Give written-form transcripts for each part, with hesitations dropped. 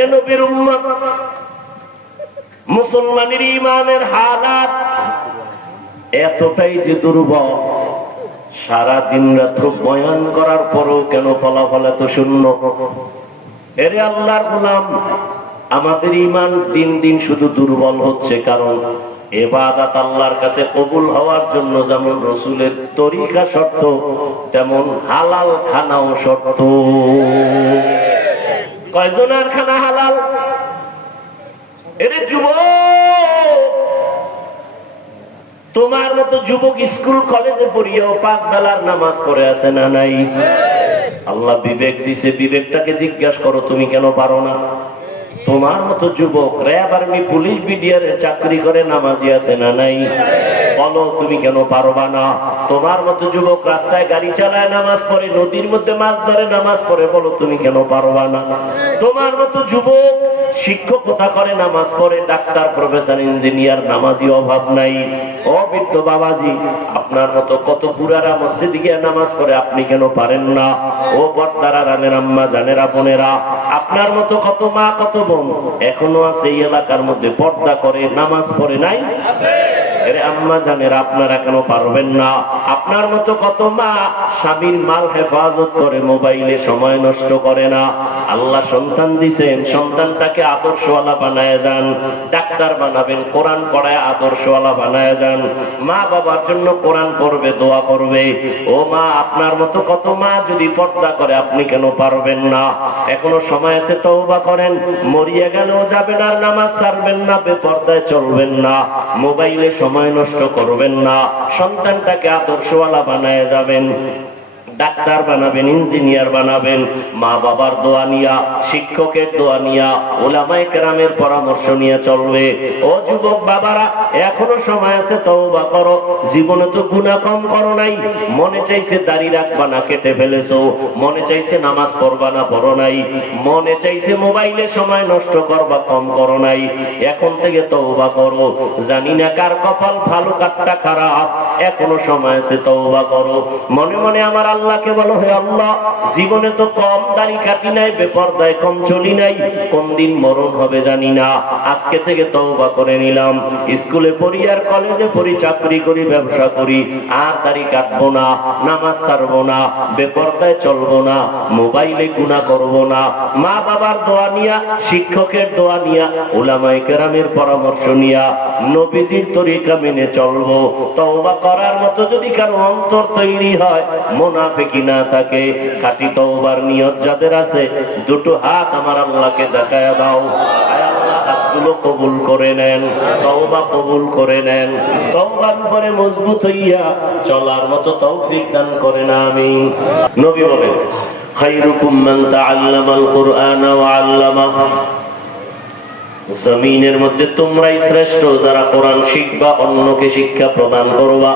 এরে নবীর উম্মত, মুসলমানের ঈমানের হালাত এতটাই যে দুর্বল, সারা দিন রাত্র বয়ান করার পরেও কেন ফলাফল এত শূন্য? এরে আল্লাহর গোলাম, আমাদের ঈমান দিন দিন শুধু দুর্বল হচ্ছে, কারণ ইবাদত আল্লাহর কাছে কবুল হওয়ার জন্য যেমন রাসূলের তরিকা শর্ত, তেমন হালাল খানাও শর্ত। কয়জনের খানা হালাল? এরে যুবক, তোমার মতো যুবক স্কুল কলেজে পড়িয়াও 5 বেলার নামাজ পড়ে আছে না নাই? আল্লাহ বিবেক দিছে, বিবেকটাকে জিজ্ঞাসা করো তুমি কেন পারো না? তোমার মতো যুবক র্যাব, আর্মি, পুলিশ, বিডিআর চাকরি করে নামাজি আছে না নাই? বলো তুমি কেন পারবা না? তোমার মতো যুবক রাস্তায় গাড়ি চালায় নামাজ পড়ে, নদীর মধ্যে মাছ ধরে নামাজ পড়ে, বলো তুমি কেন পারবা না? তোমার মতো যুবক শিক্ষকতা করে নামাজ পড়ে, ডাক্তার, প্রফেসর, ইঞ্জিনিয়ার, নামাজি অভাব নাই। ও বৃদ্ধ বাবাজি, আপনার মতো কত বুড়ারা মসজিদে গিয়ে নামাজ পড়ে, আপনি কেন পারেন না? ও পর্দারা রানের আম্মা জানেরা বোনেরা, আপনার মতো কত মা কত বোন এখনো আছে এই এলাকার মধ্যে পর্দা করে নামাজ পড়ে নাই? এরে আম্মা জানেরা, আপনারা কেন পারবেন না? আপনার মতো কত মা স্বামীর মাল হেফাজত করে, মোবাইলে সময় নষ্ট করে না। আল্লাহ সন্তান দিছেন, সন্তানটাকে আদর্শওয়ালা বানায় যান। ডাক্তার বানাবেন, কোরআন পড়ায় আদর্শওয়ালা বানায় যান। মা বাবার জন্য কোরআন পড়বে, দোয়া করবে। ও মা, আপনার মতো কত মা যদি পর্দা করে, আপনি কেন পারবেন না? এখনো সময় আছে, তওবা করেন। মরিয়া গেলেও যাবেন আর নামাজ ছাড়বেন না, বেপর্দায় চলবেন না, মোবাইলে সময় নষ্ট করবেন না। সন্তানটাকে আদর্শওয়ালা বানায় যাবেন, ডাক্তার বানাবেন, ইঞ্জিনিয়ার বানাবেন। মা বাবার দোয়া নিয়া, শিক্ষকের দোয়া নিয়া, উলামায়ে কেরামের পরামর্শ নিয়ে চলবে। ও যুবক বাবারা, এখনো সময় আছে, তওবা করো। জীবনে তো গুনাহ কম করো নাই। মনে চাইছে দাড়ি রাখবা না, কেটে ফেলেছো। মনে চাইছে নামাজ পড়বা না, পড়ো নাই। মনে চাইছে মোবাইলে সময় নষ্ট করবা, কম করো নাই। এখন থেকে তওবা করো। জানি না কার কপাল ভালো কারটা খারাপ, এখনো সময় আছে, তওবা করো। মনে মনে আমার আল্লাহকে বলো, হে আল্লাহ, জীবনে তো কম দাড়ি কাটি নাই, বেপরদায় কম চলি নাই, কোন দিন মরণ হবে জানি না। আজকে থেকে তওবা করে নিলাম। স্কুলে পড়ি আর কলেজে পড়ি, চাকরি করি, ব্যবসা করি, আর দাড়ি কাটবো না, নামাজ ছাড়বো না, বেপরদায় চলবো না, মোবাইলে গুনাহ করবো না। মা বাবার দোয়া নিয়া, শিক্ষকের দোয়া নিয়া, উলামায়ে কেরামের পরামর্শ নিয়া, নবীজির তরিকা মেনে চলবো। তওবা করার মতো যদি কারো অন্তর তৈরি হয়, মুনাফিকি না থাকে, খাঁটি তওবার নিয়ত যাদের আছে, দুটো হাত আমার আল্লাহকে দেখায়া দাও। আয় আল্লাহ, হাতগুলো কবুল করে নেন, তওবা কবুল করে নেন। তওবার উপরে মজবুত হইয়া চলার মতো তৌফিক দান করেন, আমিন। নবী বলেন, খায়রুকুম মান তাআল্লামাল কুরআন ওয়া আল্লামাহু। জমিনের মধ্যে তোমরাই শ্রেষ্ঠ যারা কোরআন শিখবা, অন্যকে শিক্ষা প্রদান করবা।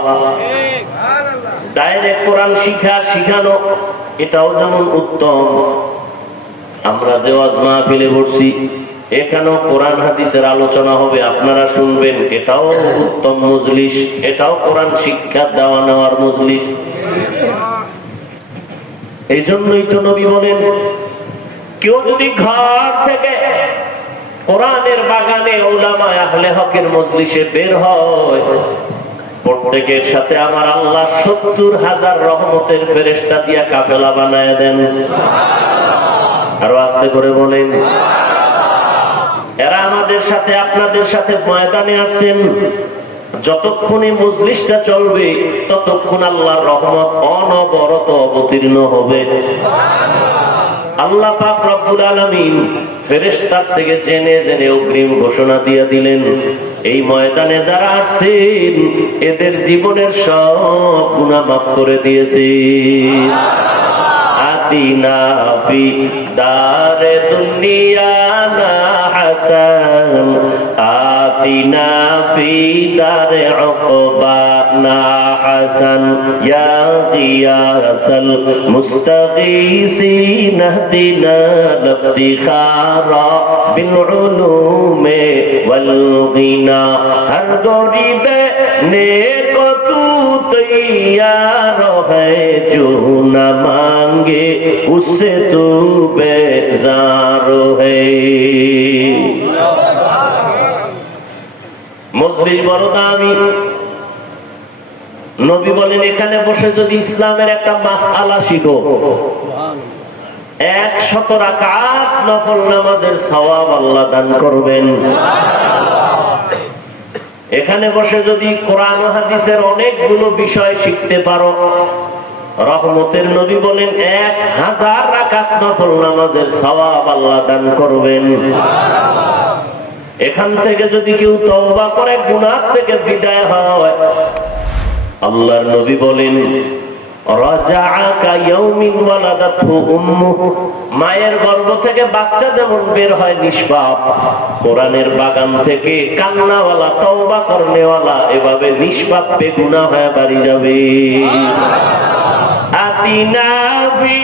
ডাইরেক্ট কোরআন শিখানো এটাও যেমন উত্তম। আমরা যে ওয়াজ মাহফিলে বসছি, এখানেও কোরআন হাদিসের আলোচনা হবে, আপনারা শুনবেন, এটাও উত্তম মজলিস, এটাও কোরআন শিক্ষা দেওয়া নেওয়ার মজলিস। এই জন্যই তো নবী বলেন, কেউ যদি ঘর থেকে কোরআনের বাগানে উলামায়ে আহলে হকের মজলিসে বের হয়, প্রত্যেকের সাথে আমার আল্লাহ 70,000 রহমতের ফেরেশতা দিয়া কাফেলা বানায় দেন। আরো আস্তে করে বলেন। এরা আমাদের সাথে, আপনাদের সাথে ময়দানে আছেন। যতক্ষণে মজলিসটা চলবে, ততক্ষণ আল্লাহর রহমত অনবরত অবতীর্ণ হবে। আল্লাহ পাক রব্বুল আলামিন ফেরেশতার থেকে জেনে জেনে অগ্রিম ঘোষণা দিয়ে দিলেন, এই ময়দানে যারা আছেন এদের জীবনের সব গুনাহ মাফ করে দিয়েছি। আতিনা ফি দারে দুনিয়া না হাসান, আতিনা ফি দারে উকবা না হাসান, ইয়া গিয়াসাল মুস্তাগীসিন ইহদিনা লিফতিখারা বিল উলুমে ওয়াল গিনা। হর গরিবে নেক তু तैयार है जो न मांगे उससे तू बेजार है। মজলিস বড় দামি। নবী বলেন এখানে বসে যদি ইসলামের একটা মাসআলা শিখো, 100 রাকাত নফল নামাজের সওয়াব আল্লাহ দান করবেন। এখানে বসে যদি কোরআন ও হাদিসের অনেকগুলো বিষয় শিখতে পারো, রহমতের নবী বলেন 1000 রাকাত নফল নামাজের সওয়াব আল্লাহ দান করবেন। এখান থেকে যদি কেউ তওবা করে গুনাহ থেকে বিদায় হয়, আল্লাহর নবী বলেন রাজাআকা ইয়াউমিন ওয়ালাদাতহু উম্মুহু, মায়ের গর্ভ থেকে বাচ্চা যেমন বের হয় নিষ্পাপ, কোরআনের বাগান থেকে কান্নাওয়ালা তওবা করনেওয়ালা এভাবে নিষ্পাপ বেগুনাহ হয়ে বাড়ি যাবে। আতিনা ফি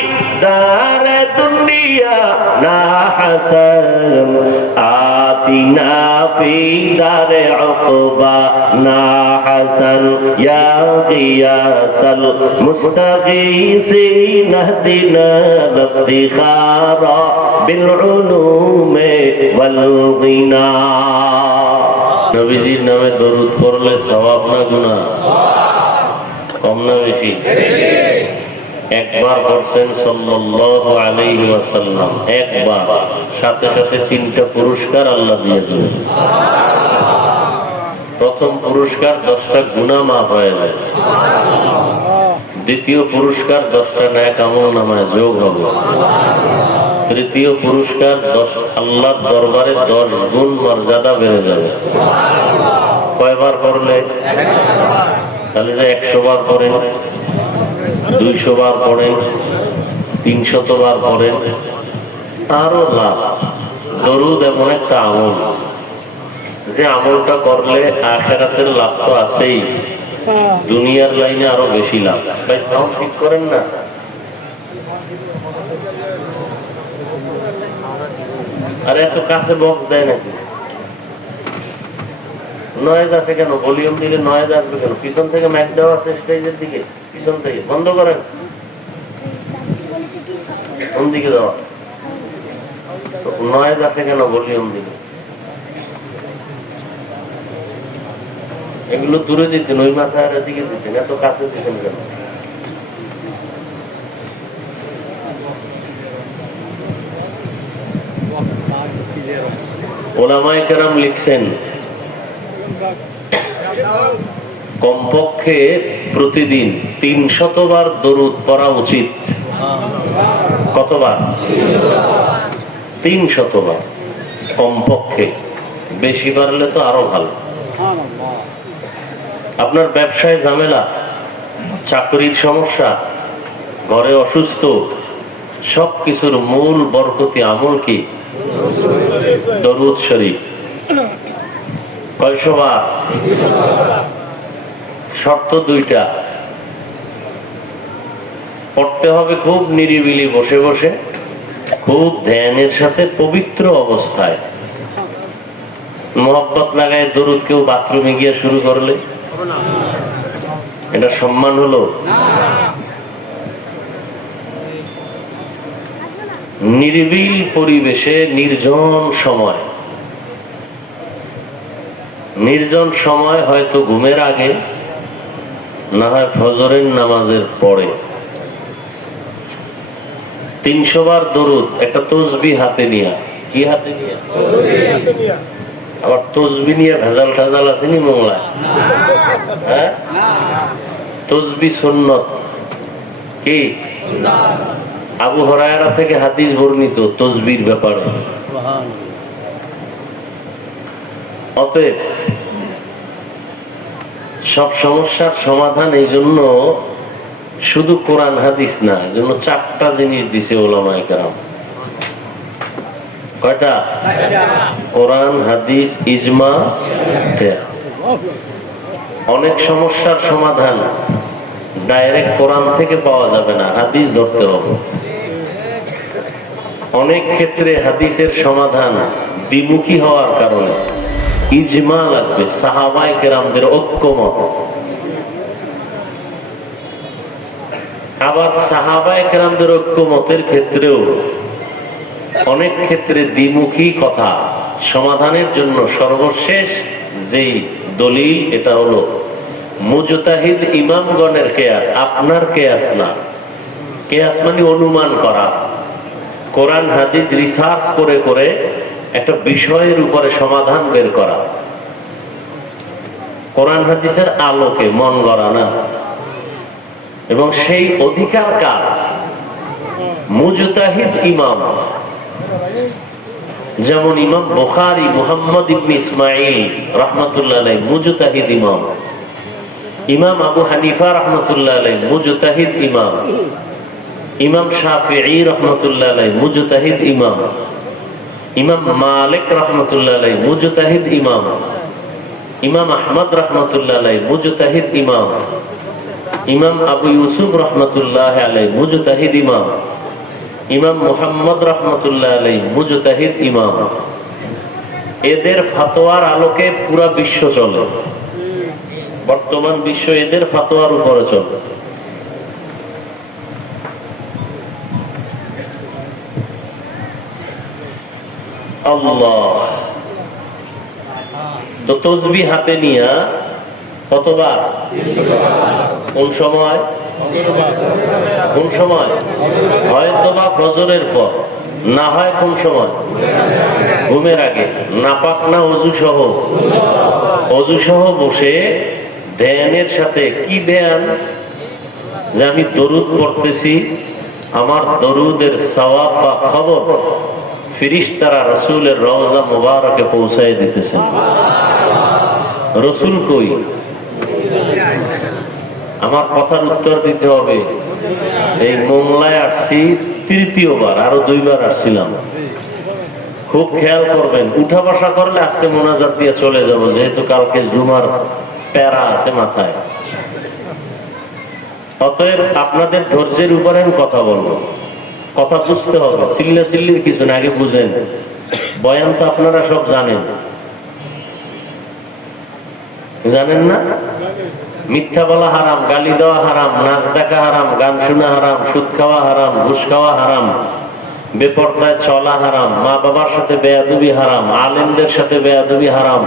দারে দুনিয়া না হাসান, আতিনা ফি দারে উকবা না হাসান, ইয়া গিয়াসাল মুস্তাগীসিন ইহদিনা লিফতিখারা বিল উলুমি ওয়াল গিনা। নবীজির নামে দরুদ পড়লে সওয়াব না গুনাহ? কম না বেশি? একবার পড়ছেন সাল্লাল্লাহু আলাইহি ওয়াসাল্লাম, একবার, সাথে সাথে 3টা পুরস্কার আল্লাহ দিয়ে দেবেন। প্রথম পুরস্কার 10টা গুনাহ মাফ হয়ে যায়, দ্বিতীয় পুরস্কার 10টা নেক আমল নামায় যোগ হবে, তৃতীয় পুরস্কার আল্লাহর দরবারে 10 গুণ মর্যাদা বেড়ে যাবে। কয়বার পড়লে? তাহলে যে 100 বার পড়েন, 200 বার পড়েন, 300 বার পড়েন, আরো লাভ। দরুদ এমন একটা আমল, যে আমলটা করলে আখিরাতের লাভ তো আছেই, দুনিয়ার লাইনে আরো বেশি লাভ। ভাই সাউন্ড ঠিক করেন না। আরে এত কাছে বক্স দেয় নাকি? নয়েজ আছে কেন? ভলিউম দিলে নয়েজ আসবে কেন? পিছন থেকে ম্যাক দেওয়া আছে স্টেজের দিকে, পিছন থেকে বন্ধ করেন। কোন দিকে দেওয়া? নয়েজ আছে কেন ভলিউম দিলে? এগুলো দূরে দিতেন, ওই মাথার দিকে দিতেন, এত কাছে দিতেন কেন? ওলামায়ে কেরাম লিখছেন কমপক্ষে প্রতিদিন 300 বার দরুদ পড়া উচিত। কতবার? 300 বার কমপক্ষে, বেশি পারলে তো আরো ভালো। আপনার ব্যবসায় ঝামেলা, চাকরির সমস্যা, ঘরে অসুস্থ, সবকিছুর মূল বরকতি আমল কি? দরুদ শরীফ। কয়শো বার? শর্ত 2টা, পড়তে হবে খুব নিরিবিলি বসে বসে, খুব ধ্যানের সাথে, পবিত্র অবস্থায়। মোহাব্বত লাগায় দরুদ কেউ বাথরুমে গিয়ে শুরু করলে এটা সম্মান হলো? নিরিবিল পরিবেশে, নির্জন সময়, নির্জন সময়, হয়তো ঘুমের আগে, না হয় ফজরের নামাজের পরে 300 বার দরুদ। একটা তসবিহ হাতে নিয়ে, কি হাতে নিয়ে? আবার তসবিহ নিয়ে ভেজাল ঠাজাল আসেনি মোংলায়? হ্যাঁ, তসবিহ সুন্নত। কি? আবু হুরায়রা থেকে হাদিস বর্ণিত তসবির ব্যাপারে। অতএব সব সমস্যার সমাধান এই জন্য শুধু কোরআন হাদিস না, এই জন্য 4টা জিনিস দিছে ওলামায়ে কেরাম। কয়টা? কোরআন, হাদিস, ইজমা। অনেক সমস্যার সমাধান ডাইরেক্ট কোরআন থেকে পাওয়া যাবে না, হাদিস ধরতে হবে। অনেক ক্ষেত্রে হাদিসের সমাধান দ্বিমুখী হওয়ার কারণে ইজমা লাগবে, সাহাবায়ে কেরামদের ঐক্যমত। আবার সাহাবায়ে কেরামদের ঐক্যমতের ক্ষেত্রেও অনেক ক্ষেত্রে দ্বিমুখী কথা সমাধানের জন্য সর্বশেষ যেই দলিল এটা হলো মুজতাহিদ ইমামগণের কেয়াস, আপনার কেয়াস না। কেয়াস মানে অনুমান করা, কোরআন হাদিস রিসার্চ করে করে একটা বিষয়ের উপরে সমাধান বের করা, কোরআন হাদিসের আলোকে মন গড়া না। এবং সেই অধিকার কার? মুজতাহিদ ইমাম। যেমন ইমাম বুখারী মুহাম্মদ ইবনে ইসমাঈল রাহমাতুল্লাহ আলাইহি মুজতাহিদ ইমাম, ইমাম আবু হানিফা রাহমাতুল্লাহ আলাইহি মুজতাহিদ ইমাম, ইমাম শাফিঈ রাহমাতুল্লাহ আলাইহি মুজতাহিদ ইমাম, ইমাম মালিক রাহমাতুল্লাহ আলাইহি মুজতাহিদ ইমাম, ইমাম আহমদ রাহমাতুল্লাহ আলাইহি মুজতাহিদ ইমাম, ইমাম আবু ইউসুফ রাহমাতুল্লাহ আলাইহি মুজতাহিদ ইমাম, ইমাম মুহাম্মদ রাহমাতুল্লাহ আলাইহি মুজতাহিদ ইমাম। এদের ফতোয়ার আলোকে পুরা বিশ্ব চলে, বর্তমান বিশ্ব এদের ফতোয়ার উপরে চলে। আল্লাহ তো তসবিহ হাতে নিয়া কতবার? কোন সময়? কোন সময়? হয়তো বা ফজরের পর, না হয় কোন সময়? ঘুমের আগে। নাপাক না ওযু সহ? ওযু সহ বসে ধ্যানের সাথে কি ধ্যান? যে আমি দরুদ পড়তেছি, আমার দরুদের সওয়াব বা খবর ফেরেশতারা রাসূলের রওজা মুবারকে পৌঁছায় দিতেছেন। রাসূল কই? আমার কথার উত্তর দিতে হবে। এই মোংলায় আসছি তৃতীয়বার, আরো 2 বার আসছিলাম। খুব খেয়াল করবেন, উঠা বসা করলে আজকে মোনাজাত দিয়ে চলে যাব, যেহেতু কালকে জুমার প্যারা আছে মাথায়। অতএব আপনাদের ধৈর্যের উপরে আমি কথা বলবো, কথা বুঝতে হবে। চিল্লা চিল্লির কিছু না, আগে বুঝেন। বয়ান তো আপনারা সব জানেন, জানেন না? মিথ্যা বলা হারাম, গালি দেওয়া হারাম, নাচ দেখা হারাম, গান শোনা হারাম, সুদ খাওয়া হারাম, ঘুষ খাওয়া হারাম, বেপরদায় চলা হারাম, মা বাবার সাথে বেয়াদবি হারাম, আলেমদের সাথে বেয়াদবি হারাম,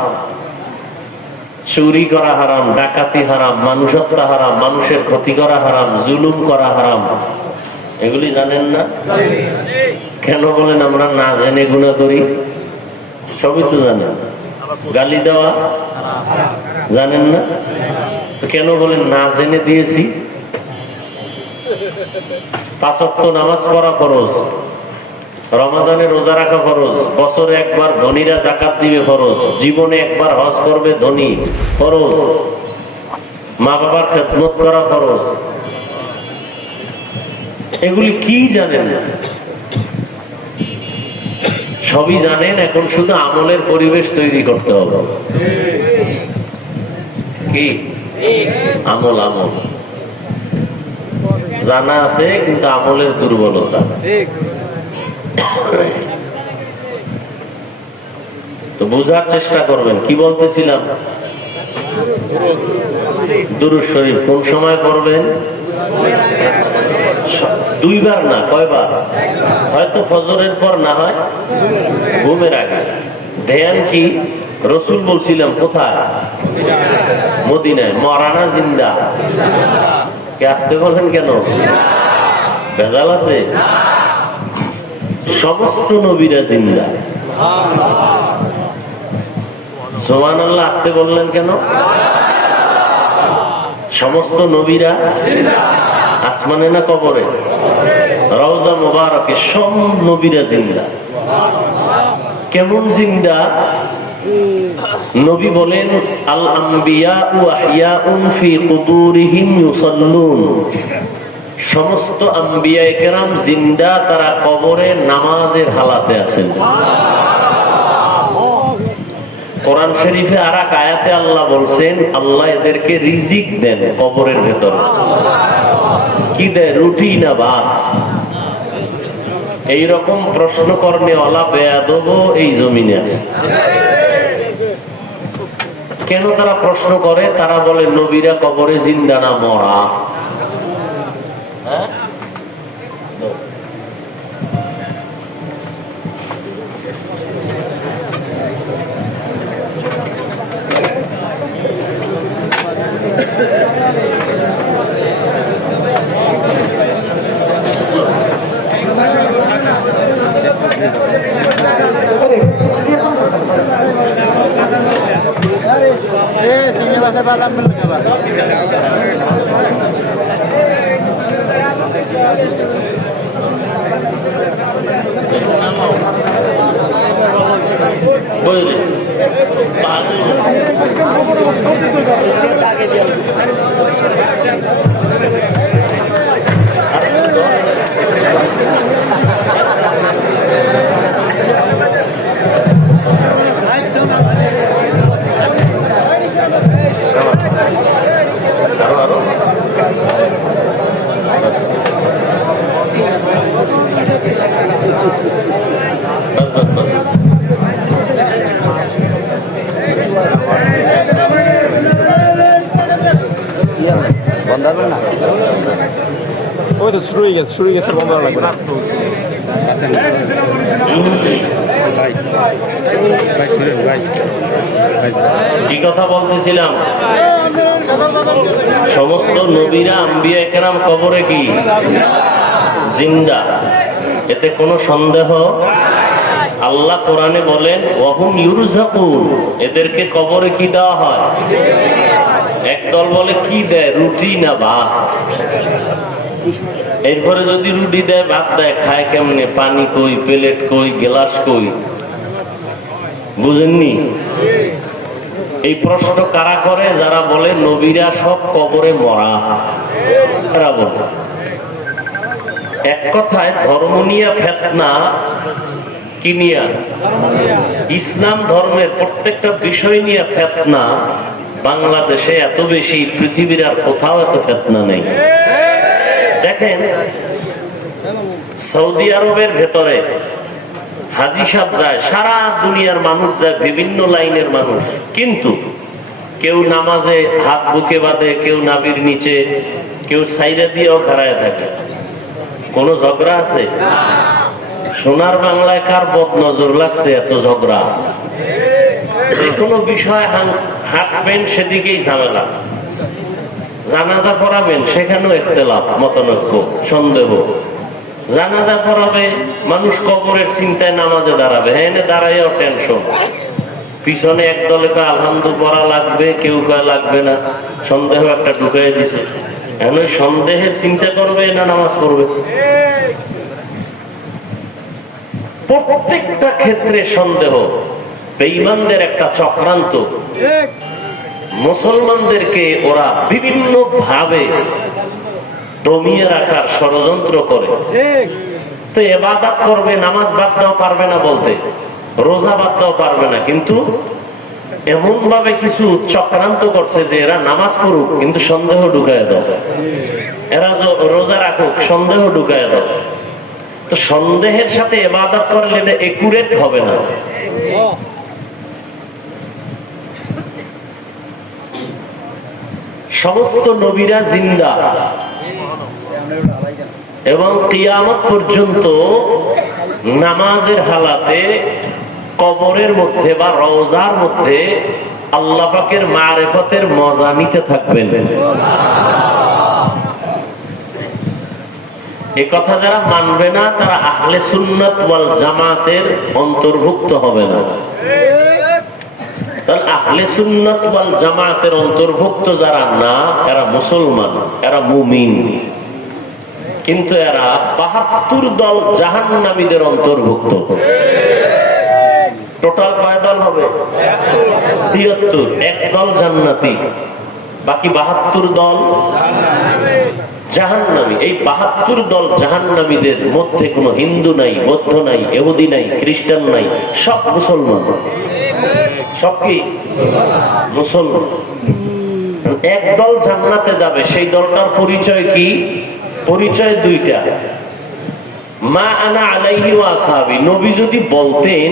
চুরি করা হারাম, ডাকাতি হারাম, মানুষ হত্যা হারাম, মানুষের ক্ষতি করা হারাম, জুলুম করা হারাম। এগুলি জানেন না? কেন বলেন আমরা না জেনে গুনাহ করি? সবই তো জানেন। গালি দেওয়া জানেন না? কেন বলেন না জেনে দিয়েছি? 5 ওয়াক্ত নামাজ পড়া ফরজ, রমজানে রোজা রাখা ফরজ, বছরে একবার ধনীরা যাকাত দিবে ফরজ, জীবনে একবার হজ করবে ধনী ফরজ, মা বাবার খেদমত করা ফরজ। এগুলি কি জানেন না? সবই জানেন, এখন শুধু আমলের পরিবেশ তৈরি করতে হবে। কি আমল? আমল জানা আছে কিন্তু আমলের দুর্বলতা। তো বুঝার চেষ্টা করবেন। কি বলতেছিলাম? দুরূদ শরীফ কোন সময় পড়বেন? 2 বার না, কয়বার? হয়তো ফজরের পর, না হয় ঘুমের আগে। ধ্যান কি? রাসূল বলছিলাম কোথায়? মদিনায়। মরানা জিন্দা? কে আসতে বলেন কেন? ভেজাল আছে? সমস্ত নবীরা জিন্দা। সুবহানাল্লাহ। আসতে বললেন কেন? সমস্ত নবীরা আসমানে না কবরে? রওজা মুবারকে সব নবীরা জিন্দা। কেমন জিন্দা? নবী বলেন আল আম্বিয়াউ আহইয়াউন ফি কুবুরিহিম ইউসাল্লুন। সমস্ত আম্বিয়ায়ে কেরাম জিন্দা, তারা কবরে নামাজের হালাতে আছেন। কোরআন শরীফে আর এক আয়াতে আল্লাহ বলছেন আল্লাহ এদেরকে রিজিক দেন কবরের ভেতর। কি দেয়? রুটি না ভাত? এইরকম প্রশ্ন করনেওয়ালা বেয়াদব এই জমিনে আছে। কেন তারা প্রশ্ন করে? তারা বলে নবীরা কবরে জিন্দা না মরা? ওই তো শুরু হয়ে গেছে বন্ধ লাগবে না। কি কথা বলতেছিলাম? সমস্ত নবীরা আম্বিয়া কেরাম কবরে কি জিন্দা, এতে কোনো সন্দেহ। আল্লাহ কোরআনে বলেন ওয়াহুম ইউরযাকুন, এদেরকে কবরে কি দেওয়া হয়? একদল বলে কি দেয়, রুটি না ভাত। এরপরে যদি রুটি দেয় ভাত দেয়, খায় কেমনে? পানি কই, প্লেট কই, গ্লাস কই? বুঝেননি? এই প্রশ্ন কারা করে? যারা বলে নবীরা সব কবরে মরা। তারা বলে এক কথায় ধর্ম নিয়ে ফিতনা কি নিয়ে? ইসলাম ধর্মের প্রত্যেকটা বিষয় নিয়ে ফিতনা। বাংলাদেশে এত বেশি, পৃথিবীর আর কোথাও এত ফিতনা নেই। দেখেন সৌদি আরবের ভেতরে হাজি সাহেব যায়, সারা দুনিয়ার মানুষ যায়, বিভিন্ন লাইনের মানুষ, কিন্তু কেউ নামাজে হাত বুকে বাঁধে, কেউ নাভির নিচে, কেউ সাইডে দিয়েও খাড়ায় থাকে। কোন ঝগড়া আছে? সোনার বাংলায় কার বদ নজর লাগছে এত ঝগড়া? যে কোনো বিষয় হাঁটবেন সেদিকেই ঝামেলা, জানাজা পড়াবেন সেখানেও ইখতিলাফ, মতনৈক্য, সন্দেহ। জানাজা পড়াবে মানুষ, কবরের চিন্তায় নামাজে দাঁড়াবে, হ্যাঁ দাঁড়াইও টেনশন। পিছনে একদলে কয় আলহামদুলিল্লাহ পড়া লাগবে, কেউ কয় লাগবে না। সন্দেহ একটা ঢুকাই দিছে। এখন ওই সন্দেহের চিন্তা করবে না নামাজ পড়বে? প্রত্যেকটা ক্ষেত্রে সন্দেহ বেঈমানদের একটা চক্রান্ত। মুসলমানদেরকে ওরা বিভিন্ন ভাবে দমিয়ে রাখার ষড়যন্ত্র করে। তো ইবাদত করবে, নামাজ বাদ দেওয়া পারবে না বলতে, রোজা বাদ দেওয়া পারবে না, কিন্তু এমন ভাবে কিছু চক্রান্ত করছে যে এরা নামাজ পড়ুক কিন্তু সন্দেহ ঢুকায় দাও, এরা রোজা রাখুক সন্দেহ ঢুকায় দাও। তো সন্দেহের সাথে ইবাদত করলে এটা একুরেট হবে না। সমস্ত নবীরা জিন্দা এবং কিয়ামত পর্যন্ত নামাজের হালাতে কবরের মধ্যে বা রওজার মধ্যে আল্লাহ পাকের মারিফতের মজা নিতে থাকবেন। এই কথা যারা মানবে না তারা আহলে সুন্নাত ওয়াল জামাতের অন্তর্ভুক্ত হবে না। আহলে সুন্নাত ওয়াল জামাতের অন্তর্ভুক্ত যারা না, এরা মুসলমান, এরা মুমিন, কিন্তু এরা ৭২ দল জাহান্নামীদের অন্তর্ভুক্ত। টোটাল কয় দল হবে? ৭৩। এক দল জান্নাতি, বাকি ৭২ দল জাহান্নামী। এই ৭২ দল জাহান্নামীদের মধ্যে কোনো হিন্দু নাই, বৌদ্ধ নাই, ইহুদি নাই, খ্রিস্টান নাই, সব মুসলমান। সব কি মুসলমান। এক দল জান্নাতে যাবে, সেই দলটার পরিচয় কি? পরিচয় দুইটা। মা আনা আলাইহি ওয়া আসহাবি। নবী যদি বলতেন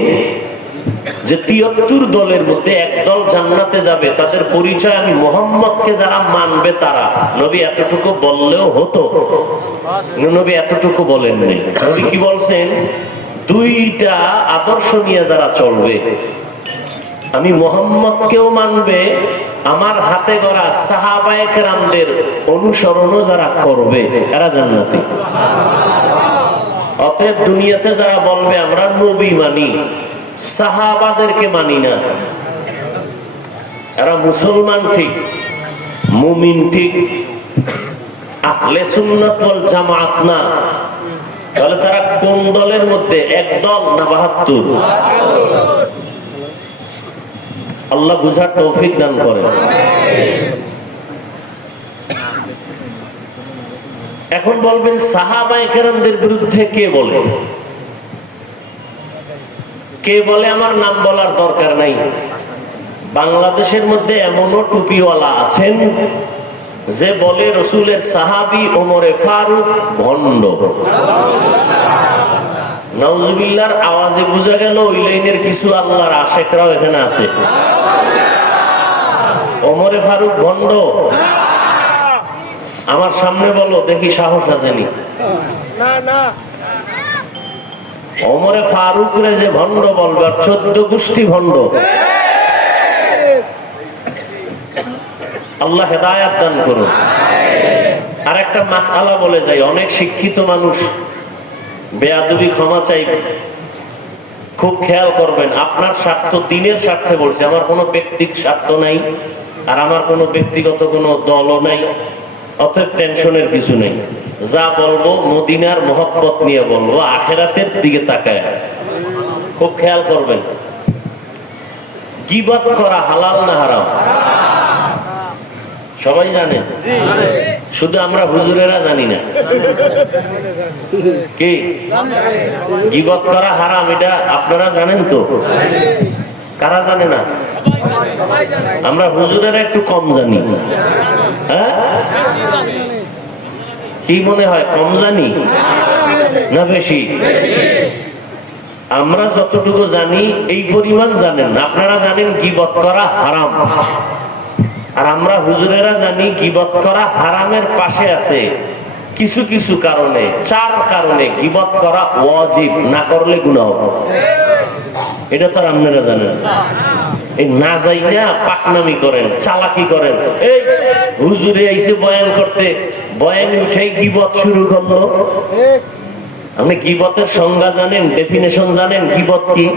যে ৭৩ দলের মধ্যে এক দল জান্নাতে যাবে, তাদের পরিচয় আমি মুহাম্মদকে যারা মানবে তারা। নবী এতটুকু বললেও হতো, নবী এতটুকু বলেননি। নবী কি বলছেন? দুইটা আদর্শ নিয়ে যারা চলবে, আমি মুহাম্মদকেও মানবে, আমার হাতে গড়া সাহাবায়ে কেরামদের অনুসরণও যারা করবে এরা জান্নাতি। অতএব দুনিয়াতে যারা বলবে আমরা নবী মানি, সাহাবাদেরকে মানি না, এরা মুসলমান ঠিক, মুমিন ঠিক, আহলে সুন্নাত ওয়াল জামাত না। তাহলে তারা কোন দলের মধ্যে? এক দল না ৭২? আল্লাহ বুঝার তৌফিক দান করেন। এখন বলবেন সাহাবায়ে কেরামদের বিরুদ্ধে কে বলে? কে বলে আমার নাম বলার দরকার নাই। বাংলাদেশের মধ্যে এমনও টুপিওয়ালা আছেন যে বলে রসুলের সাহাবী ওমরে ফারুক ভণ্ড। নাউজুবিল্লাহর আওয়াজে বোঝা গেল ওই লাইনের কিছু আল্লাহর আশেকরাও এখানে আছে। ওমরে ফারুক ভণ্ড? আমার সামনে বলো দেখি, সাহস আসেনি? ওমরে ফারুক রে যে ভণ্ড বলবে, আর 14 গোষ্ঠী ভণ্ড। আল্লাহ হেদায়েত দান করুন। আর একটা মাসআলা বলে যাই, অনেক শিক্ষিত মানুষ বেয়াদবি ক্ষমা চাইবে, খুব খেয়াল করবেন। আপনার স্বার্থ, দিনের স্বার্থে বলছে, আমার কোনো ব্যক্তিগত স্বার্থ নাই, আর আমার কোনো ব্যক্তিগত কোনো দলও নাই, অতএব টেনশনের কিছু নেই। যা বলবো মদিনার মহব্বত নিয়ে বলবো, আখিরাতের দিকে তাকায়। খুব খেয়াল করবেন। গীবত করা হালাল না হারাম? সবাই জানে, শুধু আমরা হুজুরেরা জানি না। কি গীবত করা হারাম এটা আপনারা জানেন তো? কারা জানে না? আমরা হুজুরেরা একটু কম জানি। হ্যাঁ, কি মনে হয় কম জানি না বেশি? আমরা যতটুকু জানি এই পরিমাণ জানেন না। আপনারা জানেন গীবত করা হারাম, আর আমরা হুজুরেরা জানি গীবত করা হারামের পাশে আছে কিছু কিছু কারণে, 4 কারণে গীবত করা ওয়াজিব, না করলে গুনাহ হবে। এটা তো আপনারা জানেন। এই না যাই না পাকনামি করেন, চালাকি করেন। এই হুজুরে আইসে বয়ান করতে, বয়ান উঠেই গীবত শুরু করলো। আপনি গীবতের সংজ্ঞা জানেন, ডেফিনেশন জানেন গীবত কি?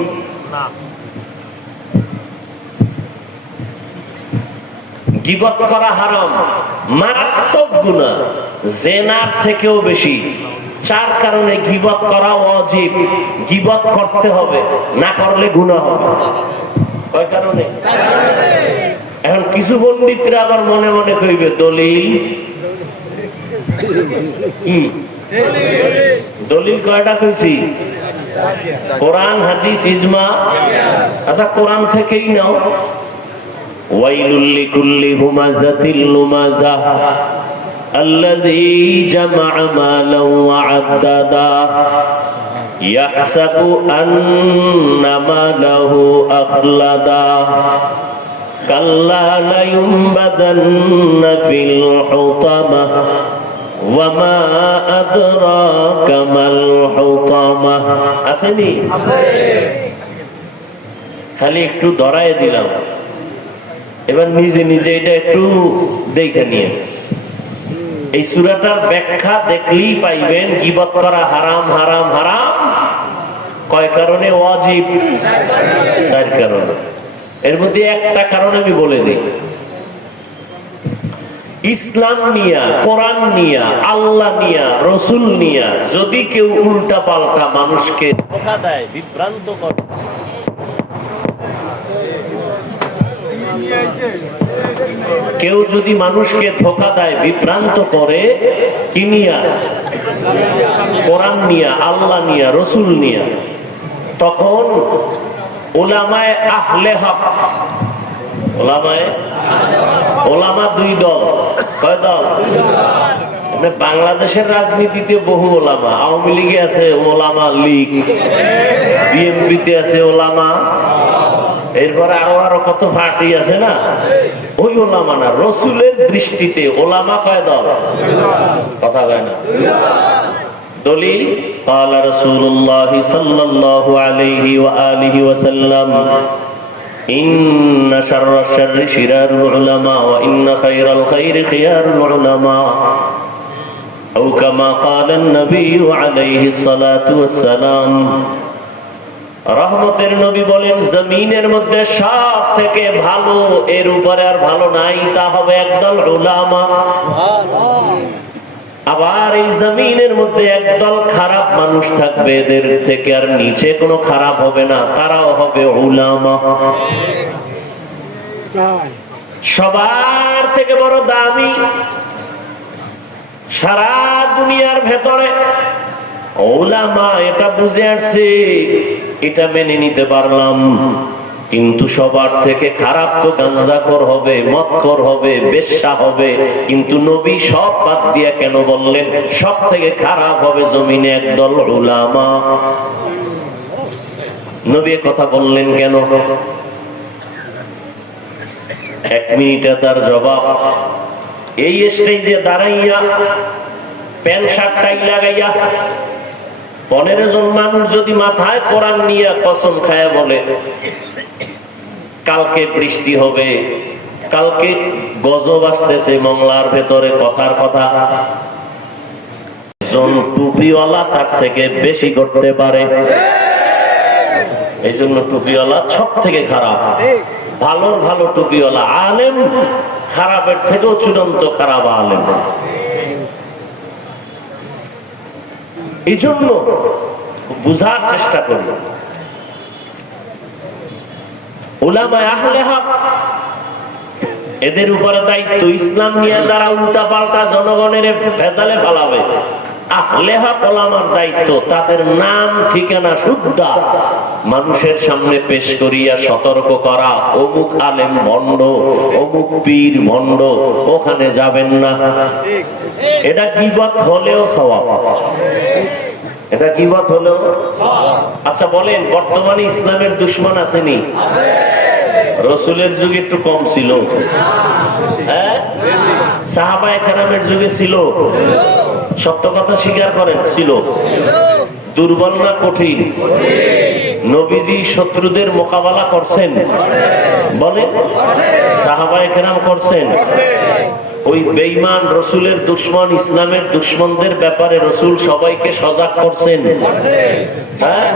গীবত করা হারাম, মারাত্মক গুনাহ, জিনার থেকেও বেশি। 4 কারণে গীবত করা ওয়াজিব, গীবত করতে হবে, না করলে গুনাহ হবে। কয় কারণে? এখন কিছু পণ্ডিতরা আবার মনে মনে কইবে দলিল। কি দলিল? কয়টা কইছি? কোরআন, হাদিস, ইজমা। আচ্ছা, কোরআন থেকেই নাও। ওয়াইলুল লিকুল্লি হুমাযাতিল লুমাযা আল্লাযী জামা'a মালান ওয়া 'আদ্দাদা ইয়াহসাবু আন্না মালাহু আখলাদা কাল্লা লা ইউনবাযান্না ফিল হুতামা ওয়া মা আদরাকা মাল হুতামা। আসেনি? আছে। খালি একটু ধরায় দিলাম, এবার নিজে নিজে এটা একটু দেখে নিয়ে। এই সূরাটার ব্যাখ্যা দেখলেই পাইবেন গীবত করা হারাম হারাম হারাম। কয় কারণে ওয়াজিব? 4 কারণে। এর মধ্যে একটা কারণ আমি বলে দিই। ইসলাম নিয়া, কোরআন নিয়া, আল্লাহ নিয়া, রসুল নিয়া যদি কেউ উল্টা পাল্টা মানুষকে ধোঁকা দেয়, বিভ্রান্ত করে, কেউ যদি মানুষকে ধোঁকা দেয়, বিভ্রান্ত করে, কি নিয়া? কোরআন নিয়া, আল্লাহ নিয়া, রসুল নিয়া, তখন উলামায়ে আহলে হক, ওলামা 2 দল। কয় দল? বাংলাদেশের রাজনীতিতে বহু ওলামা। আওয়ামী লীগে আছে ওলামা লীগ, বিএনপিতে আছে ওলামা এরপর আরো আরো কত পার্টি আছে না, ওই ওলামা না। রসুলের দৃষ্টিতে ওলামা কয় দল? কথা কয় না। দলিল قال رسول الله صلى الله عليه وآله وسلم إن شر الشر شرار العلماء وإن خير الخير خيار العلماء أو كما قال النبي عليه الصلاة والسلام। রহমতের নবী বলেন, জমিনের মধ্যে সব থেকে ভালো, এর উপরে আর ভালো নাই, তা হবে একদল উলামা। আবার এই জমিনের মধ্যে একদল খারাপ মানুষ থাকবে, এদের থেকে আর নিচে কোনো খারাপ হবে না, তারাও হবে উলামা। সবার থেকে বড় দামি সারা দুনিয়ার ভেতরে উলামা। এটা বুঝে আসছে, এটা মেনে নিতে পারলাম, কিন্তু সবার থেকে খারাপ তো গাঁজাখোর হবে, মদখোর হবে, বেশ্যা হবে। কিন্তু নবী সব বাদ দিয়া কেন বললেন সব থেকে খারাপ হবে জমিনে একদল উলামা? নবী কথা বললেন কেন? এক মিনিটে তার জবাব। এই স্টেজে দাঁড়াইয়া প্যান্ট শার্ট টাই লাগাইয়া 15 জন মানুষ যদি মাথায় কোরআন নিয়ে কসম খায়া বলে কালকে বৃষ্টি হবে, কালকে গজব আসতেছে মংলার ভেতরে, কথার কথা, জন টুপিওয়ালা তার থেকে বেশি করতে পারে। এই জন্য টুপিওয়ালা সব থেকে খারাপ। ভালোর ভালো টুপিওয়ালা আলেম, খারাপের থেকেও চূড়ান্ত খারাপ আলেম। এই জন্য বুঝার চেষ্টা করি, উলামায়ে আহলে হক এদের উপরে দায়িত্ব ইসলাম নিয়ে যারা উল্টা পাল্টা জনগণের ভেজালে ফেলাবে, আহলে হক ওলামার দায়িত্ব তাদের নাম ঠিকানা শুদ্ধা মানুষের সামনে পেশ করিয়া সতর্ক করা, অমুক আলেম ভণ্ড, অমুক পীর ভণ্ড, ওখানে যাবেন না। এটা গীবত হলেও সওয়াব, এটা গীবত হলেও। আচ্ছা বলেন, বর্তমানে ইসলামের দুশমন আসেনি? রসুলের যুগে একটু কম ছিল, হ্যাঁ? সাহাবায়ে কেরামের যুগে ছিল? সত্য কথা স্বীকার করেন, ছিল। দুর্বল না কঠিন? নবীজি শত্রুদের মোকাবেলা করছেন, বলেন। সাহাবায়ে কেরাম করছেন। ওই বেঈমান রসুলের দুশমন, ইসলামের দুশমনদের ব্যাপারে রসুল সবাইকে সজাগ করছেন, হ্যাঁ?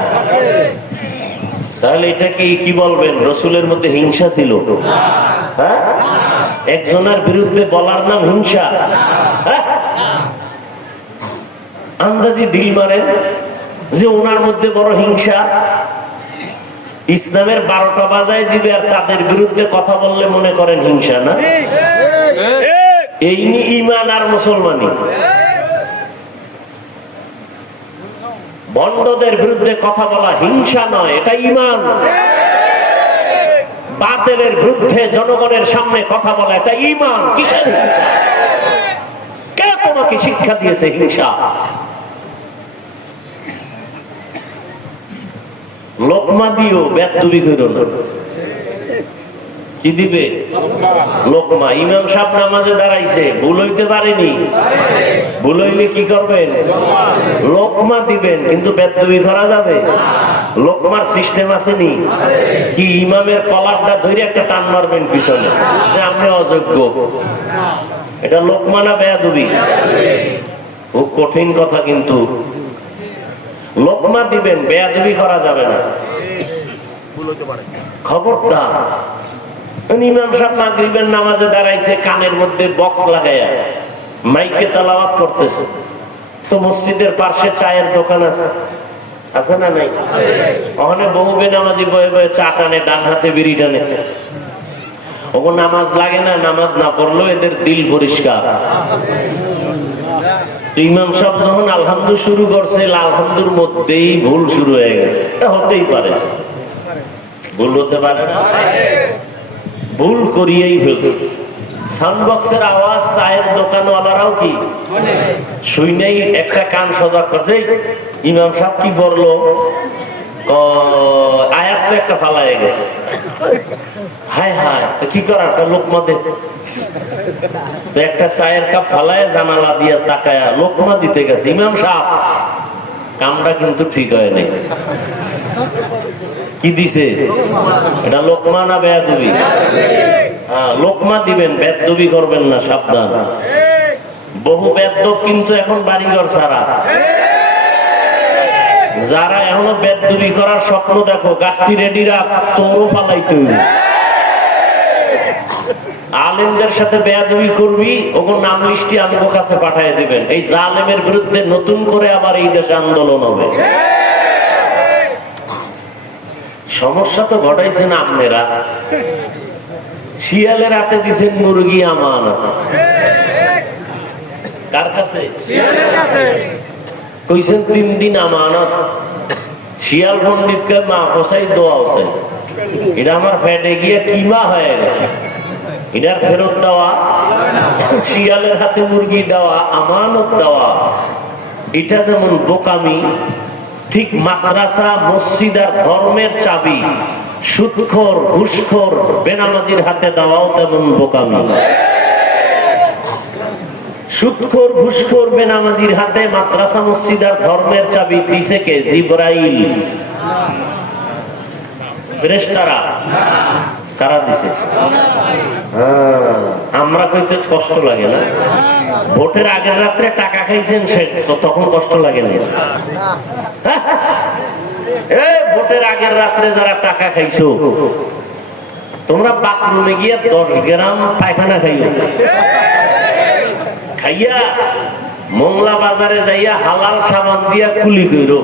তাহলে এটা কি বলবেন, রসুলের মধ্যে হিংসা ছিল? হ্যাঁ, একজনের বিরুদ্ধে বলার নাম হিংসা? হ্যাঁ, আন্দাজি ঢিল মারেন যে ওনার মধ্যে বড় হিংসা। ইসলামের 12টা বাজায় দিবে আর তাদের বিরুদ্ধে কথা বললে মনে করেন হিংসা না? এই ঈমান আর মুসলমানি। ভণ্ডদের বিরুদ্ধে কথা বলা হিংসা নয়, এটা ঈমান। বাতিলের বিরুদ্ধে জনগণের সামনে কথা বলা এটা ঈমান। কিসের হিংসা? কে তোমাকে শিক্ষা দিয়েছে হিংসা? লোকমা দিও, বেদবি করো না। কি দিবে? লোকমা। ইমাম সাহেব নামাজে দাঁড়াইছে, ভুল হইতে পারেনি, ভুল হইলে কি করবেন? লোকমা দিবেন, কিন্তু বেদবি করা যাবে? লোকমার সিস্টেম আসেনি? কি ইমামের কলারটা ধরে একটা টান মারবেন পিছনে যে আপনি অযোগ্য? এটা লোকমা না বেয়াদবি? খুব কঠিন কথা, কিন্তু লোকমা দিবেন, বেয়াদবি করা যাবে না। খবরদার। ইমাম সাহেব মাগরিবের নামাজে দাঁড়াইছে, কানের মধ্যে বক্স লাগাইয়া মাইকে তেলাওয়াত করতেছে। তো মসজিদের পাশে চায়ের দোকান আছে, আছে না নাই? ওখানে বহু বেনামাজি বয়ে বয়ে চা টানে, ডান হাতে বিড়ি টানে। ওগো নামাজ লাগে না, নামাজ না পড়লেও এদের দিল পরিষ্কার। ইমাম সাহেব যখন আলহামদু শুরু করছে, আলহামদুর মধ্যেই ভুল শুরু হয়ে গেছে। এটা হতেই পারে, ভুল হতে পারে না? ভুল করিয়েই ফেলছে। সাউন্ড বক্সের আওয়াজ চায়ের দোকানওয়ালারাও কি শুনেই একটা কান সজাগ করছে, ইমাম সাহেব কি বললো, আয়াত তো একটা ফালায় গেছে। হায় হায়, তো কি করার, লোকমা দে। তো একটা চায়ের কাপ ফালায় জানালা দিয়ে তাকায়া লোকমা দিতে গেছে। ইমাম সাহেব, কামটা কিন্তু ঠিক হয় নাই। কি দিছে? এটা লোকমা না বেয়াদবি? হ্যাঁ, লোকমা দিবেন, বেয়াদবি করবেন না, সাবধান। বহু বেয়াদব কিন্তু এখন বাড়িঘর ছাড়া। যারা এখনো বেয়াদবি করার স্বপ্ন দেখো, গাঠি রেডি রাখ, তোরও পালাইতে হইবে। আলেমদের সাথে বেয়াদবি করবি, ওগুলোর নাম লিস্টি আমাদের কাছে পাঠিয়ে দিবেন। এই জালেমের বিরুদ্ধে নতুন করে আবার এই দেশে আন্দোলন হবে। সমস্যা তো ঘটাইছেন আপনারা। শিয়ালের হাতে দিচ্ছেন মুরগি আমানত। কার কাছে? কইছেন 3 দিন আমানত। শিয়াল পণ্ডিতকে মা পোষাই দোয়া আছে, এটা আমার পেটে গিয়ে কিমা হয়ে গেছে, এটার ফেরত দেওয়া। শিয়ালের হাতে মুরগি দেওয়া, আমানত দেওয়া, এটা যেমন বোকামি, ঠিক মাদ্রাসা মসজিদ আর ধর্মের চাবি সুদখোর ঘুষখোর বেনামাজির হাতে দেওয়াও তেমন বোকামি। সুদখোর ঘুষখোর বেনামাজির হাতে মাদ্রাসা মসজিদ আর ধর্মের চাবি দিছে কে? জিবরাইল। ফেরেশতারা। কারা দিছে? আমরা কইতে কষ্ট লাগে না? ভোটের আগের রাত্রে টাকা খাইছেন, সে তখন কষ্ট লাগে না? ভোটের আগের রাত্রে যারা টাকা খাইছো, তোমরা বাথরুমে গিয়ে 10 গ্রাম পায়খানা খাইও, খাইয়া মোংলা বাজারে যাইয়া হালাল সাবান দিয়া কুলি কইরো,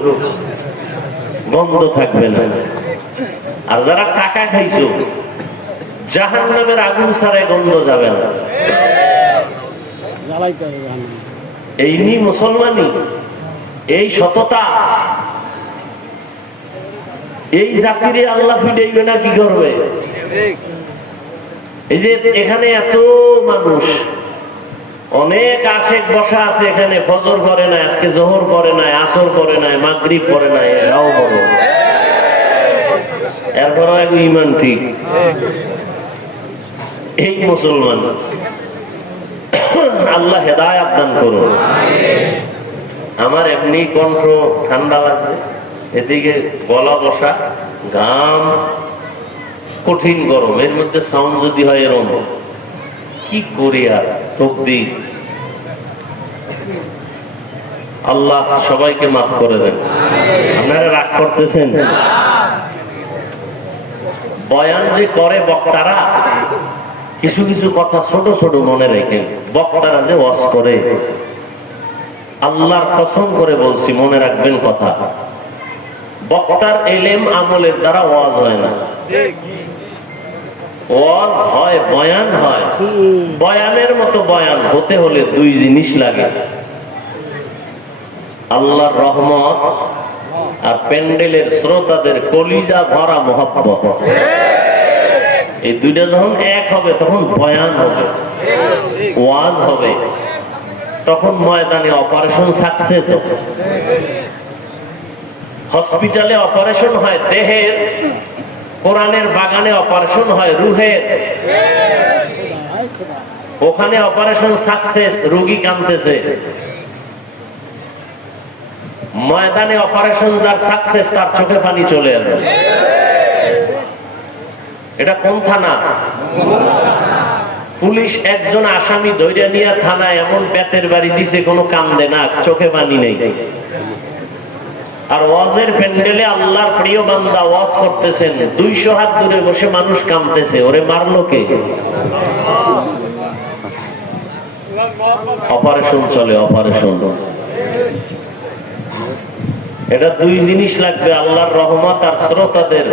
বন্ধ থাকবে না। আর যারা টাকা খাইছো, জাহান্নামের আগুন ছাড়া গন্ধ যাবে না। এই নি মুসলমানি, এই সততা, এই জাতিরে আল্লাহ ফিরাইবে না কি করবে? এই যে এখানে এত মানুষ, অনেক আশেক বসা আছে এখানে, ফজর করে না, আজকে জোহর করে নাই, আসর করে নাই, মাগরিব করে নাই, এরাও বড়। এরপরও এক ইমান ঠিক। এই মুসলমান, আল্লাহ হেদায়েত দান করুন। আমার এমনি কণ্ঠ ঠান্ডা লাগছে, এদিকে গলা বসা, ঘাম, কঠিন গরম, এর মধ্যে সাউন্ড যদি হয় এরম, কি করি আর? তকদির। আল্লাহ সবাইকে মাফ করে দেন। আপনারা রাগ করতেছেন? বয়ান যে করে বক্তারা, কিছু কিছু কথা ছোট ছোট মনে রেখে বক্তারা যে ওয়াজ করে, আল্লাহর কসম করে বলছি, মনে রাখবেন কথা, বক্তার ইলম আমলের দ্বারা ওয়াজ হয় না। ওয়াজ হয়, বয়ান হয়। বয়ানের মতো বয়ান হতে হলে 2 জিনিস লাগে, আল্লাহর রহমত আর প্যান্ডেলের শ্রোতাদের কলিজা ভরা মহব্বত। এই দুইটা যখন এক হবে, তখন বয়ান হবে, ওয়াজ হবে, তখন ময়দানে অপারেশন সাকসেস হবে। হসপিটালে অপারেশন হয় দেহের, কোরআনের বাগানে অপারেশন হয় রুহের। ওখানে অপারেশন সাকসেস, রোগী কাঁদতেছে। ময়দানে অপারেশন যার সাকসেস, তার চোখে পানি চলে আসবে। এটা কোন থানা? পুলিশ একজন আসামি ধইরা নিয়ে থানায় এমন বেতের বাড়ি দিছে, কোনো কান্দে না, চোখে পানি নেই। আর ওয়াজের প্যান্ডেলে আল্লাহর প্রিয় বান্দা ওয়াজ করতেছেন, 200 হাত দূরে বসে মানুষ কাঁদতেছে, ওরে মারলো কে? অপারেশন চলে, অপারেশন। এটা 2 জিনিস লাগবে, আল্লাহর রহমত আর শ্রোতাদের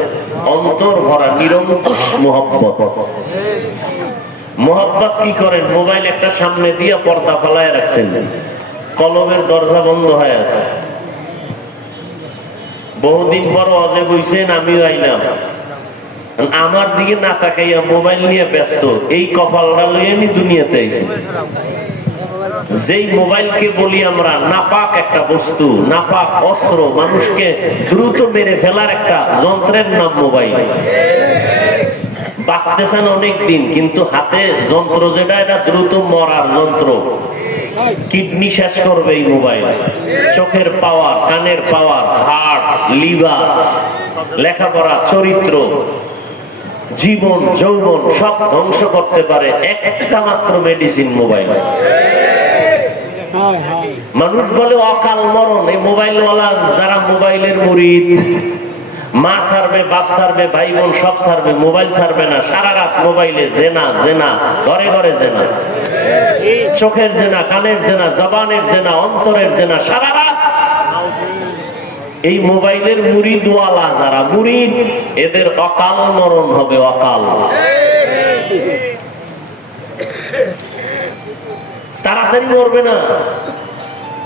অন্তর ভরা নিরঙ্কুশ মহব্বত। মহব্বত কি করেন? মোবাইল একটা সামনে দিয়ে পর্দা ফেলায় রাখছেন, কলমের দরজা বন্ধ হয়ে আছে। বহুদিন পর ওয়াজে বইছেন, আমিও আইলাম, আমার দিকে না তাকাইয়া মোবাইল নিয়ে ব্যস্ত। এই কপালটা লইয়া আমি দুনিয়াতে আইছি। যেই মোবাইলকে বলি আমরা নাপাক একটা বস্তু, নাপাক অস্ত্র, মানুষকে দ্রুত মেরে ফেলার একটা যন্ত্রের নাম মোবাইল। বাঁচতেছেন অনেক দিন, কিন্তু হাতে যন্ত্র যেটা, এটা দ্রুত মরার যন্ত্র। কিডনি শেষ করবে এই মোবাইল, চোখের পাওয়ার, কানের পাওয়ার, হার্ট, লিভার, লেখাপড়া, চরিত্র, জীবন, যৌবন সব ধ্বংস করতে পারে একটা মাত্র মেডিসিন, মোবাইল। মানুষ বলে অকাল মরণ। এই মোবাইলওয়ালা যারা মোবাইলের মুরিদ, মা ছাড়বে, বাপ ছাড়বে, ভাই বোন সব ছাড়বে, মোবাইল ছাড়বে না। সারা রাত মোবাইলে জেনা জেনা, ঘরে ঘরে জেনা, চোখের জেনা, কানের জেনা, জবানের জেনা, অন্তরের জেনা, সারা রাত। এই মোবাইলের মুরিদওয়ালা যারা মুরিদ, এদের অকাল মরণ হবে, অকাল। তাড়াতাড়ি মরবে না,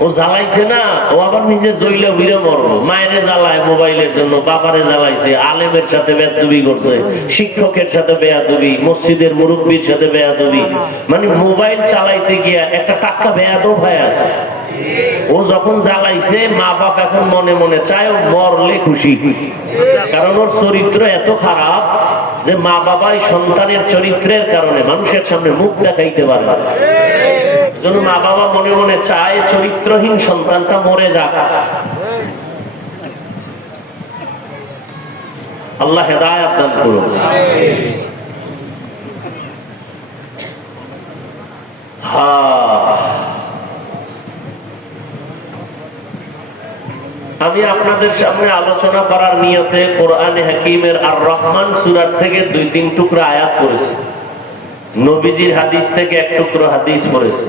ও জ্বালাইছে না, ও আবার নিজে জ্বলে উড়ে মরবো। মায়েরে জ্বালায় মোবাইলের জন্য, বাবারে জ্বালাইছে, আলেমের সাথে বেয়াদবি করছে, শিক্ষকের সাথে বেয়াদবি, মসজিদের মুরব্বীর সাথে বেয়াদবি। মানে মোবাইল চালাইতে গিয়া একটা টাটকা বেয়াদব হয়ে আছে। ও যখন জ্বালাইছে, মা বাপ এখন মনে মনে চায় ও মরলে খুশি, কারণ ওর চরিত্র এত খারাপ যে মা বাবাই সন্তানের চরিত্রের কারণে মানুষের সামনে মুখ দেখাইতে পারে না। জন্য মা বাবা মনে মনে চায় চরিত্রহীন সন্তানটা মরে যাক। আল্লাহ হেদায়েত দান করুন। আমি আপনাদের সামনে আলোচনা করার নিয়তে কোরআনে হাকিমের আর রহমান সূরা থেকে 2-3 টুকরা আয়াত পড়েছি, নবীজির হাদিস থেকে 1 টুকরো হাদিস পড়েছি।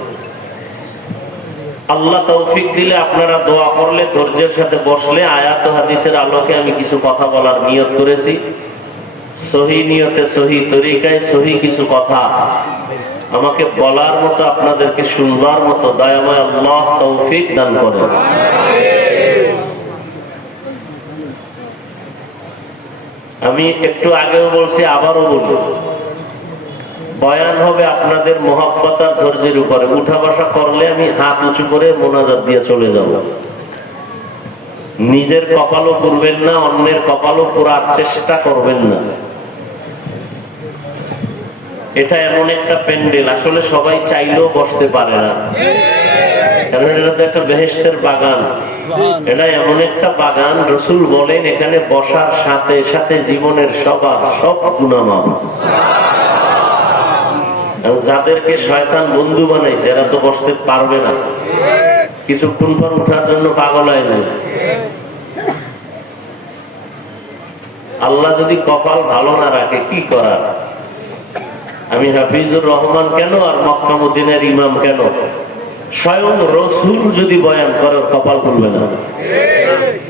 আল্লাহ তৌফিক দিলে, আপনারা দোয়া করলে, ধৈর্যের সাথে বসলে আয়াত ও হাদিসের আলোকে আমি কিছু কথা বলার নিয়ত করেছি। সহি নিয়তে, সহি তরিকায়, সহি কিছু কথা আমাকে বলার মতো, আপনাদেরকে শুনবার মতো দয়াময় আল্লাহ তৌফিক দান করেন। আমি একটু আগেও বলছি, আবারও বলি, বয়ান হবে আপনাদের মহব্বত আর ধৈর্যের উপরে। উঠা বসা করলে আমি হাত উঁচু করে মোনাজাত দিয়ে চলে যাব। নিজের কপালও পুরবেন না, অন্যের কপালও পুরার চেষ্টা করবেন না। এটা এমন একটা প্যান্ডেল, আসলে সবাই চাইলেও বসতে পারে না, কারণ এটা তো একটা বেহেশতের বাগান। এটা এমন একটা বাগান, রাসূল বলেন এখানে বসার সাথে সাথে জীবনের সবার সব গুনাহ মাফ। যাদেরকে শয়তান বন্ধু বানাইছে এরা তো বসতে পারবে না, কিছুক্ষণ পর উঠার জন্য পাগল হয়ে যাবে। আল্লাহ যদি কপাল ভালো না রাখে কি করার? আমি হাফিজুর রহমান কেন আর মক্কা মদিনার ইমাম কেন, স্বয়ং রাসূল যদি বয়ান করে কপাল খুলবে না।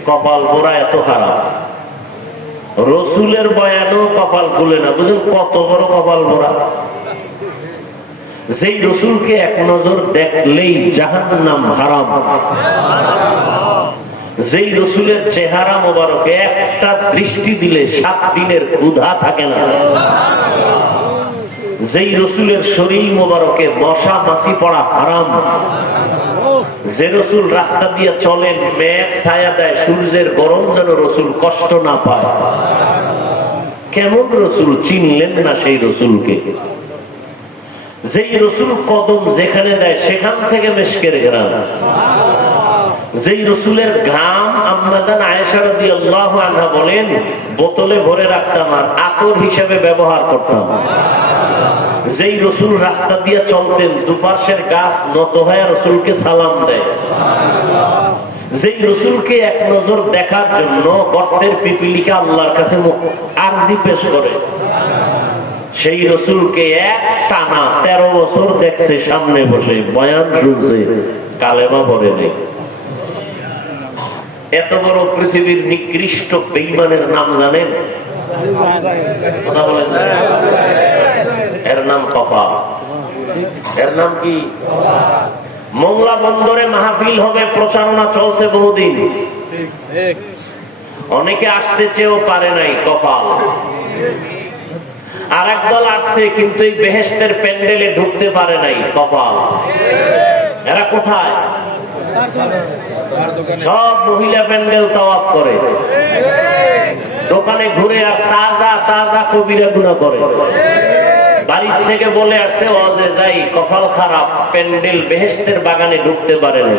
কপাল পোড়া এত খারাপ, রাসূলের বয়ানও কপাল খুলে না। বুঝুন কত বড় কপাল পোড়া। যেই রাসূলকে এক নজর দেখলেই জাহান্নাম হারাম, যেই রাসূলের চেহারা মোবারকে একটা দৃষ্টি দিলে 7 দিনের ক্ষুধা থাকে না, যেই রাসূলের শরীর মোবারকে মশা মাছি পড়া হারাম, যে রাসূল রাস্তা দিয়ে চলেন মেঘ ছায়া দেয়, সূর্যের গরম যেন রাসূল কষ্ট না পায়। কেমন রাসূল চিনলেন না সেই রাসূলকে? যেই রাসূল কদম যেখানে দেয় সেখান থেকে মেশকের ঘ্রাণ, যেই রাসূলের ঘাম আম্মা জান আয়েশা রাদিয়াল্লাহু আনহা বলেন বোতলে ভরে রাখতাম আর আতর হিসেবে ব্যবহার করতাম। যেই রাসূল রাস্তা দিয়ে চলতেন দুপাশের গাছ নত হয়ে রাসূলকে সালাম দেয়। যেই রাসূলকে এক নজর দেখার জন্য গর্তের পিপিলিকা আল্লাহর কাছে আরজি পেশ করে, সেই রাসূলকে এক টানা 13 বছর দেখছে, সামনে বসে বয়ান শুনছে, কালেমা পড়ে নেই। এত বড় পৃথিবীর নিকৃষ্ট বেঈমানের নাম জানেন? কথা বলেন। এর নাম কপাল। এর নাম কি? মোংলা বন্দরে মাহফিল হবে, প্রচারণা চলছে বহুদিন, অনেকে আসতে চেয়েও পারে নাই, কপাল। আর একদল আসছে কিন্তু এই বেহেশতের প্যান্ডেলে ঢুকতে পারে নাই, কপাল। এরা কোথায়? সব মহিলা প্যান্ডেল তাওয়াফ করে, দোকানে ঘুরে আর তাজা তাজা কবিরা গুনাহ করে। বাড়ির থেকে বলে আসছে ওয়াজে যাই, কপাল খারাপ, প্যান্ডেল বেহেশতের বাগানে ঢুকতে পারেনি।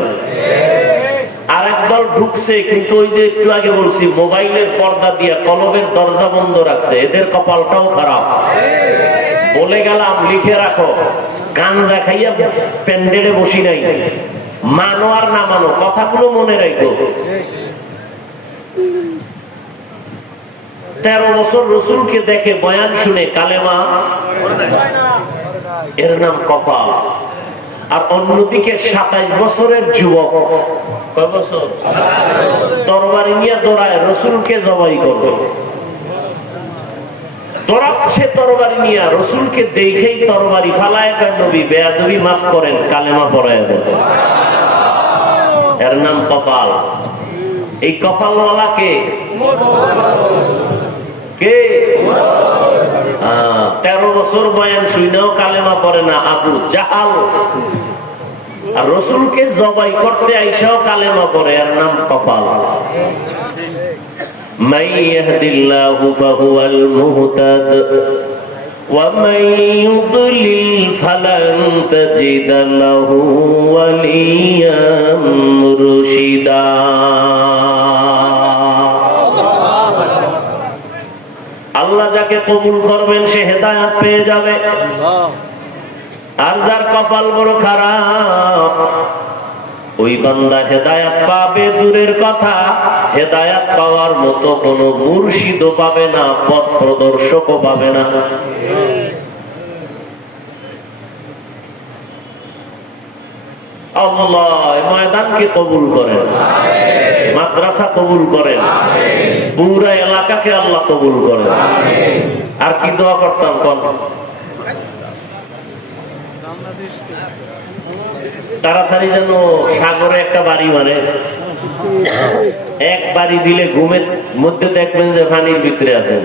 আরেক দল ঢুকছে, কিন্তু ওই যে একটু আগে বলছি মোবাইলের পর্দা দিয়া কলবের দরজা বন্ধ রাখছে, এদের কপালটাও খারাপ। বলে গেলাম লিখে রাখো, গাঞ্জা খাইয়া প্যান্ডেলে বসি নাই, মানো আর না মানো কথাগুলো মনে রাখো। 13 বছর রসুলকে দেখে বয়ান শুনে কালেমা, এর নাম কপাল। আর অন্যদিকে 27 বছরের যুবক, কয় বছর, তরবারি নিয়ে দৌড়ায় রসুলকে জবাই করবে, দৌড়াচ্ছে তরবারি নিয়ে, রসুলকে দেখেই তরবারি ফালায়, নবী বেয়াদবি মাফ করেন, কালেমা পড়ায় দেন। এর নাম কপাল। এই কপালওয়ালা কে? কে? 13 বছর বয়ান শুনেও কালেমা পড়ে না আবু জাহাল, আর রসুলকে জবাই করতে আইসাও কালেমা পড়ে, এর নাম কপাল। মান ইয়াহদিল্লাহু ফাহুয়াল মুহতাদ ওয়া মান ইউদ্লিল ফালান তাজিদা লাহু ওয়ালিয়াম মুরশিদা। আল্লাহ যাকে কবুল করবেন সে হেদায়েত পেয়ে যাবে, আর যার কপাল বড় খারাপ ওই বান্দা হেদায়েত পাবে দূরের কথা, হেদায়েত পাওয়ার মতো কোন মুর্শিদও পাবে না, পথ প্রদর্শকও পাবে না। আল্লাহ ময়দানকে কবুল করেন, মাদ্রাসা কবুল করেন, পুরা এলাকাকে আল্লাহ কবুল করেন। আর কি দোয়া করতাম কোন? তাড়াতাড়ি যেন সাগরে একটা বাড়ি, মানে এক বাড়ি দিলে ঘুমের মধ্যে দেখবেন যে পানির ভিতরে আছেন।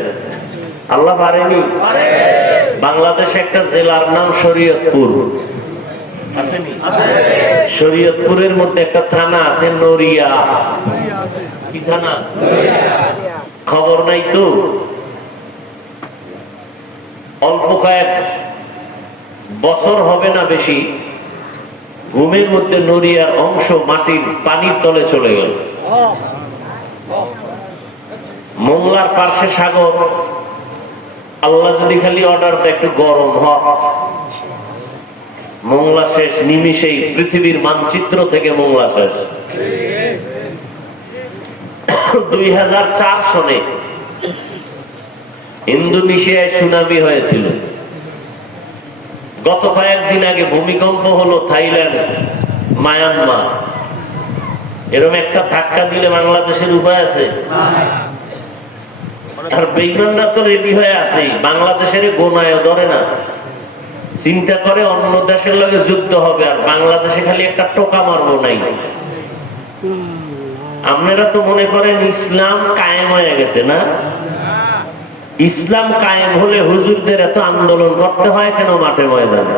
আল্লাহ পারেনি? বাংলাদেশে একটা জেলার নাম শরীয়তপুর, শরীয়তপুরের মধ্যে একটা থানা আছে নড়িয়া। কি থানা? খবর নাই তো। অল্প কয়েক বছর হবে না বেশি, ঘুমের মধ্যে নড়িয়ার অংশ মাটির পানির তলে চলে গেল। মোংলার পার্শ্বে সাগর। আল্লাহ যদি খালি অর্ডার দেয় একটু গরম হয়, মোংলা শেষ নিমিষেই, পৃথিবীর মানচিত্র থেকে মোংলা শেষ। 2004 সনে ইন্দোনেশিয়ায় সুনামি হয়েছিল। গত কয়েকদিন আগে ভূমিকম্প হলো থাইল্যান্ড, মায়ানমার। এরকম একটা ধাক্কা দিলে বাংলাদেশের উপায় আছে? আর বেঈমানরা তো রেডি হয়ে আছে, বাংলাদেশের গোনায় ধরে না, চিন্তা করে অন্য দেশের লগে যুদ্ধ হবে, আর বাংলাদেশে খালি একটা টোকা মারবো নাই। আপনারা তো মনে করেন ইসলাম কায়েম হয়ে গেছে না? ইসলাম কায়েম হলে হুজুরদের এত আন্দোলন করতে হয় কেন মাঠে ময়দানে?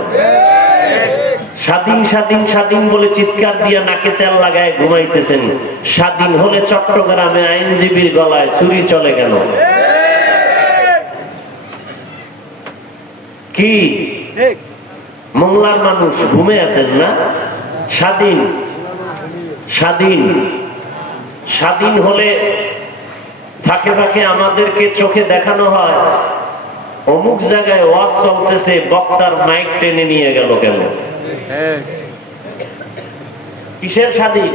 স্বাধীন স্বাধীন স্বাধীন বলে চিৎকার দিয়া নাকে তেল লাগায় ঘুমাইতেছেন, স্বাধীন হলে চট্টগ্রামে আইনজীবীর গলায় ছুরি চলে কেন? কি মোংলার মানুষ ঘুমে আছেন না? স্বাধীন স্বাধীন স্বাধীন হলে ফাঁকে ফাঁকে আমাদেরকে চোখে দেখানো হয় অমুক জায়গায় ওয়াজ চলতেছে, বক্তার মাইক টেনে নিয়ে গেল কেন? কিসের স্বাধীন?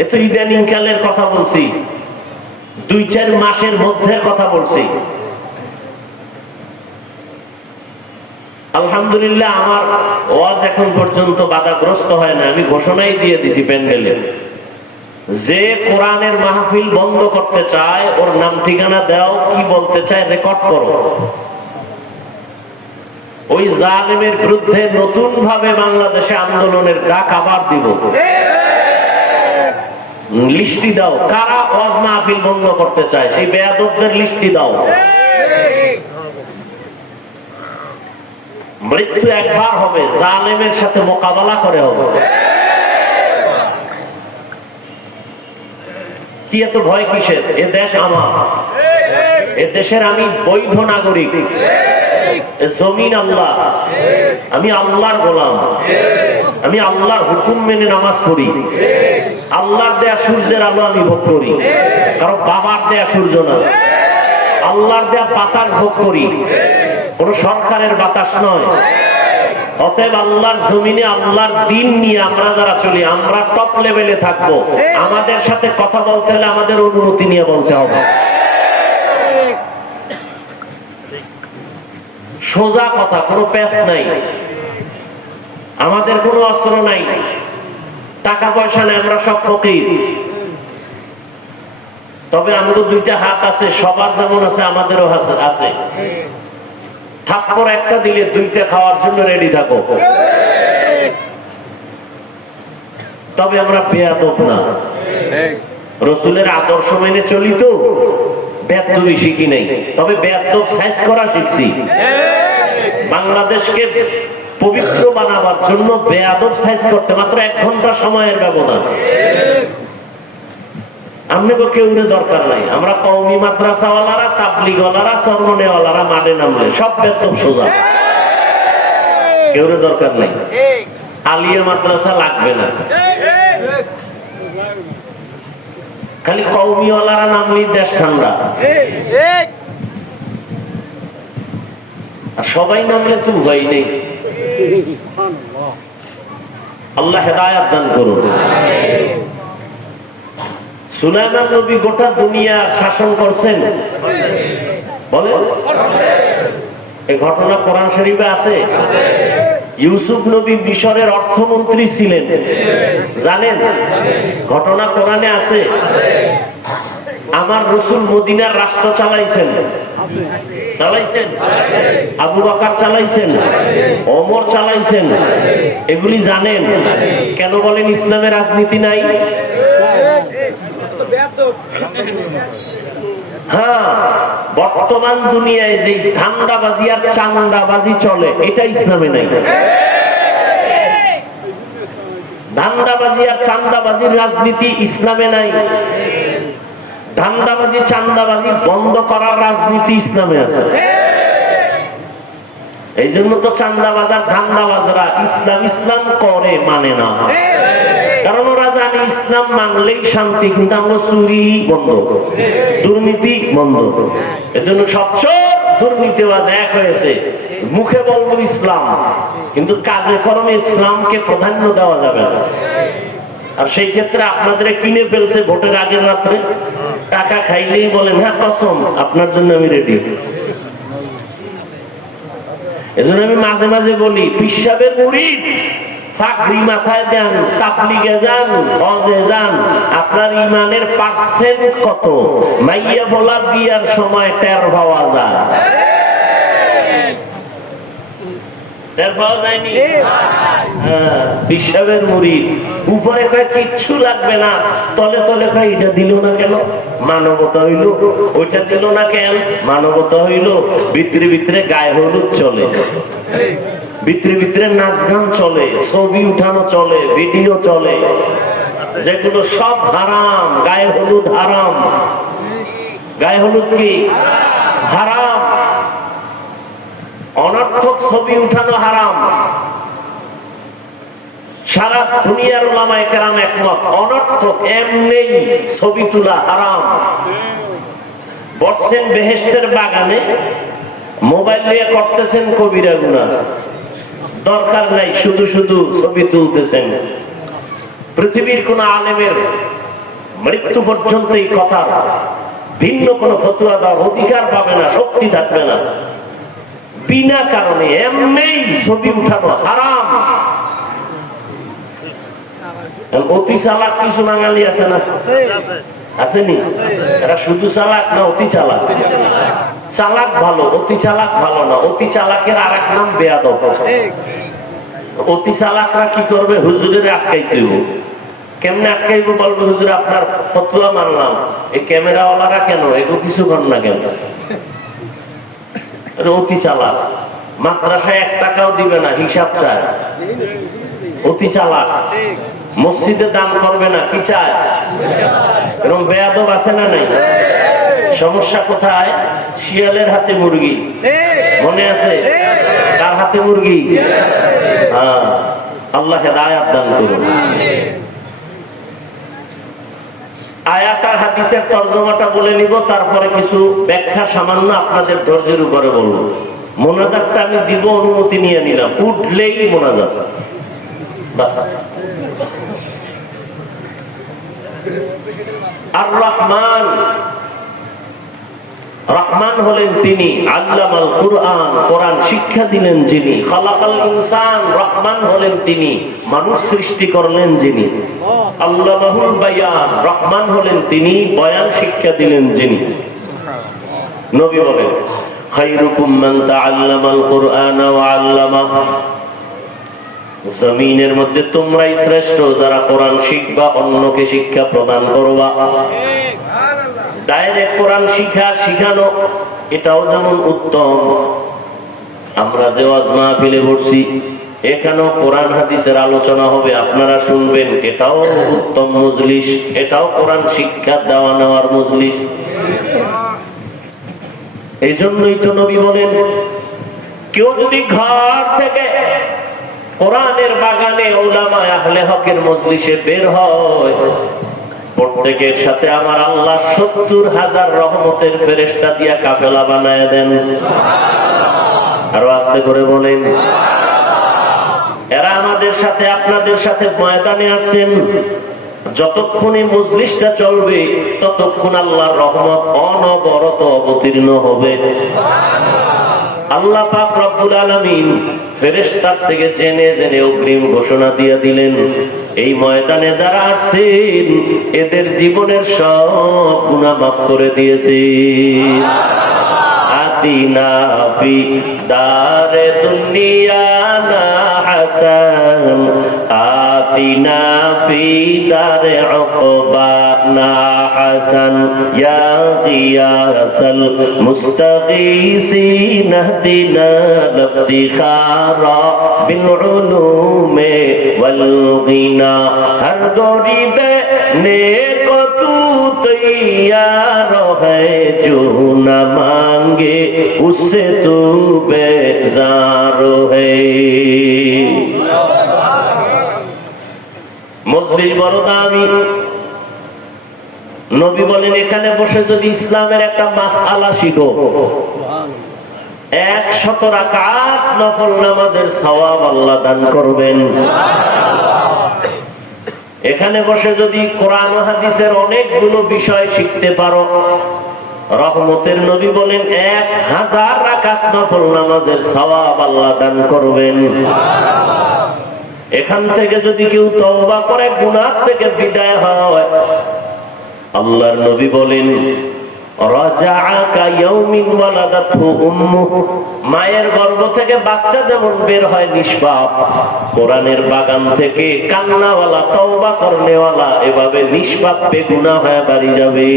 এ তো ইদানিং কালের কথা বলছি, 2-4 মাসের মধ্যে কথা বলছি। আলহামদুলিল্লাহ আমার ওয়াজ এখন পর্যন্ত বাধাগ্রস্ত হয় না। আমি ঘোষণাই দিয়ে দিছি প্যান্ডেলে, যে কোরআনের মাহফিল বন্ধ করতে চায় ওর নাম ঠিকানা দাও, কি বলতে চায় রেকর্ড করো। ওই জালেমের বিরুদ্ধে নতুন ভাবে বাংলাদেশে আন্দোলনের ডাক আবার দিব। লিস্টি দাও, কারা ওয়াজ মাহফিল বন্ধ করতে চায়, সেই বেয়াদবদের লিস্টি দাও। মৃত্যু একবার হবে, জালেমের সাথে মোকাবেলা করে হবে। কি এত ভয় কিসের? এ দেশ আমার, এ দেশের আমি বৈধ নাগরিক, জমিন আল্লাহ, আমি আল্লাহর গোলাম, আমি আল্লাহর হুকুম মেনে নামাজ পড়ি, আল্লাহর দেয়া সূর্যের আলো আমি ভোগ করি, কারণ বাবার দেয়া সূর্য না, আল্লাহর দেয়া বাতাস ভোগ করি, কোন সরকারের বাতাস নয়। অতএব আল্লাহর জমিনে আল্লাহর দিন নিয়ে আমরা যারা চলি, আমরা টপ লেভেলে থাকবো। আমাদের সাথে কথা বলতে হলে আমাদের অনুমতি নিয়ে বলতে হবে। সোজা কথা, কোনো প্যাচ নাই, আমাদের কোনো অস্ত্র নাই, টাকা পয়সা নাই, আমরা সব ফকির। তবে আমাদের দুইটা হাত আছে, সবার যেমন আছে আমাদেরও আছে। থাপ্পড় একটা দিলে দুইটা খাওয়ার জন্য রেডি থাকো। তবে আমরা বেয়াদব না, রসুলের আদর্শ মেনে চলি, তো বেয়াদবি শিখি নাই, তবে বেয়াদব সাইজ করা শিখছি। বাংলাদেশকে পবিত্র বানাবার জন্য বেয়াদব সাইজ করতে মাত্র 1 ঘন্টা সময়ের ব্যবধান। আমনেগো কেউ দরকার নাই, আমরা কওমি মাদ্রাসাওয়ালারা, তাবলিগওয়ালারা, সরমনেওয়ালারা মাঠে নামলে সব বেদব সোজা, কেউ দরকার নাই। আলিয়া মাদ্রাসা লাগবে না, খালি কওমিওয়ালারা নামলেই দেশ ঠান্ডা। আর সবাই নামলে তো উপায় নেই। আল্লাহ হেদায়াত দান করুন। সুলাইমান নবী গোটা দুনিয়ার শাসন করছেন, বলে এই ঘটনা কোরআন শরীফে আছে। ইউসুফ নবী মিশরের অর্থমন্ত্রী ছিলেন, জানেন? ঘটনা কোরআনে আছে। আমার রাসূল মদিনার রাষ্ট্র চালাইছেন, আবু বকর চালাইছেন, ওমর চালাইছেন, এগুলি জানেন। কেন বলেন ইসলামে রাজনীতি নাই? হ্যাঁ, বর্তমান দুনিয়ায় যে ধান্দাবাজি আর চান্দাবাজি চলে, এটা ইসলামে নাই। ধান্দাবাজি আর চান্দাবাজির রাজনীতি ইসলামে নাই। ধান্দাবাজি চান্দাবাজি বন্ধ করার রাজনীতি ইসলামে আছে। এই জন্য তো চান্দাবাজার ধান্দাবাজরা ইসলাম করে মানে না, কারণ ওরা জানে ইসলাম মানলেই শান্তি, কিন্তু আমরা চুরি বন্ধ, দুর্নীতি বন্ধ। এজন্য সব চোর দুর্নীতিবাজ এক হয়েছে। মুখে বলবো ইসলাম, কিন্তু কাজে কর্মে ইসলামকে প্রাধান্য দেওয়া যাবে না। আর সেই ক্ষেত্রে আপনাদের কিনে ফেলছে ভোটের আগের রাত্রে, টাকা খাইলেই বলেন হ্যাঁ কসম আপনার জন্য আমি রেডি। এজন্য আমি মাঝে মাঝে বলি, পিসাবের মুরিদ ফাকরি মাথায় দেন, তাবলিগে যান, হজে যান, আপনার ইমানের পার্সেন্ট কত মাইয়া বলা বিয়ার সময় টের পাওয়া যায়। পিসাবের মুরিদ উপরে কয় কিচ্ছু লাগবে না, তলে তলে কয় এটা দিল না কেন, মানবতা হইল, ওইটা দিল না কেন, মানবতা হইল। ভিতরে ভিতরে গায়ে হলুদ চলে, ভিতরে ভিতরে নাচ গান চলে, ছবি উঠানো চলে, ভিডিও চলে, যেগুলো সব হারাম। গায়ে হলুদ হারাম, গায়ে হলুদ কি হারাম, অনর্থক ছবি উঠানো হারাম। সারা দুনিয়ার উলামায়ে কেরাম একমত, অনর্থক এমনি ছবি তোলা হারাম। বসছেন বেহেশতের বাগানে, মোবাইল নিয়ে করতেছেন কবিরা গুনাহ, দরকার নাই, শুধু শুধু ছবি তুলতেছেন। পৃথিবীর কোন আলেমের মৃত্যু পর্যন্ত এই কথা ভিন্ন কোন ফতোয়া দেওয়ার অধিকার পাবে না, শক্তি থাকবে না। বিনা কারণে এমনি ছবি উঠানো হারাম। অতি চালাক কিছু বাঙালি আছে না, আসেনি? এরা শুধু চালাক না অতি চালাক? চালাক ভালো, অতি চালাক ভালো না। অতি চালাকের আর এক নাম বেয়াদব। অতি চালাকরা কি করবে? হুজুরের আটকাইতে হবে। কেমনে আটকাইবো? বলবে হুজুর আপনার ফতোয়া মানলাম, এই ক্যামেরাওয়ালারা কেন এগো কিছু কর না কেন? অতি চালাক। মাদ্রাসায় 1 টাকাও দিবে না, হিসাব চায়, অতি চালাক। মসজিদে দান করবে না, কি চায়? এরকম বেয়াদব আছে না নাই? সমস্যা কোথায়? শিয়ালের হাতে মুরগি, মনে আছে? কার হাতে মুরগি? হ্যাঁ, আল্লাহ হেদায়েত দান করুন। আয়াত আর হাদিসের তরজমাটা বলে নিব, তারপরে কিছু ব্যাখ্যা সামান্য আপনাদের ধৈর্যের উপরে বলবো। মোনাজাতটা আমি দিব, অনুমতি নিয়ে নিলাম, উঠলেই মোনাজাত বাস। আর রহমান, রহমান হলেন তিনি, আল্লামাল কুরআন, কোরআন শিক্ষা দিলেন যিনি। খালাকাল ইনসান, রহমান হলেন তিনি, মানুষ সৃষ্টি করলেন যিনি। আল্লামাহুল বায়ান, রহমান হলেন তিনি, বয়ান শিক্ষা দিলেন যিনি। নবী বলেন, খায়রুকুম মান তাআল্লামাল কুরআন ওয়া আল্লামাহু, জমিনের মধ্যে তোমরাই শ্রেষ্ঠ যারা কোরআন শিখবা, অন্যকে শিক্ষা প্রদান করবা। ডাইরেক্ট কোরআন শিখানো এটাও যেমন উত্তম। আমরা যে ওয়াজ মাহফিলে বসছি, এখানেও কোরআন হাদিসের আলোচনা হবে, আপনারা শুনবেন, এটাও উত্তম মজলিস, এটাও কোরআন শিক্ষা দেওয়া নেওয়ার মজলিস। এই জন্যই তো নবী বলেন, কেউ যদি ঘর থেকে কোরআনের বাগানে উলামায়ে আহলে হকের মজলিসে বের হয়, প্রত্যেকের সাথে আমার আল্লাহ 70,000 রহমতের ফেরেশতা দিয়া কাফেলা বানায় দেন। আরো আস্তে করে বলেন। এরা আমাদের সাথে, আপনাদের সাথে ময়দানে আসছেন, যতক্ষণে মজলিসটা চলবে ততক্ষণ আল্লাহর রহমত অনবরত অবতীর্ণ হবে। আল্লাহ পাক রব্বুল আলামিন ফেরেশতার থেকে জেনে জেনে অগ্রিম ঘোষণা দিয়ে দিলেন, এই ময়দানে যারা আছেন এদের জীবনের সব গুনাহ মাফ করে দিয়েছে। আতিনা ফি দারে দুনিয়া না হাসান, আতিনা ফি দারে উকবা না হাসান, ইয়া গিয়াসাল মুস্তাগীসিন ইহদিনা লিফতিখারা বিল উলুমে ওয়াল গিনা। হর গরিবে নেক তু তৈয়ার হ্যায় जो न मांगे उससे तू बेजार है। মজলিস বড় দামি। নবী বলেন, এখানে বসে যদি ইসলামের একটা মাসআলা শিখো, 100 রাকাত নফল নামাজের সওয়াব আল্লাহ দান করবেন। এখানে বসে যদি কোরআন ও হাদিসের অনেকগুলো বিষয় শিখতে পারো, রহমতের নবী বলেন 1000 রাকাত নফল নামাজের সওয়াব আল্লাহ দান করবেন। এখান থেকে যদি কেউ তওবা করে গুনাহ থেকে বিদায় হয়, আল্লাহর নবী বলেন, রাজাআকা ইয়াউমিন ওয়ালাদাতহু উম্মুহু, মায়ের গর্ভ থেকে বাচ্চা যেমন বের হয় নিষ্পাপ, কোরআনের বাগান থেকে কান্নাওয়ালা তওবা করনেওয়ালা এভাবে নিষ্পাপ বেগুনাহ হয়ে বাড়ি যাবে।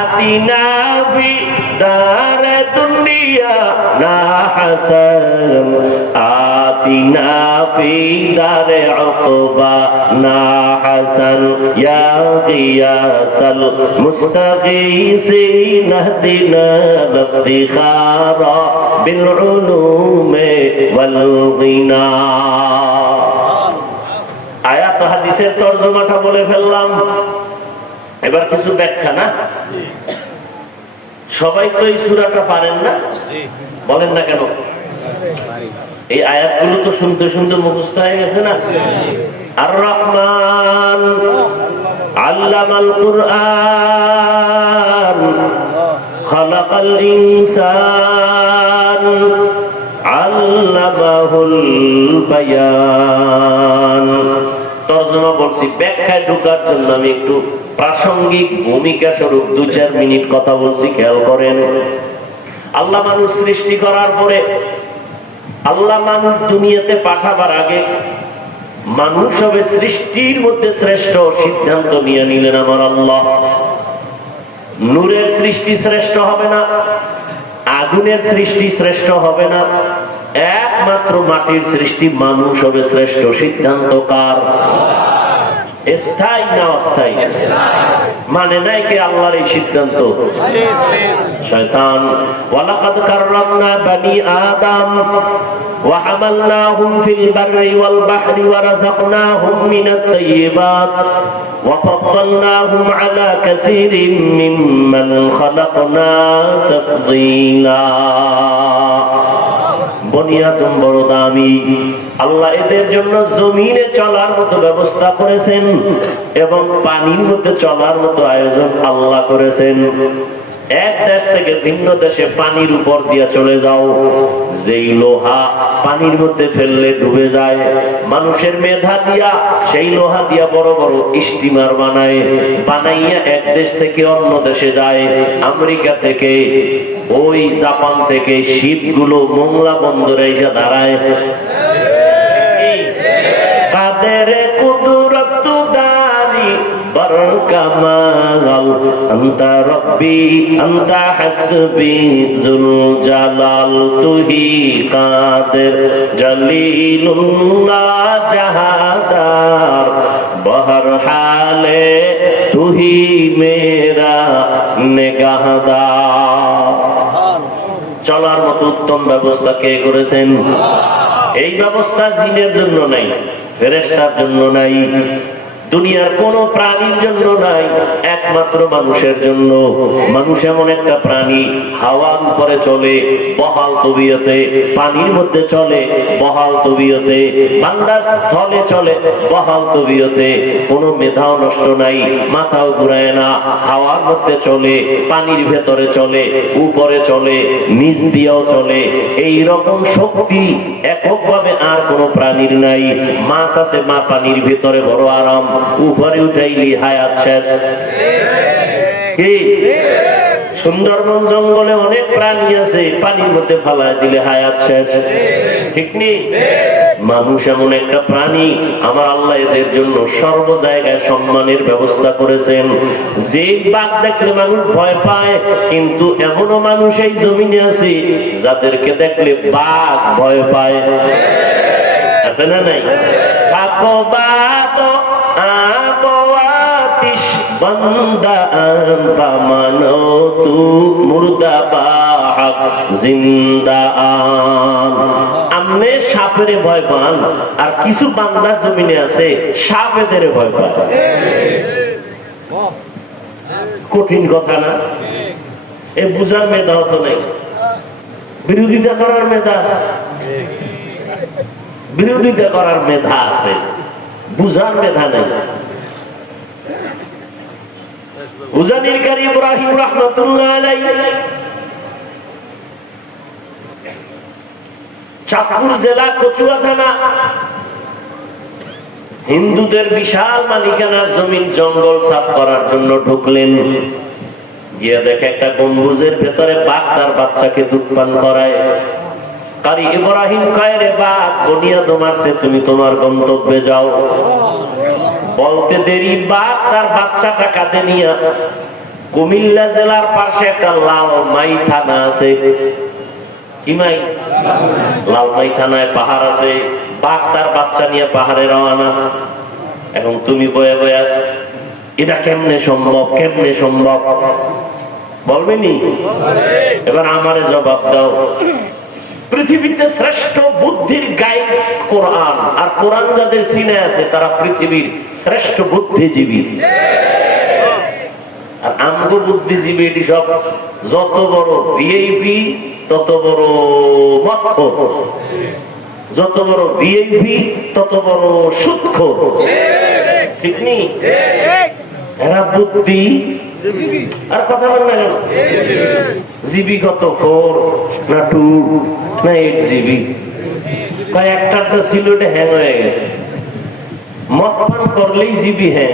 আতিনা ফি দারে দুনিয়া না হাসান, আতিনা ফি দারে উকবা না হাসান, ইয়া গিয়াসাল মুস্তাগীসিন ইহদিনা লিফতিখারা বিল উলুমে ওয়াল গিনা। আয়াত হাদিসের তরজমাটা বলে ফেললাম, এবার কিছু ব্যাখ্যা। না সবাই তো এই সূরাটা পারেন না, বলেন না কেন? এই আয়াতগুলো তো শুনতে শুনতে মুখস্থ হয়ে গেছে না? আর রহমান আল্লামাল কুরআন খালাকাল ইনসান আল্লামাহুল বায়ান। তরজমা বলছি, ব্যাখ্যায় ঢোকার জন্য আমি একটু প্রাসঙ্গিক ভূমিকা স্বরূপ 2-4 মিনিট কথা বলছি, খেয়াল করেন। আল্লাহ মানুষ সৃষ্টি করার পরে, আল্লাহ মানুষ দুনিয়াতে পাঠাবার আগে মানুষ হবে সৃষ্টির মধ্যে শ্রেষ্ঠ সিদ্ধান্ত নিয়ে নিলেন আমার আল্লাহ। নূরের সৃষ্টি শ্রেষ্ঠ হবে না, আগুনের সৃষ্টি শ্রেষ্ঠ হবে না, একমাত্র মাটির সৃষ্টি মানুষ হবে শ্রেষ্ঠ। সিদ্ধান্ত কার? স্থায়ী না অস্থায়ী? মানে নাই কি আল্লাহর এই সিদ্ধান্ত? শয়তান। ওয়ালাকাদ কাররামনা বানি আদম ওয়া হামালনাহুম ফিল বাররি ওয়াল বাহরি ওয়া রাযাকনাহুম মিনাত তাইয়্যিবাত ওয়া ফাদ্দালনাহুম আলা কাসীরিম মিম্মান খালাকনা তাফদীলা। বনি আদম বড় দামি। আল্লাহ এদের জন্য জমিনে চলার মতো ব্যবস্থা করেছেন এবং পানির মধ্যে চলার মতো আয়োজন আল্লাহ করেছেন। এক দেশ থেকে ভিন্ন দেশে পানির উপর দিয়ে চলে যাও, যেই লোহা পানির মধ্যে ফেললে ডুবে যায়, মানুষের মেধা দিয়া সেই লোহা দিয়া বড় বড় স্টিমার বানাইয়া এক দেশ থেকে অন্য দেশে যায়। আমেরিকা থেকে, ওই জাপান থেকে শিপগুলো মোংলা বন্দরে এসে দাঁড়ায়। কাদের কুদরত দারি বরকামাল আনতা রব্বি আনতা হাসবি যুল জালাল তুহি কাদের জলিলুল্লাহ জাহাদার বহর হালে তুহি মেরা নেগাহদার। চলার মতো উত্তম ব্যবস্থা কে করেছেন? এই ব্যবস্থা জিনের জন্য নাই, ফেরেশতার জন্য নাই, দুনিয়ার কোন প্রাণীর জন্য নাই, একমাত্র মানুষের জন্য। মানুষ এমন একটা প্রাণী, হাওয়ার উপরে চলে বহাল তবিয়তে, পানির মধ্যে চলে বহাল তবিয়তে, বান্দার স্থলে চলে বহাল তবিয়তে, কোনো মেধাও নষ্ট নাই, মাথাও ঘুরায় না, হাওয়ার মধ্যে চলে, পানির ভেতরে চলে, উপরে চলে, নিচ দিয়েও চলে। এই রকম শক্তি এককভাবে আর কোনো প্রাণীর নাই। মাছ আছে, মা পানির ভিতরে বড় আরাম, উপরে উঠাইলি হায়াত শেষ। কি সুন্দরবন জঙ্গলে অনেক প্রাণী আছে, পানির মধ্যে ফালায় দিলে হায়াত শেষ, ঠিক নেই? মানুষ এমন একটা প্রাণী, আমার আল্লাহ এদের জন্য সর্ব জায়গায় সম্মানের ব্যবস্থা করেছেন। যে বাঘ দেখলে মানুষ ভয় পায়, কিন্তু এমনও মানুষ এই জমিনে আছে যাদেরকে দেখলে বাঘ ভয় পায়। আছে না নাই? থাকো বাদ আতিশ বান্দা বামানো তু মুর্দা বাহাক জিন্দা আন। আমনে সাপেরে ভয় পান, আর কিছু বান্দা জমিনে আছে সাপ এদের ভয় পায়। কঠিন কথা না? এ বুঝার মেধাও তো নেই, বিরোধিতা করার মেধা আছে, বিরোধিতা করার মেধা আছে, বুঝার মেধা নেই। উজানির কারি ইব্রাহিম রাহমাতুল্লাহ আলাইহি চাঁদপুর জেলা কচুয়া থানা, হিন্দুদের বিশাল মালিকানার জমিন জঙ্গল সাফ করার জন্য ঢুকলেন। গিয়ে দেখে একটা গম্বুজের ভেতরে বাঘ তার বাচ্চাকে দুধ পান করায়। কারি ইব্রাহিম কয়, রে বাঘ, বুনিয়াদ মারছে, তুমি তোমার গন্তব্যে যাও। বলতে দেরি, বাঘ তার বাচ্চাটা কাঁধে নিয়ে কুমিল্লা জেলার পাশে একটা লালমাই থানা আছে। কি মাই? লালমাই থানায় পাহাড় আছে। বাঘ তার বাচ্চা নিয়ে পাহাড়ে রওনা। এখন তুমি বয়ে বয়ে এটা কেমনে সম্ভব, কেমনে সম্ভব বলবেনি? এবার আমারে জবাব দাও। পৃথিবীতে শ্রেষ্ঠ বুদ্ধির গাইড কোরআন, আর কোরআন যাদের সিনে আছে তারা পৃথিবীর শ্রেষ্ঠ বুদ্ধিজীবী। আর আমগো বুদ্ধিজীবী এটি সব যত বড় ভিআইপি তত বড় মক্খর, যত বড় ভিআইপি তত বড় সুদখোর, ঠিক নেই? এরা বুদ্ধি আর কথা বল না কেন? জিবি কত 4 না 2 না 8 জিবি? একটা ছিল, ওটা হ্যাং হয়ে গেছে। মদ পান করলেই জিবি হ্যাং,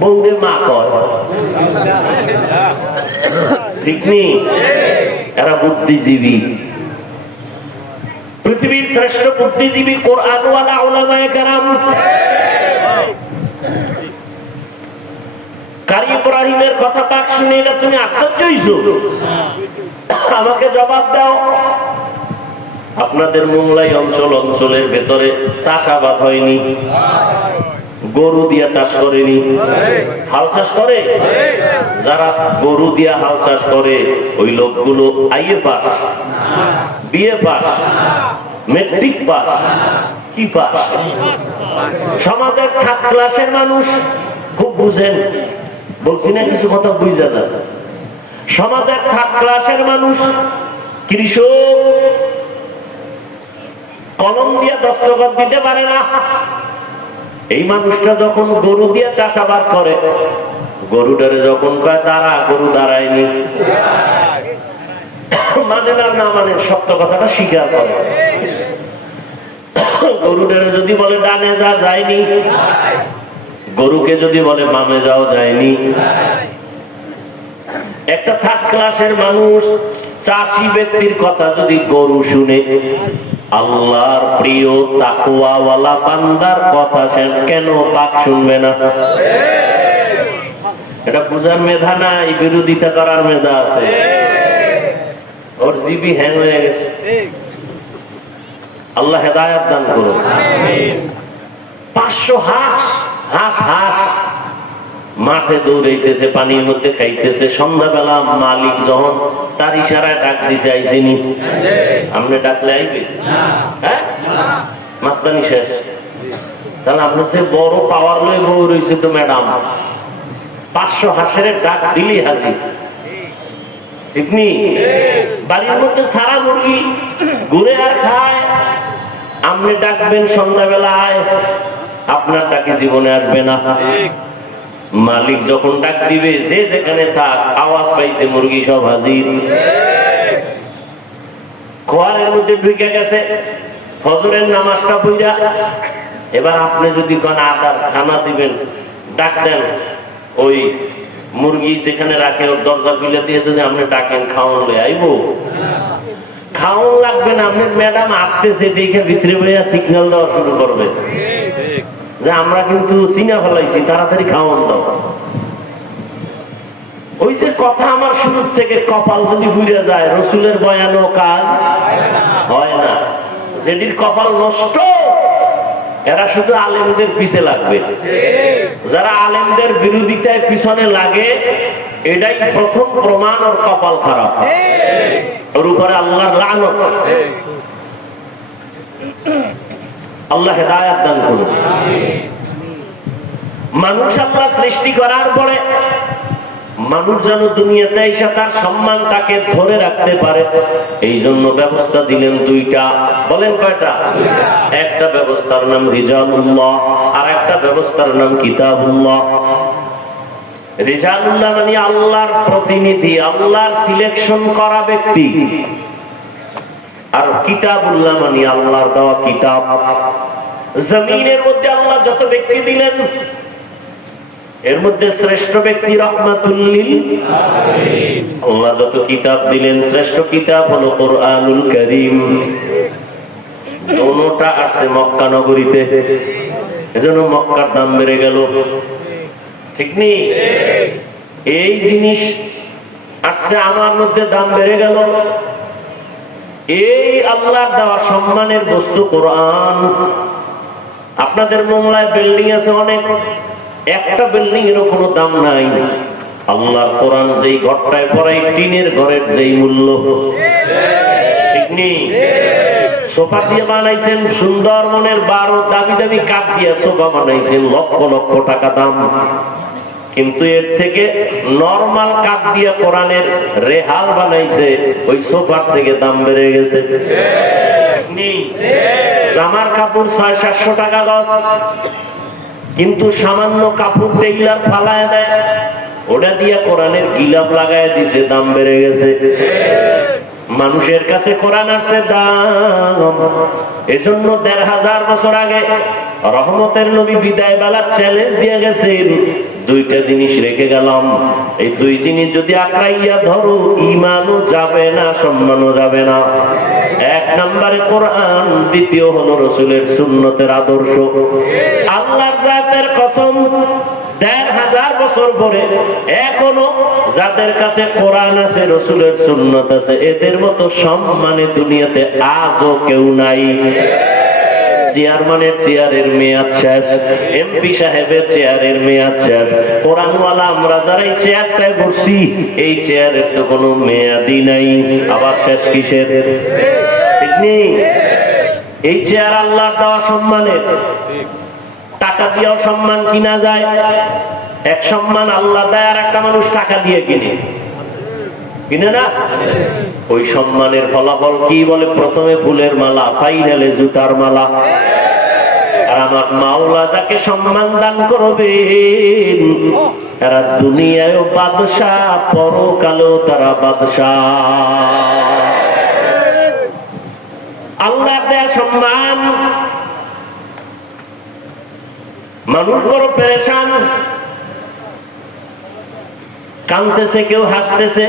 বউরে মা কয়, ঠিক নেই? এরা বুদ্ধিজীবী। পৃথিবীর শ্রেষ্ঠ বুদ্ধিজীবী কোরআনওয়ালা উলামায়ে কেরাম। কারি ইব্রাহিমের কথা বাক শুনে তুমি আশ্চর্য হইছো? আমাকে জবাব দাও, আপনাদের মোংলাই অঞ্চলের ভেতরে চাষাবাদ হয়নি? গরু দিয়া চাষ করেনি? হাল চাষ করে? যারা গরু দিয়া হাল চাষ করে ওই লোকগুলো IA pass, BA pass, matric pass, কি পাস? সমাজের থার্ড ক্লাসের মানুষ, খুব বুঝেন, বলছি না কিছু কথা বুঝে না। সমাজের থার্ড ক্লাসের মানুষ কৃষক, কলম দিয়ে দস্তখত দিতে পারে না। এই মানুষটা যখন গরু দিয়ে চাষাবাদ করে, গরুটারে যখন কয় দাঁড়া, গরু দাঁড়ায়নি, মানে না মানে সত্য কথাটা স্বীকার করে। গরুটারে যদি বলে ডানে যা, যায়নি। গরুকে যদি বলে বামে যাও, যায়নি। একটা থার্ড ক্লাসের মানুষ, চাষী ব্যক্তির কথা যদি গরু শুনে, আল্লাহর প্রিয় তাকওয়াওয়ালা বান্দার কথা সে কেন পাক শুনবে না? এটা বুঝার মেধা নাই, বিরোধিতা করার মেধা আছে। ওর জিবি হ্যাং হয়ে গেছে। আল্লাহ হেদায়েত দান করুন। 500 হাঁস মাঠে দৌড়াইতেছে, পানির মধ্যে খাইতেছে। সন্ধ্যাবেলা মালিক যখন তার ইশারায় ডাক দিছে, আইসিনি? আপনি ডাকলে আইবে? হ্যাঁ, মাস্তানি শেষ। তাহলে আপনার সে বড় পাওয়ার লয়ে বউ রয়েছে তো ম্যাডাম, 500 হাঁসের ডাক দিলি হাজির। ঠিক নি? বাড়ির মধ্যে সারা মুরগি ঘুরে আর খায়, আপনি ডাকবেন সন্ধ্যাবেলায়, আপনার ডাকে জীবনে আসবে না। মালিক যখন ডাক দিবে, যে যেখানে থাক, আওয়াজ পাইছে মুরগি সব হাজির। খোয়ারের মধ্যে ঢুকে গেছে, ফজরের নামাজটা পড়া, এবার আপনি যদি কোন আদার খানা দিবেন, ডাক দেন, ওই মুরগি যেখানে রাখে ওর দরজা খুলে দিয়ে যদি আপনি ডাকেন, খাওয়ান লয়ে আইব? খাওয়ান লাগবে না, আপনার ম্যাডাম আসতেছে দেখে ভিতরে বইয়া সিগন্যাল দেওয়া শুরু করবে যে আমরা কিন্তু চিনা ফেলাইছি, তাড়াতাড়ি খাওয়ান দাও। ওই যে কথা আমার শুরুর থেকে, কপাল যদি ঘুরে যায়, রসুলের বয়ানও কাজ হয় না। যেটির কপাল নষ্ট, এরা শুধু আলেমদের পিছে লাগবে। যারা আলেমদের বিরোধিতায় পিছনে লাগে, এটাই প্রথম প্রমাণ ওর কপাল খারাপ, ওর উপরে আল্লাহর লানত। আল্লাহ হেদায়েত দান করুন। মানুষ আল্লাহ সৃষ্টি করার পরে মানুষ যেন দুনিয়াতে এসে তার সম্মান তাকে ধরে রাখতে পারে, এই জন্য ব্যবস্থা দিলেন দুইটা। বলেন কয়টা? একটা ব্যবস্থার নাম রিজালুল্লাহ, আর একটা ব্যবস্থার নাম কিতাবুল্লাহ। রিজালুল্লাহ মানে আল্লাহর প্রতিনিধি, আল্লাহর সিলেকশন করা ব্যক্তি। আর কিতাবুল্লাহ মানে আল্লাহর দেওয়া কিতাব। জমিনের মধ্যে আল্লাহ যত ব্যক্তি দিলেন, এর মধ্যে শ্রেষ্ঠ ব্যক্তি রাহমাতুল লিল আলামিন। আল্লাহ যত কিতাব দিলেন, শ্রেষ্ঠ কিতাব হলো কোরআনুল কারীম। দোনোটা আছে মক্কা নগরীতে, এজন্য মক্কার দাম বেড়ে গেল। ঠিক নেই? এই জিনিস আসছে, আমার মধ্যে দাম বেড়ে গেল। এই আল্লাহর দেওয়া সম্মানের বস্তু কোরআন। আপনাদের মোংলায় বিল্ডিং আছে অনেক, একটা বিল্ডিং এর কোনো দাম নাই। আল্লাহর কোরআন যেই ঘরটায় পড়াই, টিনের ঘরের যেই মূল্য। ঠিক নেই? সোফা দিয়ে বানাইছেন, সুন্দরবনের 12 দামি দামি কাঠ দিয়ে সোফা বানাইছেন, লক্ষ লক্ষ টাকা দাম। কিন্তু এর থেকে নরমাল কাঠ দিয়ে কোরআনের রেহাল বানাইছে, ওই সোফার থেকে দাম বেড়ে গেছে। জামার কাপড় 600-700 টাকা গজ, কিন্তু সামান্য কাপড় টেইলার ফালায় দেয়, ওটা দিয়ে কোরআনের গিলাপ লাগায় দিছে, দাম বেড়ে গেছে। মানুষের কাছে কোরআন আছে দাম। এজন্য 1500 বছর আগে রহমতের নবী বিদায় বেলার চ্যালেঞ্জ দিয়ে গেছেন, দুইটা জিনিস রেখে গেলাম, এই দুই জিনিস যদি আঁকড়াইয়া ধরো, ঈমানও যাবে না, সম্মানও যাবে না। এক নম্বরে কোরআন, দ্বিতীয় হলো রাসূলের সুন্নতের আদর্শ। আল্লাহর জাতের কসম, 1500 বছর বছর পরে এখনো যাদের কাছে কোরআন আছে, রসুলের সুন্নাত আছে, এদের মতো সম্মানে দুনিয়াতে আজও কেউ নাই। চেয়ারম্যানের চেয়ারের মেয়াদ শেষ, এমপি সাহেবের চেয়ারের মেয়াদ শেষ, কোরআনওয়ালা আমরা যারা এই চেয়ারটায় বসছি এই চেয়ারের তো কোনো মেয়াদই নাই, আবার শেষ কিসের? ঠিক নেই। এই চেয়ার আল্লাহর দেওয়া সম্মানের, টাকা দিয়েও সম্মান কিনা যায়। এক সম্মান আল্লাহ দেয় আর একটা মানুষ টাকা দিয়ে কিনে না। ওই সম্মানের ফলাফল কি বলে? প্রথমে ফুলের মালা, ফাইনালে জুতার মালা। আর আমার মাওলা যাকে সম্মান দান করবেন তারা দুনিয়ায় বাদশাহ, পরকালেও তারা বাদশাহ। আল্লাহ দেয়া সম্মান। মানুষ বড় পেরেশান, কাঁদতেছে, কেউ হাসতেছে,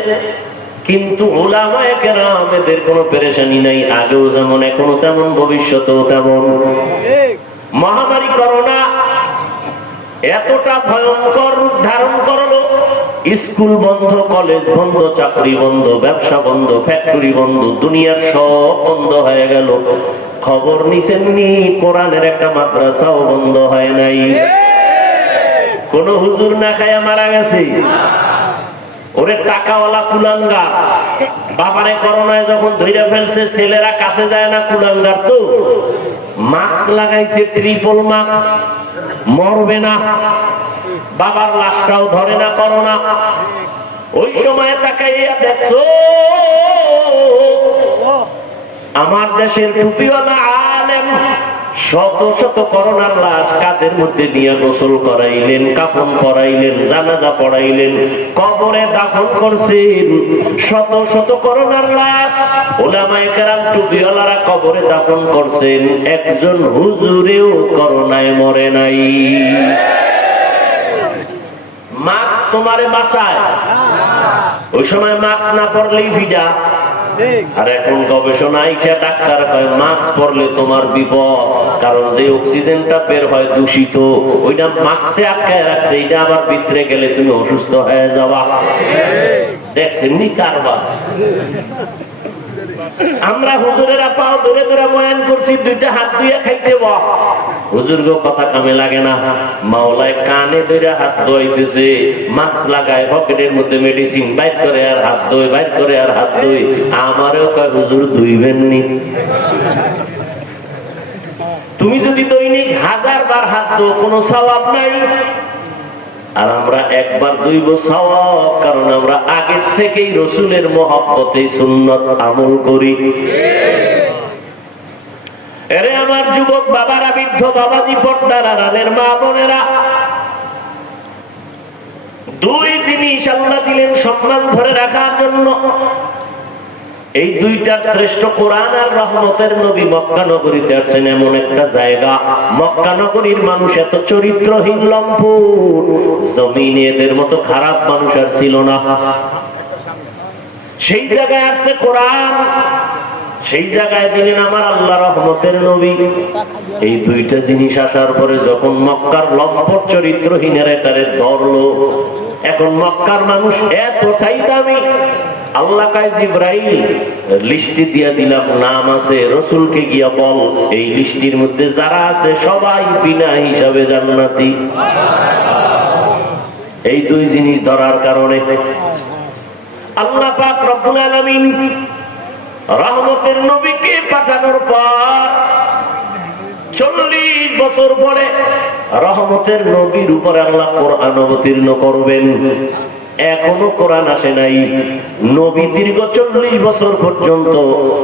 কিন্তু উলামায়ে কেরাম এদের কোনো পেরেশানি নাই। আগেও যেমন এখনো তেমন, ভবিষ্যতেও তেমন। মহামারী করোনা এতটা ভয়ঙ্কর রূপ ধারণ করলো, স্কুল বন্ধ, কলেজ বন্ধ, চাকরি বন্ধ, ব্যবসা বন্ধ, ফ্যাক্টরি বন্ধ, দুনিয়ার সব বন্ধ হয়ে গেল। খবর নিছেননি কোরআনের একটা মাদ্রাসাও বন্ধ হয় নাই। কোন হুজুর না খায়া মারা গেছে। ওরে টাকাওয়ালা কুলাঙ্গার, বাবারে করোনায় যখন ধইরা ফেলছে ছেলেরা কাছে যায় না, কুলাঙ্গার তো মাস্ক লাগাইছে, ট্রিপল মাস্ক, মরবে না, বাবার লাশটাও ধরে না করোনা। ওই সময় তাকাইয়া দেখছো আমার দেশের টুপিওয়ালা আলেম শত শত করোনার লাশ কাদের মধ্যে নিয়ে গোসল করাইলেন, কাফন পরাইলেন, জানাজা পড়াইলেন, কবরে দাফন করছেন। শত শত করোনার লাশ উলামায়ে কেরাম টুপিওয়ালারা কবরে দাফন করছেন। একজন হুজুরেও করোনায় মরে নাই। মাস্ক তোমারে বাঁচায়, ওই সময় মাস্ক না পরলেই ভিজা। আর এখন গবেষণা আইছে, ডাক্তার কয় মাস্ক পরলে তোমার বিপদ, কারণ যে অক্সিজেনটা বের হয় দূষিত, ওইটা মাস্কে আটকায় রাখছে, এটা আবার ভিতরে গেলে তুমি অসুস্থ হয়ে যাবা। দেখছেন নি কারবার? আমরা হুজুরেরা পাও ধরে ধরে বয়ান করছি, দুইটা হাত দিয়ে খাইতে বা হুজুরগো কথা কামে লাগে না। মাওলায় কানে ধরে হাত ধোয়াইতেছে, মাস্ক লাগায়, পকেটের মধ্যে মেডিসিন বাইর করে আর হাত ধোয়, বাইর করে আর হাত ধোয়। আমারও কয় হুজুর ধুইবেন নি। তুমি যদি দৈনিক 1000 বার হাত ধো কোনো সওয়াব নাই, আর আমরা একবার ধুইব সওয়াব, কারণ আমরা আগের থেকেই রসুলের মহব্বতে সুন্নত আমল করি। এরে আমার যুবক বাবারা, বৃদ্ধ বাবাজি, পর্দার আড়ালের মা বোনেরা, দুই জিনিস আল্লাহ দিলেন সম্মান ধরে রাখার জন্য। এই দুইটার শ্রেষ্ঠ কোরআন আর রহমতের নবী মক্কা নগরীতে আসছেন এমন একটা জায়গা। মক্কা নগরীর মানুষ এত চরিত্রহীন, লম্পট, জমিনে এদের মতো খারাপ মানুষ আর ছিল না। সেই জায়গায় আসছে কোরআন, সেই জায়গায় দিলেন আমার আল্লাহ রহমতের নবী। এই দুইটা জিনিস আসার পরে যখন মক্কার লম্পট চরিত্রহীনের এটারে ধরলো, এখন মক্কার মানুষ এতটাই দামি, আল্লাহ কয় জিবরাইল লিস্টি দিয়া দিলাম, নাম আছে, রসুলকে গিয়া বল এই লিস্টির মধ্যে যারা আছে সবাই বিনা হিসাবে জান্নাতি। এই দুই জিনিস ধরার কারণে আল্লাহ পাক রব্বুল আলামিন রহমতের নবীকে পাঠানোর পর 40 বছর পরে রহমতের নবীর উপরে আল্লাহ কোরআন অবতীর্ণ করবেন। এখনো কোরআন আসে নাই। নবী দীর্ঘ 40 বছর পর্যন্ত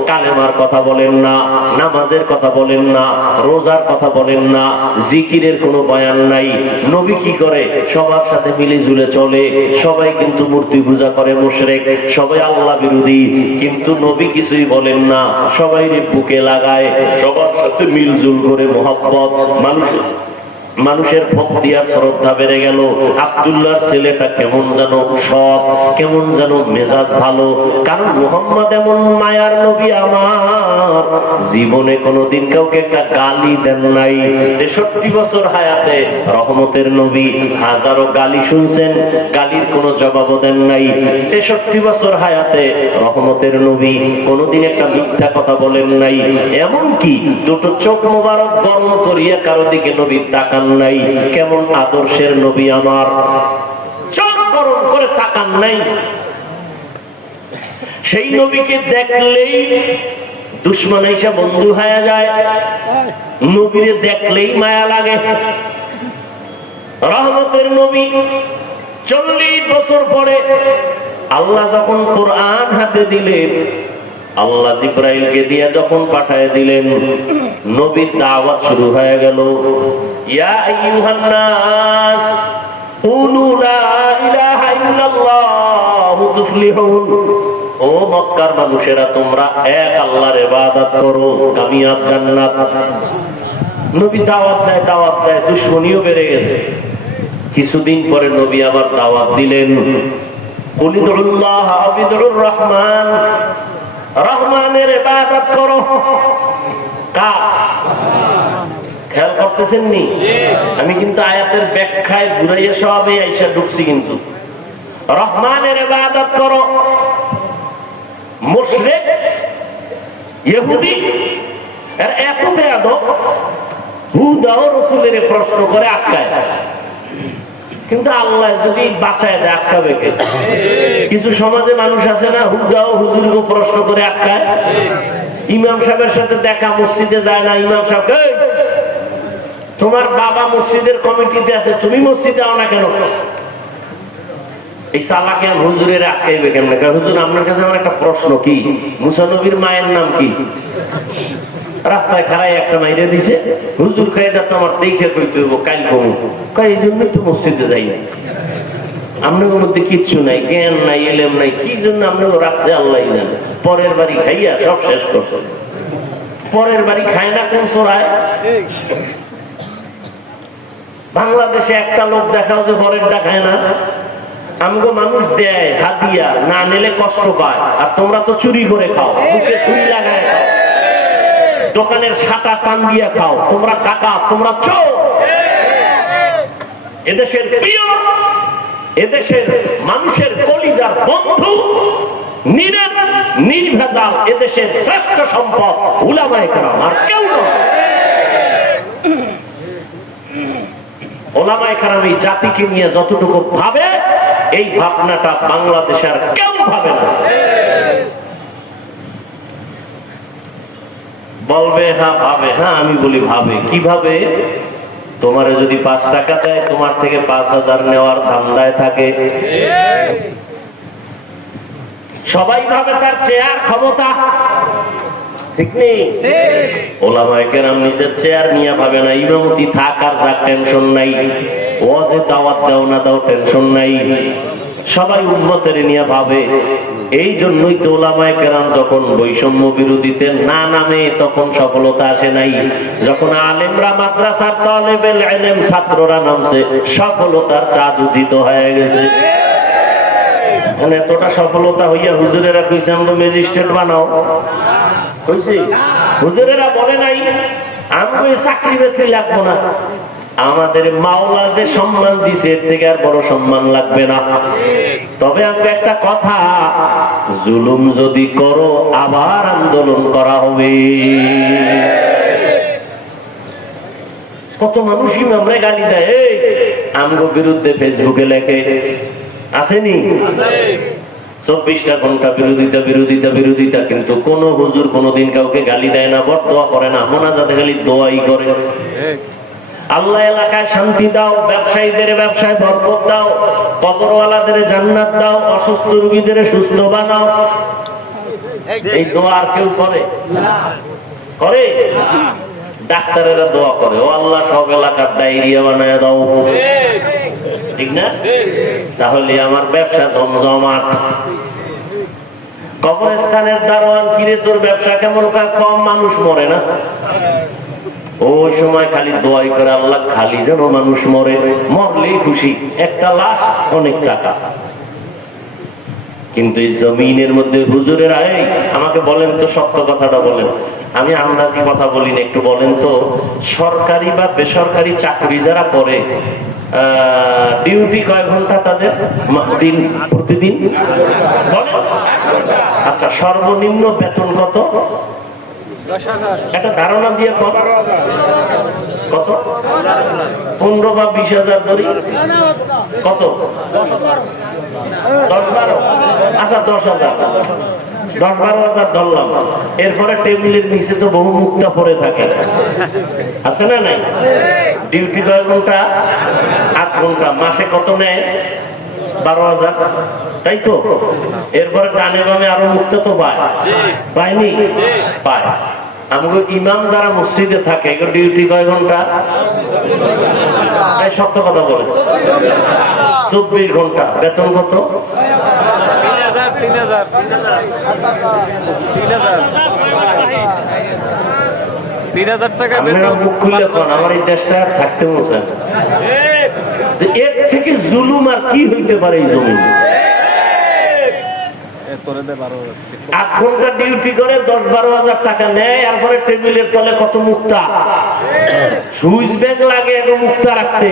কালেমার কথা বলেন না, নামাজের কথা বলেন না, রোজার কথা বলেন না, জিকিরের কোনো বয়ান নাই। নবী কি করে? সবার সাথে মিলে ঝুলে চলে। সবাই কিন্তু মূর্তি পূজা করে, মুশরিক, সবাই আল্লাহ বিরোধী, কিন্তু নবী কিছুই বলেন না, সবাই বুকে লাগায়, সবার সাথে মিলজুল করে মহব্বত। মানুষ মানুষের ভক্তি আর শ্রদ্ধা বেড়ে গেল। আব্দুল্লাহর ছেলেটা কেমন যেন সৎ, কেমন যেন মেজাজ ভালো, কারণ মুহাম্মদ এমন মায়ার নবী আমার, জীবনে কোনোদিন কাউকে একটা গালি দেন নাই। 63 বছর হায়াতে রহমতের নবী, হাজারো গালি শুনছেন, গালির কোনো জবাবও দেন নাই। 63 বছর হায়াতে রহমতের নবী, কোনোদিন একটা মিথ্যা কথা বলেন নাই। এমনকি দুটো চোখ মোবারক গরম করিয়া কারো দিকে নবী তাকান নাই। কেমন আদর্শের নবী আমার, চোখ গরম করে তাকান নাই। সেই নবীকে দেখলেই দুশ্মন এসে বন্ধু হয়ে যায়, নবীরে দেখলেই মায়া লাগে। রহমতের নবী 40 বছর পরে আল্লাহ যখন কোরআন হাতে দিলেন, আল্লাহ জিবরাইলকে দিয়ে যখন পাঠায় দিলেন, নবীর দাওয়াত শুরু হয়ে গেল। ইয়া আইয়ুহান নাস কুলু লা ইলাহা ইল্লাল্লাহু তুফলিহুন। ও মক্কার মানুষেরা, তোমরা এক আল্লাহর ইবাদত করো, কামিয়াব জান্নাত। নবী দাওয়াত দেয়, দুশমনীও বেড়ে গেছে। কিছুদিন পরে নবী আবার দাওয়াত দিলেন, কুলিদুল্লাহ আবিদুর রহমান, রহমানের ইবাদত করো। খেয়াল করতেছেন নি? আমি কিন্তু আয়াতের ব্যাখ্যায় ঘুরাইয়া সবে আইসা ঢুকছি। কিন্তু রহমানের ইবাদত করো। মুশরিক ইহুদি এর এত বেয়াদব, হুদাও রাসূলের প্রশ্ন করে আটকায়, কিন্তু আল্লাহ যদি বাঁচায় দেয় আটকাবে কে? কিছু সমাজে মানুষ আছে না, হুদাও হুজুরকে প্রশ্ন করে আটকায়। ইমাম সাহেবের সাথে দেখা, মসজিদে যায় না, ইমাম সাহেব তোমার বাবা মসজিদের কমিটিতে আছে, তুমি মসজিদে আও না কেন? এই সালাকে হুজুরের আটকাইবে কেমন? হুজুর আপনার কাছে আমার একটা প্রশ্ন, কি মুসা নবীর মায়ের নাম কি? রাস্তায় খাড়াই একটা মাইরে দিছে, হুজুর খাইদা তো আমার দেখে কইতে হইব, কাল কমু কয়, এই জন্যই তো মসজিদে যাই না। আপনাদের মধ্যে কিচ্ছু নাই, জ্ঞান নাই, এলেম নাই, কি জন্য আপনাকে রাখছে আল্লাহ জানে। পরের বাড়ি খাইয়া সব শেষ করছে। পরের বাড়ি খায় না কোন চোরায়? বাংলাদেশে একটা লোক দেখাও যে পরেরটা খায় না। আমগো মানুষ দেয় হাদিয়া, না নিলে কষ্ট পায়, আর তোমরা তো চুরি করে খাও, মুখে ছুরি লাগায় খাও, দোকানের শাটা টান দিয়ে খাও। তোমরা কাকা, তোমরা চোর। এদেশের প্রিয়, এদেশের মানুষের কলিজার বন্ধু, নির্ভেজাল এদেশের শ্রেষ্ঠ সম্পদ উলামায়ে কেরাম, আর কেউ নয়। উলামায়ে কেরাম এই জাতিকে নিয়ে যতটুকু ভাবে, এই ভাবনাটা বাংলাদেশের কেউ ভাবে না। বলবে হ্যাঁ ভাবে, হ্যাঁ আমি বলি ভাবে। কিভাবে? তোমারে যদি 5 টাকা দেয়, তোমার থেকে 5000 নেওয়ার ধান্দায় থাকে। সবাই ভাবে তার চেয়ার ক্ষমতা, ঠিক নেই? ওলামায়ে কেরাম নিজের চেয়ার নিয়ে ভাবে না, ইমামতি থাক আর যাক টেনশন নাই, ওয়াজে দাওয়াত দাও না দাও টেনশন নাই, সবাই উম্মতের নিয়ে ভাবে। এই জন্যই তো ওলামায়ে কেরাম যখন বৈষম্য বিরোধীতে না নামে, তখন সফলতা আসে নাই। যখন আলেমরা মাদ্রাসার তালেবেল ইলম ছাত্ররা নামছে, সফলতার চাঁদ উদিত হয়ে গেছে। এতটা সফলতা হইয়া হুজুরেরা কইছে আমরা ম্যাজিস্ট্রেট বানাও, কইছে? হুজুরেরা বলে নাই আমরা চাকরি বাকরি লাগবো না, আমাদের মাওলা যে সম্মান দিছে এর থেকে আর বড় সম্মান লাগবে না। তবে আমি একটা কথা, জুলুম যদি করো আবার আন্দোলন করা হবে। কত মানুষ ইমামরে গালি দেয়, এই আমগো বিরুদ্ধে ফেসবুকে লেখে, আসেনি? 24টা ঘন্টা বিরোধিতা বিরোধিতা বিরোধিতা, কিন্তু কোন হুজুর কোনদিন কাউকে গালি দেয় না, বরদোয়া করে না, মোনাজাতে খালি দোয়াই করে। আল্লাহ এলাকায় শান্তি দাও, ব্যবসায়ীদের ব্যবসায় বরকত দাও, কবরওয়ালাদের জান্নাত দাও, অসুস্থ রোগীদের সুস্থ বানাও। এই দোয়া আর কেউ করে? করে? ডাক্তারেরা দোয়া করে, ও আল্লাহ সব এলাকার ডায়রিয়া বানায় দাও, ঠিক না? তাহলে আমার ব্যবসা জমজমাট। কবরস্থানের দারোয়ান, কিরে তোর ব্যবসা কেমন? কম মানুষ মরে না, ওই সময় খালি দোয়াই করে আল্লাহ খালি যেন মানুষ মরে, মরলেই খুশি, একটা লাশ অনেক টাকা। কিন্তু এই জমিনের মধ্যে হুজুরের আমাকে বলেন তো, সত্য কথাটা বলেন, আমি আন্দাজি কথা বলি না, একটু বলেন তো, সরকারি বা বেসরকারি চাকরি যারা করে ডিউটি কয় ঘন্টা তাদের দিন প্রতিদিন বলেন? আচ্ছা, সর্বনিম্ন বেতন কত? একটা ধারণা দিয়ে কত? 15 বা 20,000 ধরি, কত? 10-12? আচ্ছা 10,000, 10-12,000 ধরলাম। এরপরে টেবিলের নিচে তো বহু মুক্তা পড়ে থাকে, আছে না নাই? ডিউটি কয় ঘন্টা? 8 ঘন্টা। মাসে কত নেয়? 12,000, তাই তো? এরপরে ডানে বামে আরো মুক্ত তো পায়, পায়নি? পায়। আমাকে ইমাম যারা মসজিদে থাকে ডিউটি কয় ঘন্টা? সত্য কথা বলে 24 ঘন্টা। বেতন কত? 3,000 টাকা। মুখ খুলে কোন আমার এই দেশটা থাকতে মনে, এর থেকে জুলুম আর কি হইতে পারে এই জমি? 8 ঘন্টা ডিউটি করে 10-12,000 টাকা নেয়, এরপরে টেবিলের তলে কত মুক্তা, সুইচ ব্যাগ লাগে এত মুক্তা রাখতে,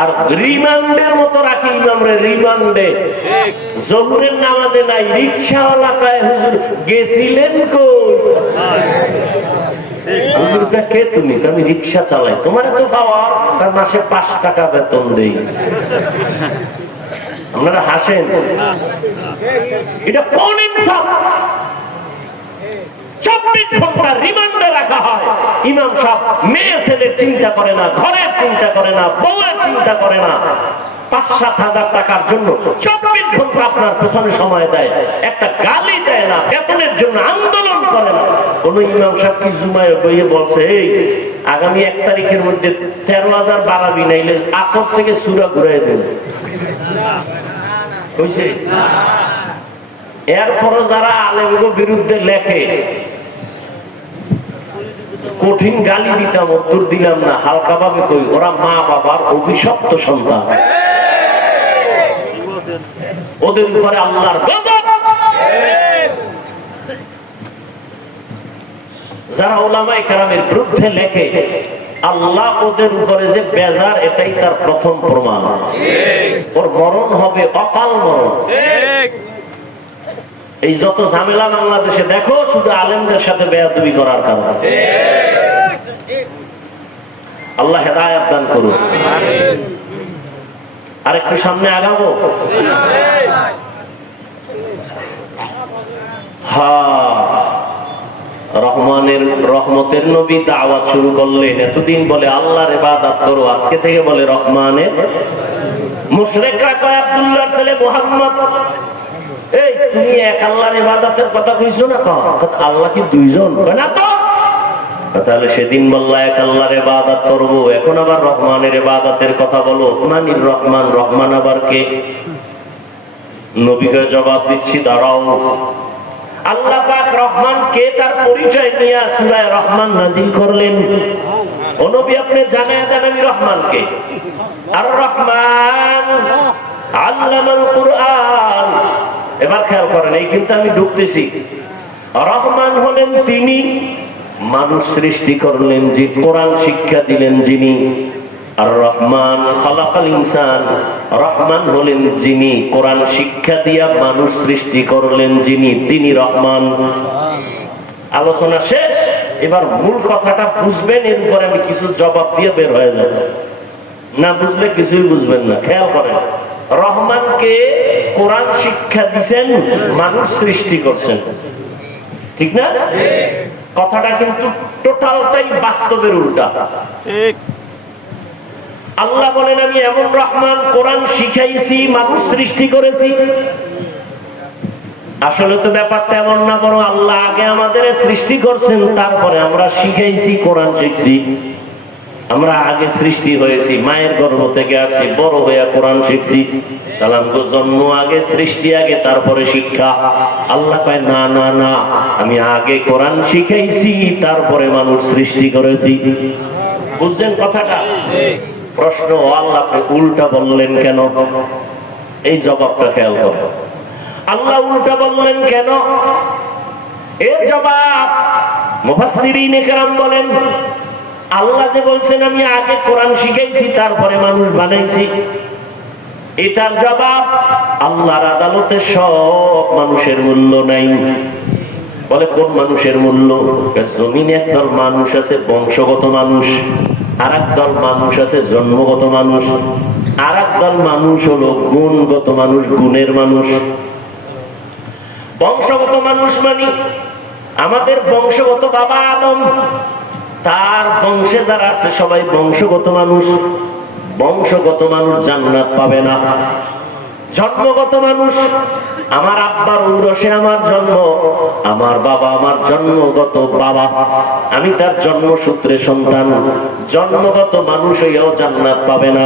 আর রিমান্ডের মতো রাখি ইমামরে, রিমান্ডে। জহুরের নামাজে নাই, রিক্সাওয়ালা কয় হুজুর গেছিলেন কই? হুজুরটা কে তুমি? আমি রিক্সা চালাই। তোমার তো পাওয়া, তার মাসে 5 টাকা বেতন দেই। আপনারা হাসেন, এটা কোন ইনসাফ? 24 ঘন্টা রিমান্ডে রাখা হয়। ইমাম সাহেব মেয়ে ছেলের চিন্তা করে না, ঘরের চিন্তা করে না, বউয়ের চিন্তা করে না, 5-7 হাজার টাকার জন্য 24 ঘন্টা আপনার পেছনে সময় দেয়, একটা গালি দেয় না, বেতনের জন্য আন্দোলন করে না। কোন ইমাম সাহেব কি জুমায় বইয়ে বলছে এই আগামী 1 তারিখের মধ্যে 13,000 বাড়াবি, নাইলে আসর থেকে সূরা ঘুরাই দেন? হইছে? এরপরও যারা আলেমগো বিরুদ্ধে লেখে, কঠিন গালি দিতাম, উত্তর দিলাম না, হালকা ভাবে কই, ওরা মা বাবার অভিশপ্ত সন্তান, ওদের উপরে আল্লাহর গজব। যারা উলামায়ে কেরামের বিরুদ্ধে লেখে, আল্লাহ ওদের উপরে যে বেজার, এটাই তার প্রথম প্রমাণ। ওর মরণ হবে অকাল মরণ। এই যত ঝামেলা বাংলাদেশে দেখো, শুধু আলেমদের সাথে বেয়াদবি করার কারণে। আল্লাহ হেদায়েত দান করুন। আরেকটু সামনে আগাবো। রহমানের রহমতের নবী দাওয়াত শুরু করলেন। এতদিন বলে আল্লাহর ইবাদত করো, আজকে থেকে বলে রহমানের। মুশরিকরা কয় আব্দুল্লাহর ছেলে মুহাম্মদ, এই তুমি এক আল্লাহর ইবাদতের কথা কইছো না? আল্লাহ কি দুইজন? না তো। তাহলে সেদিন বললা এক আল্লাহর ইবাদত করব, এখন আবার রহমানের ইবাদতের কথা বলো। মানির রহমান, রহমান আবার কে? নবীকে জবাব দিচ্ছি, দাঁড়াও। আল্লাহ পাক রহমান কে তার পরিচয় নিয়ে সূরা রহমান নাযিল করলেন। ও নবী, আপনি জানায় দেন আমি রহমান কে। আর রহমান আল্লামাল কুরআন। এবার খেয়াল করেন, এই কিন্তু আমি ঢুকতেছি। রহমান হলেন তিনি, মানুষ সৃষ্টি করলেন, যে কোরআন শিক্ষা দিলেন যিনি। আর রহমান খালাকাল ইনসান, রহমান হলেন যিনি কোরআন শিক্ষা দিয়া মানুষ সৃষ্টি করলেন যিনি, তিনি রহমান। আলোচনা শেষ। এবার মূল কথাটা বুঝবেন, এর উপরে আমি কিছু জবাব দিয়ে বের হয়ে যাব। না বুঝলে কিছুই বুঝবেন না। খেয়াল করেন, রহমানকে কোরআন শিক্ষা দিছেন, মানুষ সৃষ্টি করছেন, ঠিক না? কথাটা কিন্তু টোটালটাই বাস্তবের উল্টা। ঠিক। আল্লাহ বলেন আমি এমন রহমান, কোরআন শিখাইছি, মানুষ সৃষ্টি করেছি। আসলে তো ব্যাপারটা এমন না, বরং আল্লাহ আগে আমাদের সৃষ্টি করছেন, তারপরে আমরা শিখাইছি, কোরআন শিখছি। আমরা আগে সৃষ্টি হয়েছি, মায়ের গর্ভ থেকে আসছি, বড় হয়ে কোরআন শিখছি। কালাম তো জন্ম আগে, সৃষ্টি আগে, তারপরে শিক্ষা। আল্লাহ কয় না না না, আমি আগে কোরআন শিখাইছি, তারপরে মানুষ সৃষ্টি করেছি। বুঝছেন কথাটা? প্রশ্ন, আল্লাহ আপনি উল্টা বললেন কেন? এই জবাবটা খেয়াল করো। আল্লাহ উল্টা বললেন কেন? এর জবাব মুফাসসিরিনে কেরাম বলেন, আল্লাহ যে বলছেন আমি আগে কোরআন শিখাইছি তারপরে মানুষ বানাইছি, এটার জবাব আল্লাহর আদালতে সব মানুষের মূল্য নাই। বলে কোন মানুষের মূল্য? জমিনে একদল মানুষ আছে বংশগত মানুষ, আর একদল মানুষ আছে জন্মগত মানুষ, আর একদল মানুষ হলো গুণগত মানুষ, গুণের মানুষ। বংশগত মানুষ মানে আমাদের বংশগত বাবা আদম, তার বংশে যারা আছে সবাই বংশগত মানুষ। বংশগত মানুষ জান্নাত পাবে না। জন্মগত মানুষ, আমার আব্বার ঔরসে আমার জন্ম, আমার বাবা আমার জন্মগত বাবা, আমি তার জন্মসূত্রে সন্তান। জন্মগত মানুষ হইয়াও জান্নাত পাবে না।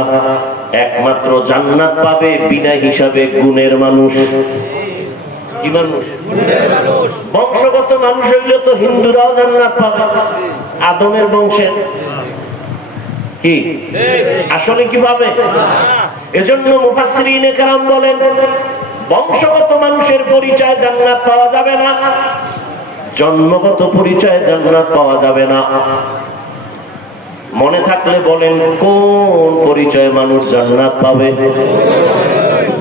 একমাত্র জান্নাত পাবে বিনা হিসাবে গুণের মানুষ। কি মানুষ? বংশগত মানুষ হইলে তো হিন্দুরাও জান্নাত পাবে, আদমের বংশের। কি আসলে কি পাবে? এজন্য মুফাসসিরিনে কেরাম বলেন, বংশগত মানুষের পরিচয় জান্নাত পাওয়া যাবে না, জন্মগত পরিচয় জান্নাত পাওয়া যাবে না। মনে থাকলে বলেন কোন পরিচয় মানুষ জান্নাত পাবে?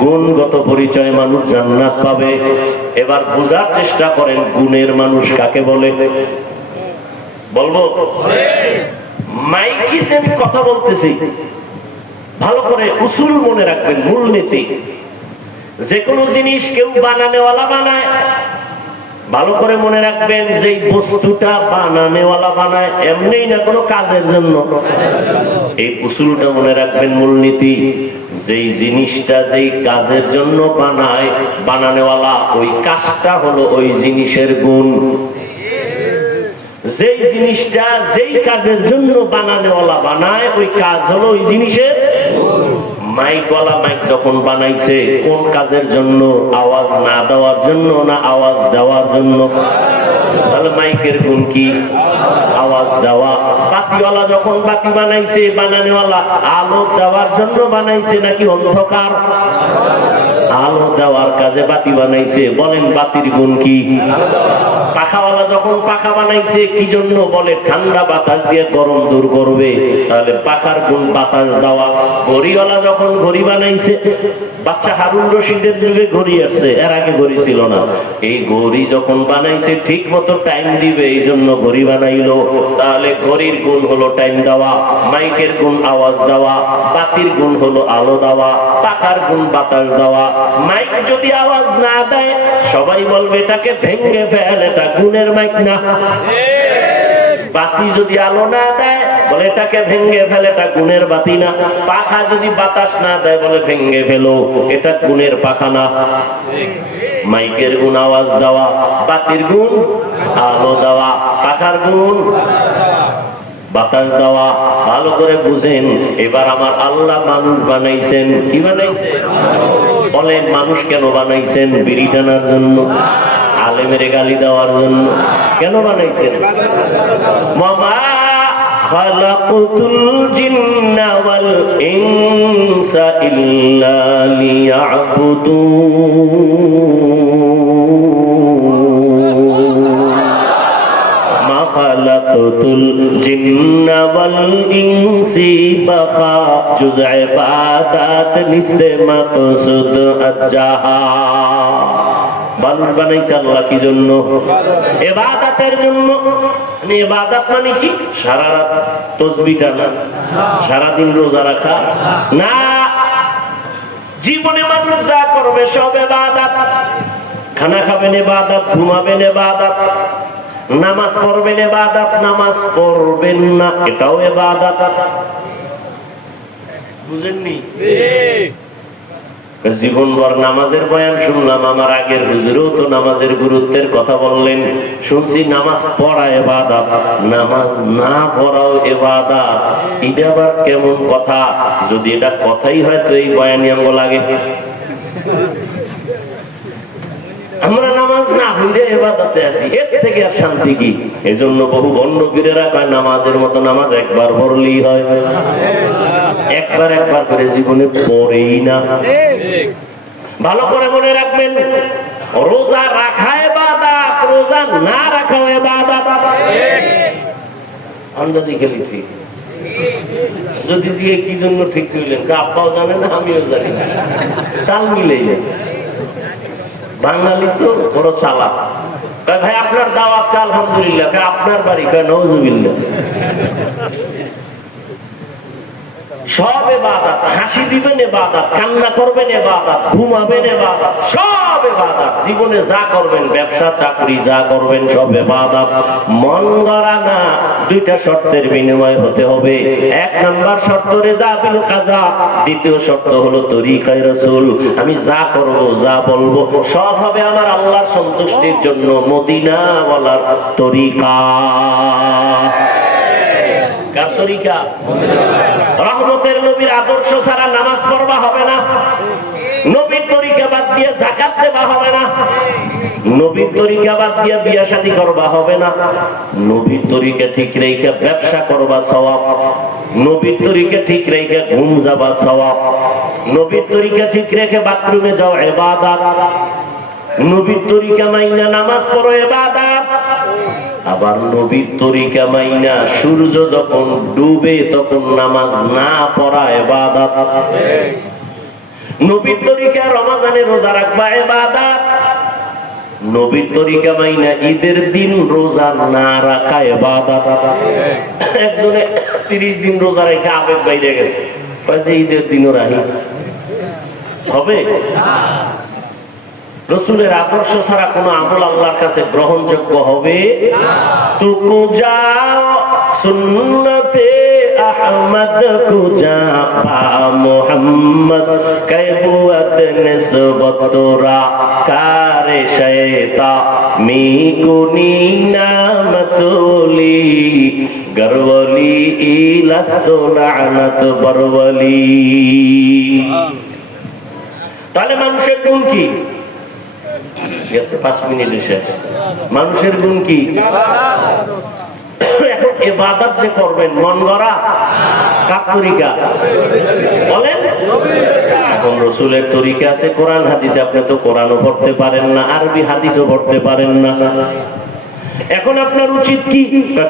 গুণগত পরিচয় মানুষ জান্নাত পাবে। এবার বোঝার চেষ্টা করেন গুণের মানুষ কাকে বলে। বলবো? মাইকে যে আমি কথা বলতেছি, ভালো করে উসুল মনে রাখবেন, মূলনীতি। যে কোনো জিনিস কেউ বানানেওয়ালা বানায়, ভালো করে মনে রাখবেন, যে বস্তুটা বানানেওয়ালা বানায় এমনি না, কোনো কাজের জন্য। এই উসুলটা মনে রাখবেন, মূলনীতি। যেই জিনিসটা যেই কাজের জন্য বানায় বানানেওয়ালা, ওই কাজটা হলো ওই জিনিসের গুণ। যেই জিনিসটা যেই কাজের জন্য বানানেওয়ালা বানায়, ওই কাজ হলো ওই জিনিসের। মাইকওয়ালা মাইক যখন বানাইছে কোন কাজের জন্য? আওয়াজ না দেওয়ার জন্য না আওয়াজ দেওয়ার জন্য? তাহলে মাইকের গুণ কি? আওয়াজ দেওয়া। বাতিওয়ালা যখন বাতি বানাইছে, বানানেওয়ালা আলো দেওয়ার জন্য বানাইছে নাকি অন্ধকার? আলো দেওয়ার কাজে বাতি বানাইছে। বলেন বাতির গুণ কি? পাখাওয়ালা যখন পাখা বানাইছে কি জন্য? বলে ঠান্ডা বাতাস দিয়ে গরম দূর করবে, তাহলে পাখার গুণ বাতাস দেওয়া। ঘড়িওয়ালা যখন ঘড়ি বানাইছে, বাচ্চা হারুন রশিদের যুগে ঘড়ি আসছে, এর আগে ঘড়ি ছিল না। এই ঘড়ি যখন বানাইছে ঠিক মতো টাইম দিবে, এই জন্য ঘড়ি বানাইলো। তাহলে ঘড়ির গুণ হলো টাইম দেওয়া, মাইকের গুণ আওয়াজ দেওয়া, বাতির গুণ হলো আলো দেওয়া, পাখার গুণ বাতাস দেওয়া। মাইক যদি আওয়াজ না দেয় সবাই বলবে এটাকে ভেঙ্গে ফেল, এটা গুণের মাইক না। বাতি যদি আলো না দেয় বলে এটাকে ভেঙ্গে ফেলে, এটা গুণের বাতি না। পাখা যদি বাতাস না দেয় বলে ভেঙ্গে ফেলো, এটা গুণের পাখা না। মাইকের গুণ আওয়াজ দেওয়া, বাতির গুণ আলো দেওয়া, পাখার গুণ বাতাস দেওয়া। ভালো করে বুঝেন। এবার আমার আল্লাহ মানুষ বানাইছেন। কি বানাইছেন? বলেন মানুষ কেন বানাইছেন? বিড়ি টানার জন্য? আলেমের গালি দেওয়ার জন্য? কেন বানাইছেন? মামা খালাকুতুল জিন্না ওয়াল ইনসা ইল্লা লিয়াবুদুন। মা খালাকুতুল জিন্না ওয়াল ইনসি বাখা জুজ ইবাদাত নিস্তে মাকসুদ আজ্জাহা। মানুষ বানাইছে আল্লাহ কি জন্য? ইবাদতের জন্য। ইবাদত মানে কি? সারা রাত তাসবিহ টানা, সারাদিন রোজা রাখা না। জীবনে মানুষ যা করবে সব ইবাদত। খানা খাবেন ইবাদত, ঘুমাবেন ইবাদত, নামাজ পড়বেন ইবাদত, নামাজ পড়বেন না এটাও ইবাদত। বুঝেননি? জীবনভর নামাজের বয়ান শুনলাম, আমার আগের হুজুরও তো নামাজের গুরুত্বের কথা বললেন, শুনছি নামাজ পড়া ইবাদত, নামাজ না পড়াও ইবাদত। এটা আবার কেমন কথা? যদি এটা কথাই হয় তো এই বয়ানই আঙ্গ লাগে। আমরা নামাজ না হইলে ইবাদতে আছি, এর থেকে আর শান্তি কি? এজন্য বহু বন্ড পীরেরা কয় নামাজের মতো নামাজ একবার পড়লেই হয়। একবার করে জীবনে পড়েই না। ভালো করে মনে রাখবেন, রোজা রাখা ইবাদত, রোজা না রাখাও ইবাদত। আন্দাজি খেলি ঠিক। যদি জিজ্ঞেস কি জন্য ঠিক করলেন, আব্বাও জানে না আমিও জানি না, তাল মিলেই যায়। বাঙালি তো বড় চালাক। ভাই আপনার দাওয়াত, আলহামদুলিল্লাহ। আপনার বাড়ি, নওজুবিল্লাহ। সব ইবাদত। হাসি দিবেন ইবাদত, কান্না করবেন ইবাদত, ঘুমাবেন ইবাদত, সব ইবাদত। জীবনে যা করবেন, ব্যবসা চাকরি যা করবেন, সব ইবাদত। মন গড়া না, দুইটা শর্তের বিনিময় হতে হবে। এক নাম্বার শর্ত রেজা বিল কাজা, দ্বিতীয় শর্ত হলো তরিকায়ে রাসূল। আমি যা করব, যা বলবো, সব হবে আমার আল্লাহর সন্তুষ্টির জন্য, মদিনা ওয়ালার তরিকা। কার তরিকা? রহমতের নবীর আদর্শ ছাড়া নামাজ পড়বা হবে না। নবীর তরিকা বাদ দিয়ে যাকাত দেবা হবে না। নবীর তরিকা বাদ দিয়ে বিয়া শাদী করবা হবে না। নবীর তরিকা ঠিক রেখে ব্যবসা করবা সওয়াব। নবীর তরিকা ঠিক রেখে ঘুম যাবা সওয়াব। নবীর তরিকা ঠিক রেখে বাথরুমে যাও ইবাদত। নবীর তরিকা মাইনা নামাজ পড়ো ইবাদত। আবার নবীর তরিকা মাইনা সূর্য যখন ডুবে তখন নামাজ না পড়া ইবাদত। নবীর তরিকা রমজানে রোজা রাখবা ইবাদত। নবীর তরিকা মাইনা ঈদের দিন রোজা না রাখা ইবাদত। একজনে 30 দিন রোজা রেখে আবেগ বাইরে গেছে, কইছে ঈদের দিনও রাখি হবে? রসুলের আদর্শ ছাড়া কোন আমল আল্লাহর কাছে গ্রহণযোগ্য হবে তুকু যাও সুন্নতে আহমদ কুজা পা মুহাম্মদ কায়বুয়াত নিসবতরা কারে শয়তা মি কুনি নামতুলি গরওয়ালি ইলাস্তু লানাত বরওয়ালি। তাহলে মানুষের গুণ কি? 5 মিনিটে শেষ। মানুষের গুণ কি? এখন ইবাদত যে করবেন মন গড়া, কার তরিকা বলেন? এখন রাসূলের তরিকা আছে, কোরআন হাদিস। আপনি তো কোরআনও পড়তে পারেন না, আরবি হাদিসও পড়তে পারেন না। এখন আপনার উচিত কি?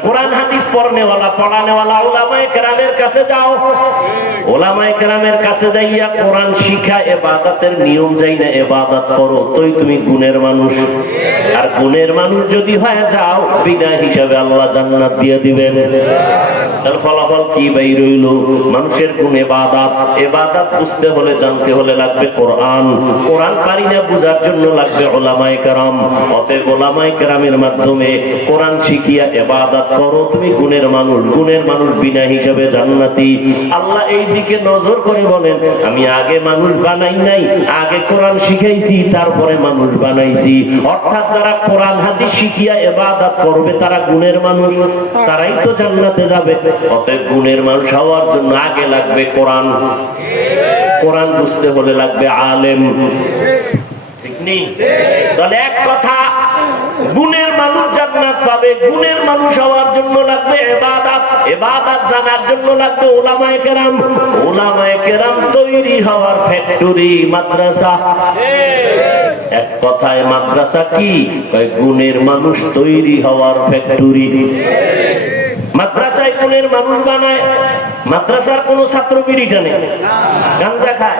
কোরআন হাদিস পড়নেওয়ালা, পড়ানেওয়ালা উলামায়ে কেরামের কাছে যাও। উলামায়ে কেরামের কাছে যাইয়া কোরআন শিখা ইবাদতের নিয়ম যাই না ইবাদত করো, তোই তুমি গুণের মানুষ। আর গুণের মানুষ যদি হয়ে যাও, বিনা হিসাবে আল্লাহ জান্নাত দিয়ে দিবেন। তার ফলাফল কি বাইর হইল? মানুষের গুণ ইবাদত। ইবাদত বুঝতে হলে, জানতে হলে লাগবে কোরআন। কোরআন পারি না বুঝার জন্য লাগবে উলামায়ে কেরাম। অতএব উলামায়ে কেরামের মাধ্যমে কোরআন শিখিয়া ইবাদত করো, তুমি গুণের মানুষ। গুণের মানুষ বিনা হিসাবে জান্নাতি। আল্লাহ এই দিকে নজর করে বলেন, আমি আগে মানুষ বানাই নাই, আগে কোরআন শিখাইছি, তারপরে মানুষ বানাইছি। অর্থাৎ যারা কোরআন হাদিস শিখিয়া ইবাদত করবে তারা গুণের মানুষ, তারাই তো জান্নাতে যাবে। অতএব গুণের মানুষ হওয়ার জন্য আগে লাগবে কোরআন। কোরআন বুঝতে হলে লাগবে আলেম। ঠিক নেই? তাহলে এক কথা, গুণের মানুষ জান্নাত পাবে। গুণের মানুষ হওয়ার জন্য লাগবে ইবাদত। ইবাদত জানার জন্য লাগবে উলামায়ে কেরাম। উলামায়ে কেরাম তৈরি হওয়ার ফ্যাক্টরি মাদ্রাসা। এক কথায় মাদ্রাসা কি? গুণের মানুষ তৈরি হওয়ার ফ্যাক্টরি। মাদ্রাসায় গুণের মানুষ বানায়। মাদ্রাসার কোন ছাত্র বিড়ি টানে, গাঁজা খায়,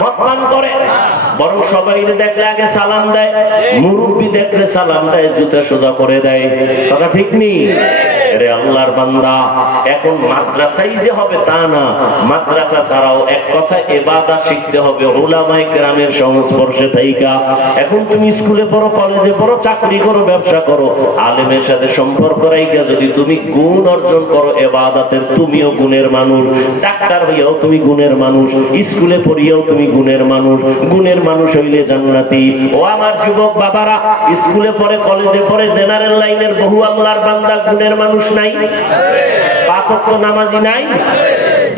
মদ পান করে, বরং সবাই দেখলে আগে সালাম দেয়, মুরব্বি দেখলে সালাম দেয়, জুতা সোজা করে দেয়। কথা ঠিক নেই? আরে আল্লাহর বান্দা, এখন মাদ্রাসাই যে হবে তা না, মাদ্রাসা ছাড়াও এক কথা ইবাদত শিখতে হবে উলামায়ে কেরামের সংস্পর্শে থাইকা। এখন তুমি স্কুলে পড়ো, কলেজে পড়ো, চাকরি করো, ব্যবসা করো, আলেমের সাথে সম্পর্ক রাইখা যদি তুমি গুণ অর্জন করো ইবাদতের, তুমিও গুণের মানুষ। ডাক্তার হইয়াও তুমি গুণের মানুষ, স্কুলে পড়িয়াও তুমি গুণের মানুষ। গুণের মানুষ হইলে জান্নাতি। ও আমার যুবক বাবারা, স্কুলে পড়ে, কলেজে পড়ে, জেনারেল লাইনের বহু আল্লাহর বান্দা গুণের মানুষ নাই? পাঁচ ওয়াক্ত নামাজি নাই?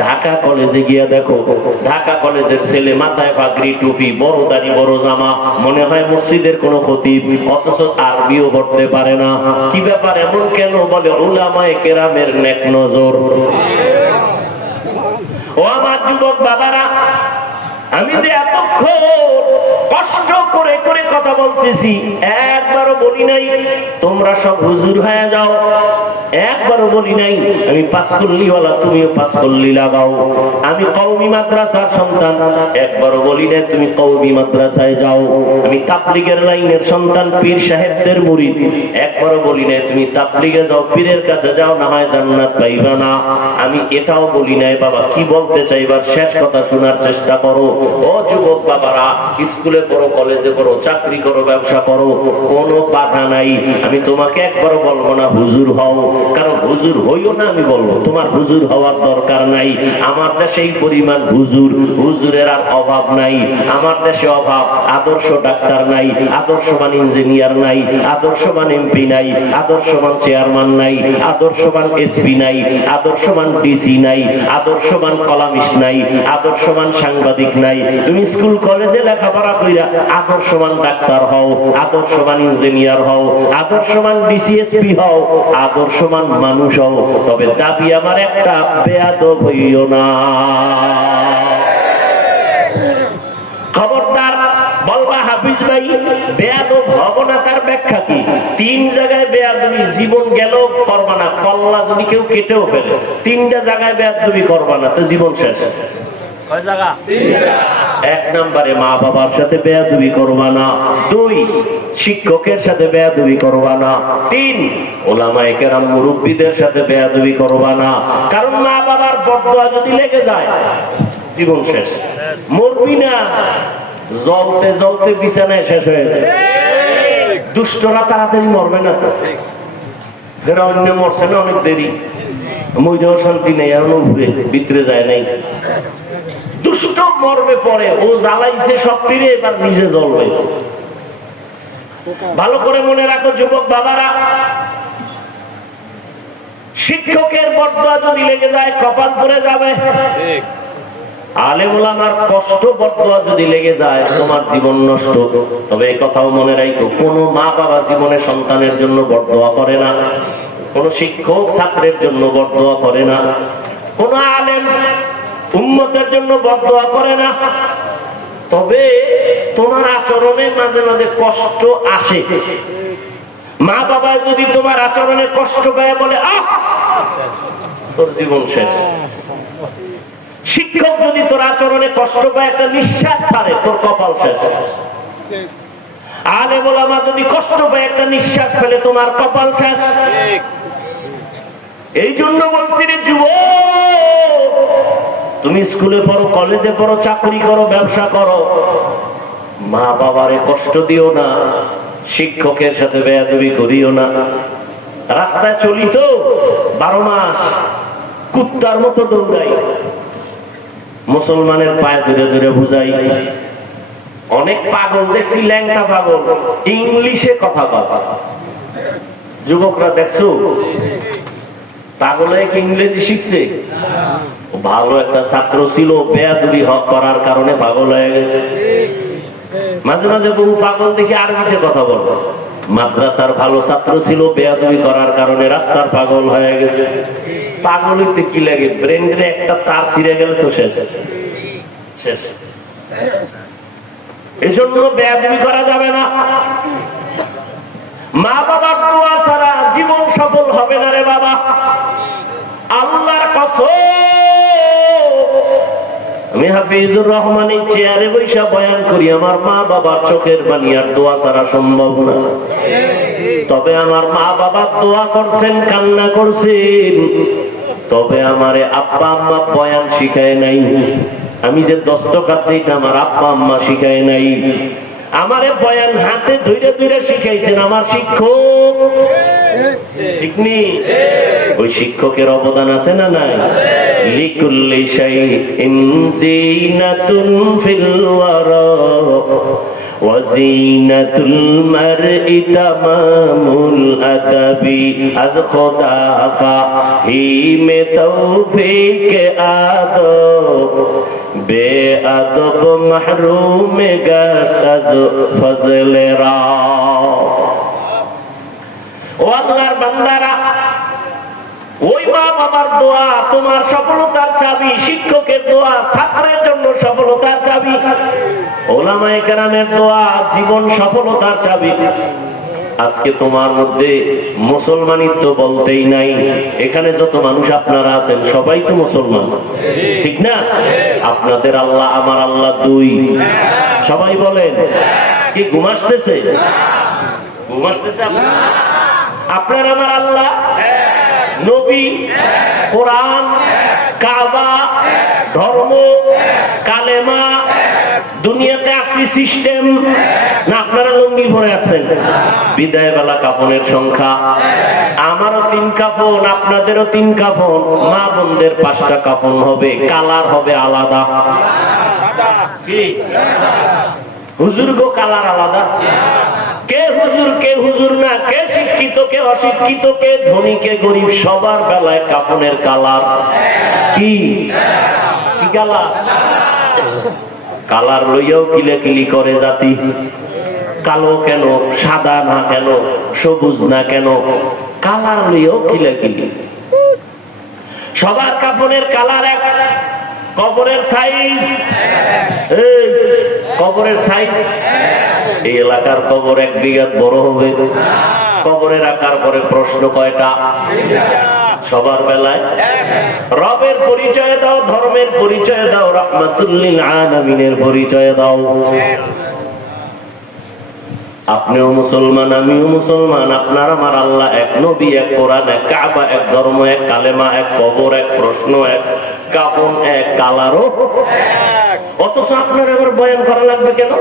ঢাকা কলেজে গিয়া দেখো, ঢাকা কলেজের ছেলে মাথায় পাগড়ি, টুপি, বড় দাড়ি, বড় জামা, মনে হয় মসজিদের কোন খতিব, অথচ আরবিও পড়তে পারে না। কি ব্যাপার, এমন কেন? বলে উলামায়ে কেরামের নেক নজর। ও আমার যুবক বাবারা, আমি যে এতক্ষণ কষ্ট করে করে কথা বলতেছি, একবারও বলি নাই তোমরা সব হুজুর হয়ে যাও, একবারও বলি নাই আমি পাঁচকল্লিওয়ালা, তুমিও পাঁচকল্লি লাগাও। আমি কওমি মাদ্রাসার সন্তান, একবারও বলি নাই তুমি কওমি মাদ্রাসায় যাও। আমি তাবলীগের লাইনের সন্তান, পীর সাহেবদের মুরিদ, একবারও বলি নাই তুমি তাবলীগে যাও, পীরের কাছে যাও, না হয় জান্নাত পাইবা না। আমি এটাও বলি নাই। বাবা কি বলতে চাইবার শেষ কথা শোনার চেষ্টা করো। ও যুবক বাবারা, স্কুলে পড়ো, কলেজে পড়ো, চাকরি করো, ব্যবসা করো, কোনো বাধা নাই। আমি তোমাকে একবারও বলবো না হুজুর হও, কারণ হুজুর হইও না আমি বলবো, তোমার হুজুর হওয়ার দরকার নাই। আমার দেশে এই পরিমাণ হুজুরের আর অভাব নাই। আমার দেশে অভাব, আদর্শ ডাক্তার নাই, আদর্শবান ইঞ্জিনিয়ার নাই, আদর্শবান এমপি নাই, আদর্শবান চেয়ারম্যান নাই, আদর্শবান এসপি নাই, আদর্শবান ডিসি নাই, আদর্শবান কলামিস্ট নাই, আদর্শবান সাংবাদিক নাই। তুমি স্কুল কলেজে লেখাপড়া কইরা আদর্শবান ডাক্তার হও, আদর্শবান ইঞ্জিনিয়ার হও, আদর্শবান ডিসিএসপি হও, আদর্শবান মানুষ হও, তবে দাবি আমার একটা, বেয়াদব হইও না। খবরদার, বলবা হাফিজ ভাই বেয়াদব হব না, তার ব্যাখ্যা কি? তিন জায়গায় বেয়াদবি, জীবন গেল করবা না, কল্লা যদি কেউ কেটেও ফেলে, তিনটা জায়গায় বেয়াদবি করবা না, তো জীবন শেষ। এক নম্বরে মা বাবার সাথে বেয়াদবি করবা না, দুই শিক্ষকের সাথে বেয়াদবি করবা না, তিন উলামায়ে কেরাম মুরব্বিদের সাথে বেয়াদবি করবা না। কারণ মা বাবার বদদোয়া যদি লেগে যায়, জীবন শেষ। মরবি না, জ্বলতে জ্বলতে বিছানায় শেষ হয়ে যায়। দুষ্টরা তাড়াতাড়ি মরবে না তো, এরা অন্য মরছে না অনেক দেরি, মইরেও শান্তি নেই, এখনো ঘুরে ভিতরে যায় নাই। দুষ্ট মরবে পরে, ও জ্বালাইছে সব ফিরে, এবার নিজে জ্বলবে। ভালো করে মনে রাখো যুবক বাবারা, শিক্ষকের বদদোয়া যদি লেগে যায় কপাল পড়ে যাবে। আলেম ওলামার কষ্ট বদদোয়া যদি লেগে যায় তোমার জীবন নষ্ট। তবে এই কথাও মনে রাখো, কোন মা বাবা জীবনে সন্তানের জন্য বদদোয়া করে না, কোন শিক্ষক ছাত্রের জন্য বদদোয়া করে না, কোন আলেম উম্মতের জন্য বদদোয়া করে না। তবে তোমার আচরণে মাঝে মাঝে কষ্ট আসে। মা বাবা যদি তোমার আচরণে কষ্ট পায়, বলে আহ তোর জীবন শেষ। শিক্ষক যদি তোর আচরণে কষ্ট পায়, একটা নিঃশ্বাস ছাড়ে, তোর কপাল শেষ। আলেম ওলামা যদি কষ্ট পায়, একটা নিঃশ্বাস ফেলে, তোমার কপাল শেষ। এই জন্য বলছি রে যুবক, তুমি স্কুলে পড়ো, কলেজে পড়ো, চাকরি করো, ব্যবসা করো, মা বাবারে কষ্ট দিও না, শিক্ষকের সাথে বেয়াদবি করিও না। রাস্তায় চলি তো 12 মাস কুত্তার মতো দৌড়াই, মুসলমানের পায়ে ধরে ধরে বুঝাই। অনেক পাগল দেখছি, ল্যাংটা পাগল, ইংলিশে কথা বলে। যুবকরা দেখছো পাগল হয়ে কি ইংরেজি শিখছে? ভালো একটা ছাত্র ছিল, বেয়াদবি করার কারণে পাগল হয়ে গেছে। মাঝে মাঝে বহু পাগল দেখে আরবিতে কথা বলবো। মাদ্রাসার ভালো ছাত্র ছিল, বেয়াদবি করার কারণে রাস্তার পাগল হয়ে গেছে। পাগল হইতে কি লাগে, ব্রেনে একটা তার ছিঁড়ে গেলে তো শেষ শেষ। এজন্য বেয়াদবি করা যাবে না। মা বাবার দোয়া ছাড়া জীবন সফল হবে না রে বাবা। আল্লাহর কসম, আমি হাফিজুর রহমানের চেয়ারে বৈশা বয়ান করি, আমার মা বাবার চোখের পানি আর দোয়া ছাড়া সম্ভব না। তবে আমার মা বাবা দোয়া করছেন, কান্না করছেন, তবে আমারে আব্বা আম্মা বয়ান শিখায় নাই। আমি যে দস্তকাত দিই আমার আব্বা আম্মা শিখায় নাই। আমারে বয়ান হাতে ধরে ধরে শিখাইছেন আমার শিক্ষক। ঠিক নেই? ওই শিক্ষকের অবদান আছে না নাই? লিকুল্লি শাইইন যিনাতুন ফিল ওয়ারা ওয়া যিনাতুল মারই তামামুল আদাবি আজ খোদা ফাহিমে তৌফিক আদব বেআদব মাহরুম গশত আজ ফজলেরা। ও আল্লাহর বান্দারা, ওই মা বাবার দোয়া তোমার সফলতার চাবি, শিক্ষকের দোয়া ছাত্রের জন্য সফলতার চাবি, ওলামায়ে কেরামের দোয়া জীবন সফলতার চাবি। আজকে তোমার মধ্যে মুসলমানিত্ব বলতেই নাই। এখানে যত মানুষ আপনারা আছেন সবাই তো মুসলমান, ঠিক না? আপনাদের আল্লাহ আমার আল্লাহ দুই। সবাই বলেন। কি ঘুম আসতেছে? ঘুম আসতেছে? আপনার আমার আল্লাহ, নবী, কোরআন, কাবা, ধর্ম, কালেমা, দুনিয়াতে আসি সিস্টেম না? আপনারা লুঙ্গি পরে আছেন। বিদায় বেলা কাফনের সংখ্যা, আমারও 3 কাফন, আপনাদেরও 3 কাফন, মা বোনদের 5টা কাফন হবে, কালার হবে আলাদা। কি হুজুর গো, কালার আলাদা। কে হুজুর কে হুজুর না, কে শিক্ষিত কে অশিক্ষিত, কে ধনী কে গরিব, সবার বেলায় কাফনের কালার কি? কি কালার? কালার লইয়াও কিলাকিলি করে জাতি। কালো কেন, সাদা না কেন, সবুজ না কেন, কালার লইয়াও কিলাকিলি। সবার কাফনের কালার এক, কবরের সাইজ, কবরের সাইজ। এই এলাকার কবর 1 বিঘা বড় হবে। কবরের আকার পরে প্রশ্ন কয়টা? সবার বেলায় রবের পরিচয় দাও, ধর্মের পরিচয় দাও, রাহমাতুল লিল আলামিনের পরিচয় দাও। আপনিও মুসলমান, আমিও মুসলমান, আপনার আমার আল্লাহ এক, নবী এক, কোরআন এক, কাবা এক, ধর্ম এক, কালেমা এক, কবর এক, প্রশ্ন এক, কাফন এক, কালারও এক। অথচ আপনার আবার বয়ান করা লাগবে কেন?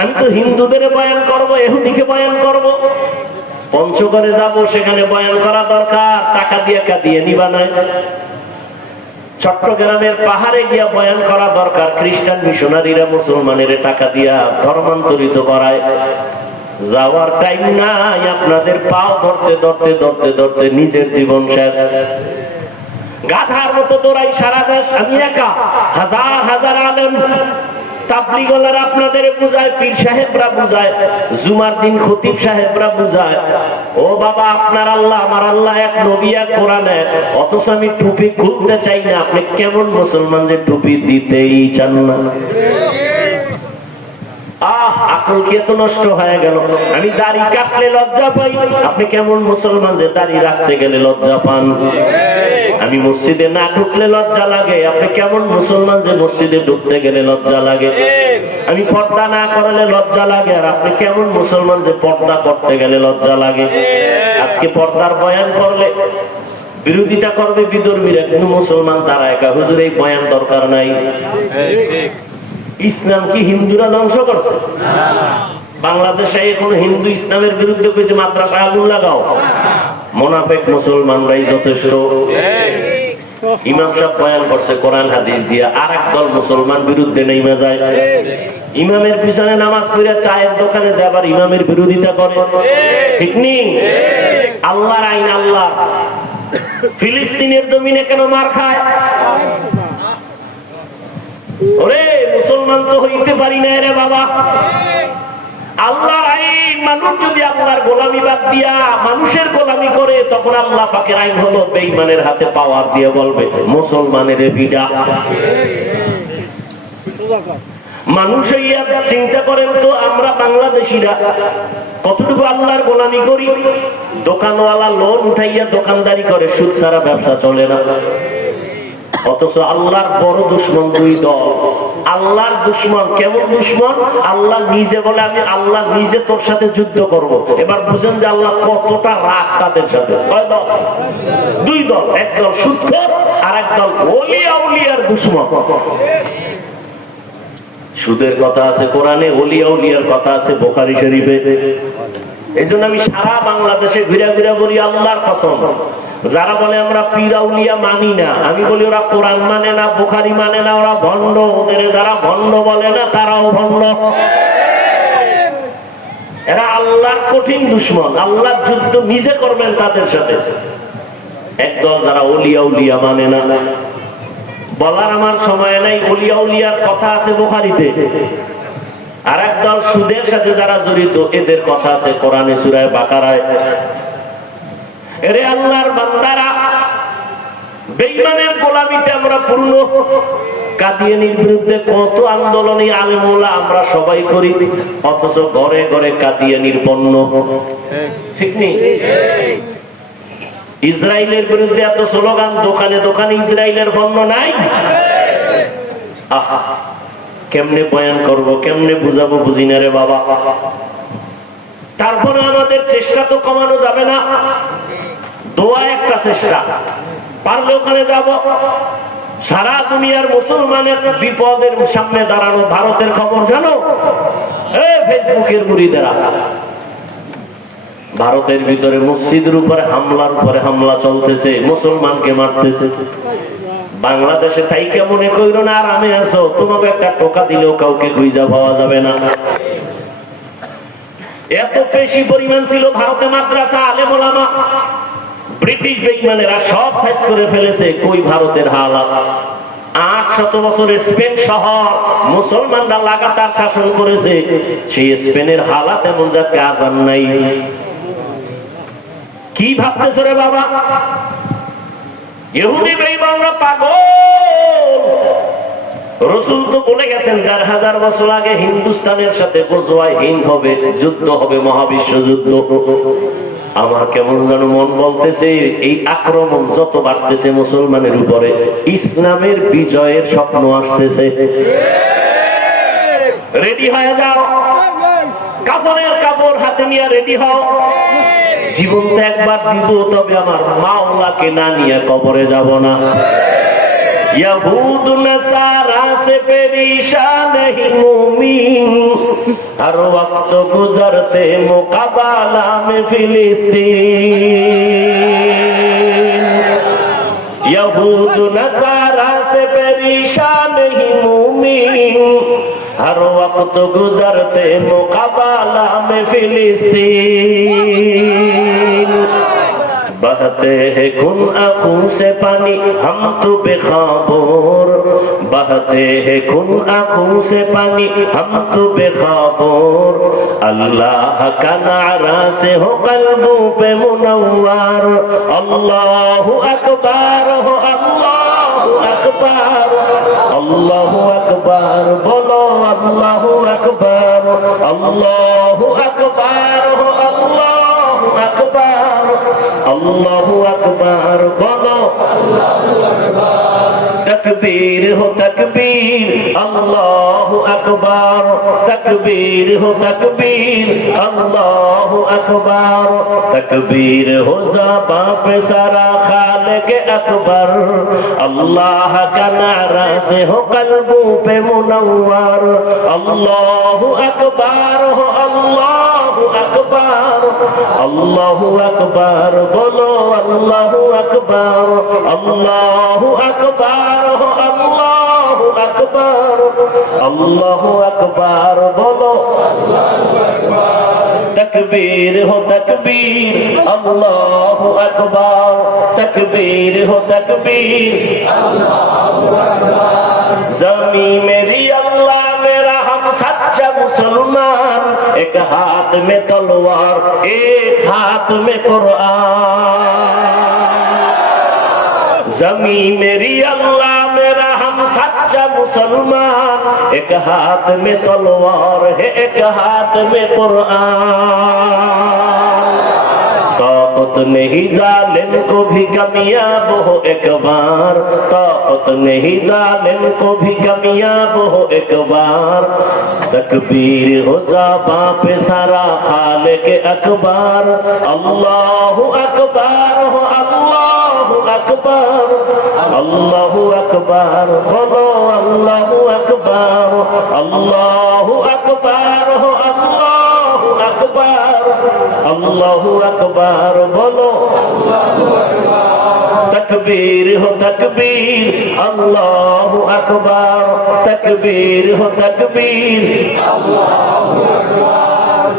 আমি তো হিন্দুদের বয়ান করব, ইহুদিকে বয়ান করব, পঞ্চগড়ে যাব, সেখানে বয়ান করা দরকার, টাকা দিয়ে নিবা না। চট্টগ্রামের পাহাড়ে গিয়া বয়ান করা দরকার, খ্রিস্টান মিশনারিরা মুসলমানের টাকা দিয়া ধর্মান্তরিত করায়। যাওয়ার টাইম নাই আপনাদের, পাও ধরতে ধরতে ধরতে ধরতে নিজের জীবন শেষ। গাধার মতো দৌড়াই সারা দেশ, আমি একা, হাজার হাজার আলেম তাবলীগওয়ালারা আপনাদের বুঝায়, পীর সাহেবরা বুঝায়, জুমার দিন খতিব সাহেবরা বুঝায়, ও বাবা আপনার আল্লাহ আমার আল্লাহ এক, নবী এক, কোরআন এক। অথচ আমি টুপি খুলতে চাই না। আপনি কেমন মুসলমান যে টুপি দিতেই চান না? আকল কি এত নষ্ট হয়ে গেল? আমি দাড়ি কাটলে লজ্জা পাই, আপনি কেমন মুসলমান যে দাড়ি রাখতে গেলে লজ্জা পান? আমি মসজিদে না ঢুকলে লজ্জা লাগে, আপনি কেমন মুসলমান যে মসজিদে ঢুকতে গেলে লজ্জা লাগে? আমি পর্দা না করলে লজ্জা লাগে, আর আপনি কেমন মুসলমান যে পর্দা করতে গেলে লজ্জা লাগে? আজকে পর্দার বয়ান করলে বিরোধিতা করবে বিধর্মীরা, কিন্তু মুসলমান তারা একা, হুজুর এই বয়ান দরকার নাই। ইসলাম কি হিন্দুরা ধ্বংস করছে? বাংলাদেশে এখন হিন্দু ইসলামের বিরুদ্ধে কইছে মাদ্রাসায় আগুন লাগাও। মুনাফিক মুসলমানরাই যথেষ্ট। ইমাম সাহেব বয়ান করছে কোরআন হাদিস দিয়া, আর একদল মুসলমান বিরুদ্ধে নেমে যায়। ইমামের পিছনে নামাজ পড়ে চায়ের দোকানে যায়, আবার ইমামের বিরোধিতা করে। ঠিক নেই? আল্লাহর আইন আল্লাহ। ফিলিস্তিনের জমিনে কেন মার খায়? ওরে মুসলমান তো হইতে পারি না রে বাবা। আল্লাহর আইন, মানুষ যদি আল্লাহর গোলামি বাদ দিয়া মানুষের গোলামি করে, তখন আল্লাহ পাকের আইন হলো বেঈমানের হাতে পাওয়ার দিয়ে বলবে মুসলমানের বিডা। মানুষ চিন্তা করেন তো, আমরা বাংলাদেশিরা কতটুকু আল্লাহর গোলামি করি? দোকানওয়ালা লোন উঠাইয়া দোকানদারি করে, সুদ ছাড়া ব্যবসা চলে না। অথচ আল্লাহর বড় দুশমন 2 দল, আল্লাহর দুশমন। কেমন দুশমন? আল্লাহ নিজে বলে আমি আল্লাহ নিজে তোর সাথে যুদ্ধ করব। এবার বুঝেন যে আল্লাহ কতটা রাগ তাদের সাথে। কয় দল? দুই দল। একদল সুদখোর আর একদল ওলিয়া উলিয়ার দুশমন। সুদের কথা আছে কোরআনে, ওলিয়া উলিয়ার কথা আছে বুখারী শরীফে। এই জন্য আমি সারা বাংলাদেশে ঘুরে ঘুরে বলি আল্লাহর কসম, যারা বলে আমরা পীর আউলিয়া মানি না, আমি বলি ওরা কোরআন মানে না, বুখারী মানে না, ওরা ভণ্ড। ওদের যারা ভণ্ড বলে না তারাও ভণ্ড। এরা আল্লাহর কঠিন দুশমন। আল্লাহর যুদ্ধ নিজে করবেন তাদের সাথে। একদল যারা ওলিয়া উলিয়া মানে না, বলার আমার সময় নাই, ওলিয়া উলিয়ার কথা আছে বুখারীতে। আর একদল সুদের সাথে যারা জড়িত, এদের কথা আছে কোরআনে সূরা বাকারায়। এরে আল্লাহর বান্দারা, বেঈমানের গোলামিতে আমরা পূর্ণ। কাদিয়ানীর বিরুদ্ধে কত আন্দোলনী আলেমুলা আমরা সবাই করি, অথচ ঘরে ঘরে কাদিয়ানীর পণ্য। ঠিক নেই? ইসরায়েলের বিরুদ্ধে এত স্লোগান, দোকানে দোকানে ইসরায়েলের পণ্য নাই। আহা, কেমনে বয়ান করব, কেমনে বুঝাবো, বুঝি না রে বাবা। তারপরে আমাদের চেষ্টা তো কমানো যাবে না। দোয়া একটা চেষ্টা, পারলে ওখানে যাব। সারা দুনিয়ার মুসলমানের বিপদের সামনে দাঁড়ানো। ভারতের খবর জানো? ফেসবুকের মুরিদেরা ভারতের ভিতরে মসজিদের উপরে হামলা চলতেছে, মুসলমানকে মারতেছে। বাংলাদেশে তাইকে মনে কইরো না আরামে আছো, তোমাকে একটা টোকা দিলেও কাউকে খুঁজে পাওয়া যাবে না। এত বেশি পরিমাণ ছিল ভারতে মাদ্রাসা, আলেম ওলামা। ব্রিটিশ বেঈমানেরা সব সাইজ করে ফেলেছে। কই ভারতের হালাত? 800 বছরের স্পেন শহর মুসলমানরা লাগাতার শাসন করেছে। সেই স্পেনের হালাত এমন আজকে আজান নাই। কি ভাবতেছো রে বাবা? ইহুদি বেঈমানরা পাগল। রাসূল তো বলে গেছেন 1000 বছর আগে হিন্দুস্তানের সাথে গজওয়ায়ে হিন্দ হবে, যুদ্ধ হবে, মহাবিশ্ব যুদ্ধ। আমার কেমন যেন মন বলতেছে এই আক্রমণ যত বাড়তেছে মুসলমানের উপরে, ইসলামের বিজয়ের স্বপ্ন আসতেছে। রেডি হয়ে যাও, কাফনের কাপড় হাতে নিয়ে রেডি হও। জীবন তো একবার দিব, তবে আমার মাওলাকে না নিয়ে কবরে যাব না। यहूद नसारा से परेशान नहीं मोमिन, हर वक्त गुजरते मुकाबला में फिलिस्तीन। यहूद नसारा से परेशान नहीं मोमिन, हर वक्त गुजरते मुकाबला में फिलिस्तीन। बहते हैं खून आंखों से पानी हम तो बेखबर, बहते हैं खून आंखों से पानी हम तो बेखबर। अल्लाह का नारा से हो कल्बों पे मुनव्वर, अल्लाहु अकबर हो, अल्लाहु अकबर, अल्लाहु अकबर बोलो, अल्लाहु अकबर, अल्लाहु अकबर हो, अल्लाहु अकबर, अल्लाहु अकबर बोलो। तकबीर हो तकबीर, अल्लाहु अकबर, तकबीर हो तकबीर, अल्लाहु अकबर, तकबीर हो ज़बां पे सारा खालिक अकबर। अल्लाह का नारा से हो कल्बों पे मुनव्वर, अल्लाहु अकबर हो, अल्लाहु अकबर, अल्लाहु अकबर बोलो, अल्लाहु अकबर, अल्लाहु अकबर हो, अल्लाहु अकबर, अल्लाहु अकबर बोलो। तकबीर हो तकबीर, अल्लाहु अकबर, तकबीर हो तकबीर, अल्लाहु अकबर। ज़मीं मेरी अल्लाह मेरा हम सच्चा मुसलमान, एक हाथ में तलवार एक हाथ में कुरान। ज़मीं मेरी अल्लाह मेरा हम सच्चा मुसलमान, एक हाथ में तलवार है एक हाथ में कुरान। तौक ताकत नहीं जालिम को भी कामयाब हो एक बार, ताकत नहीं जालिम को भी कामयाब हो एक बार। तकबीर हो ज़बां पे सारा खालिक अकबर, अल्लाहु अकबर हो अल्लाहु अकबर, अल्लाहु अकबर बोलो अल्लाहु अकबर, अल्लाहु अकबर हो अल्लाहु अकबर, अल्लाहु अकबर बोलो। तकबीर हो तकबीर, अल्लाहु अकबर, तकबीर हो तकबीर।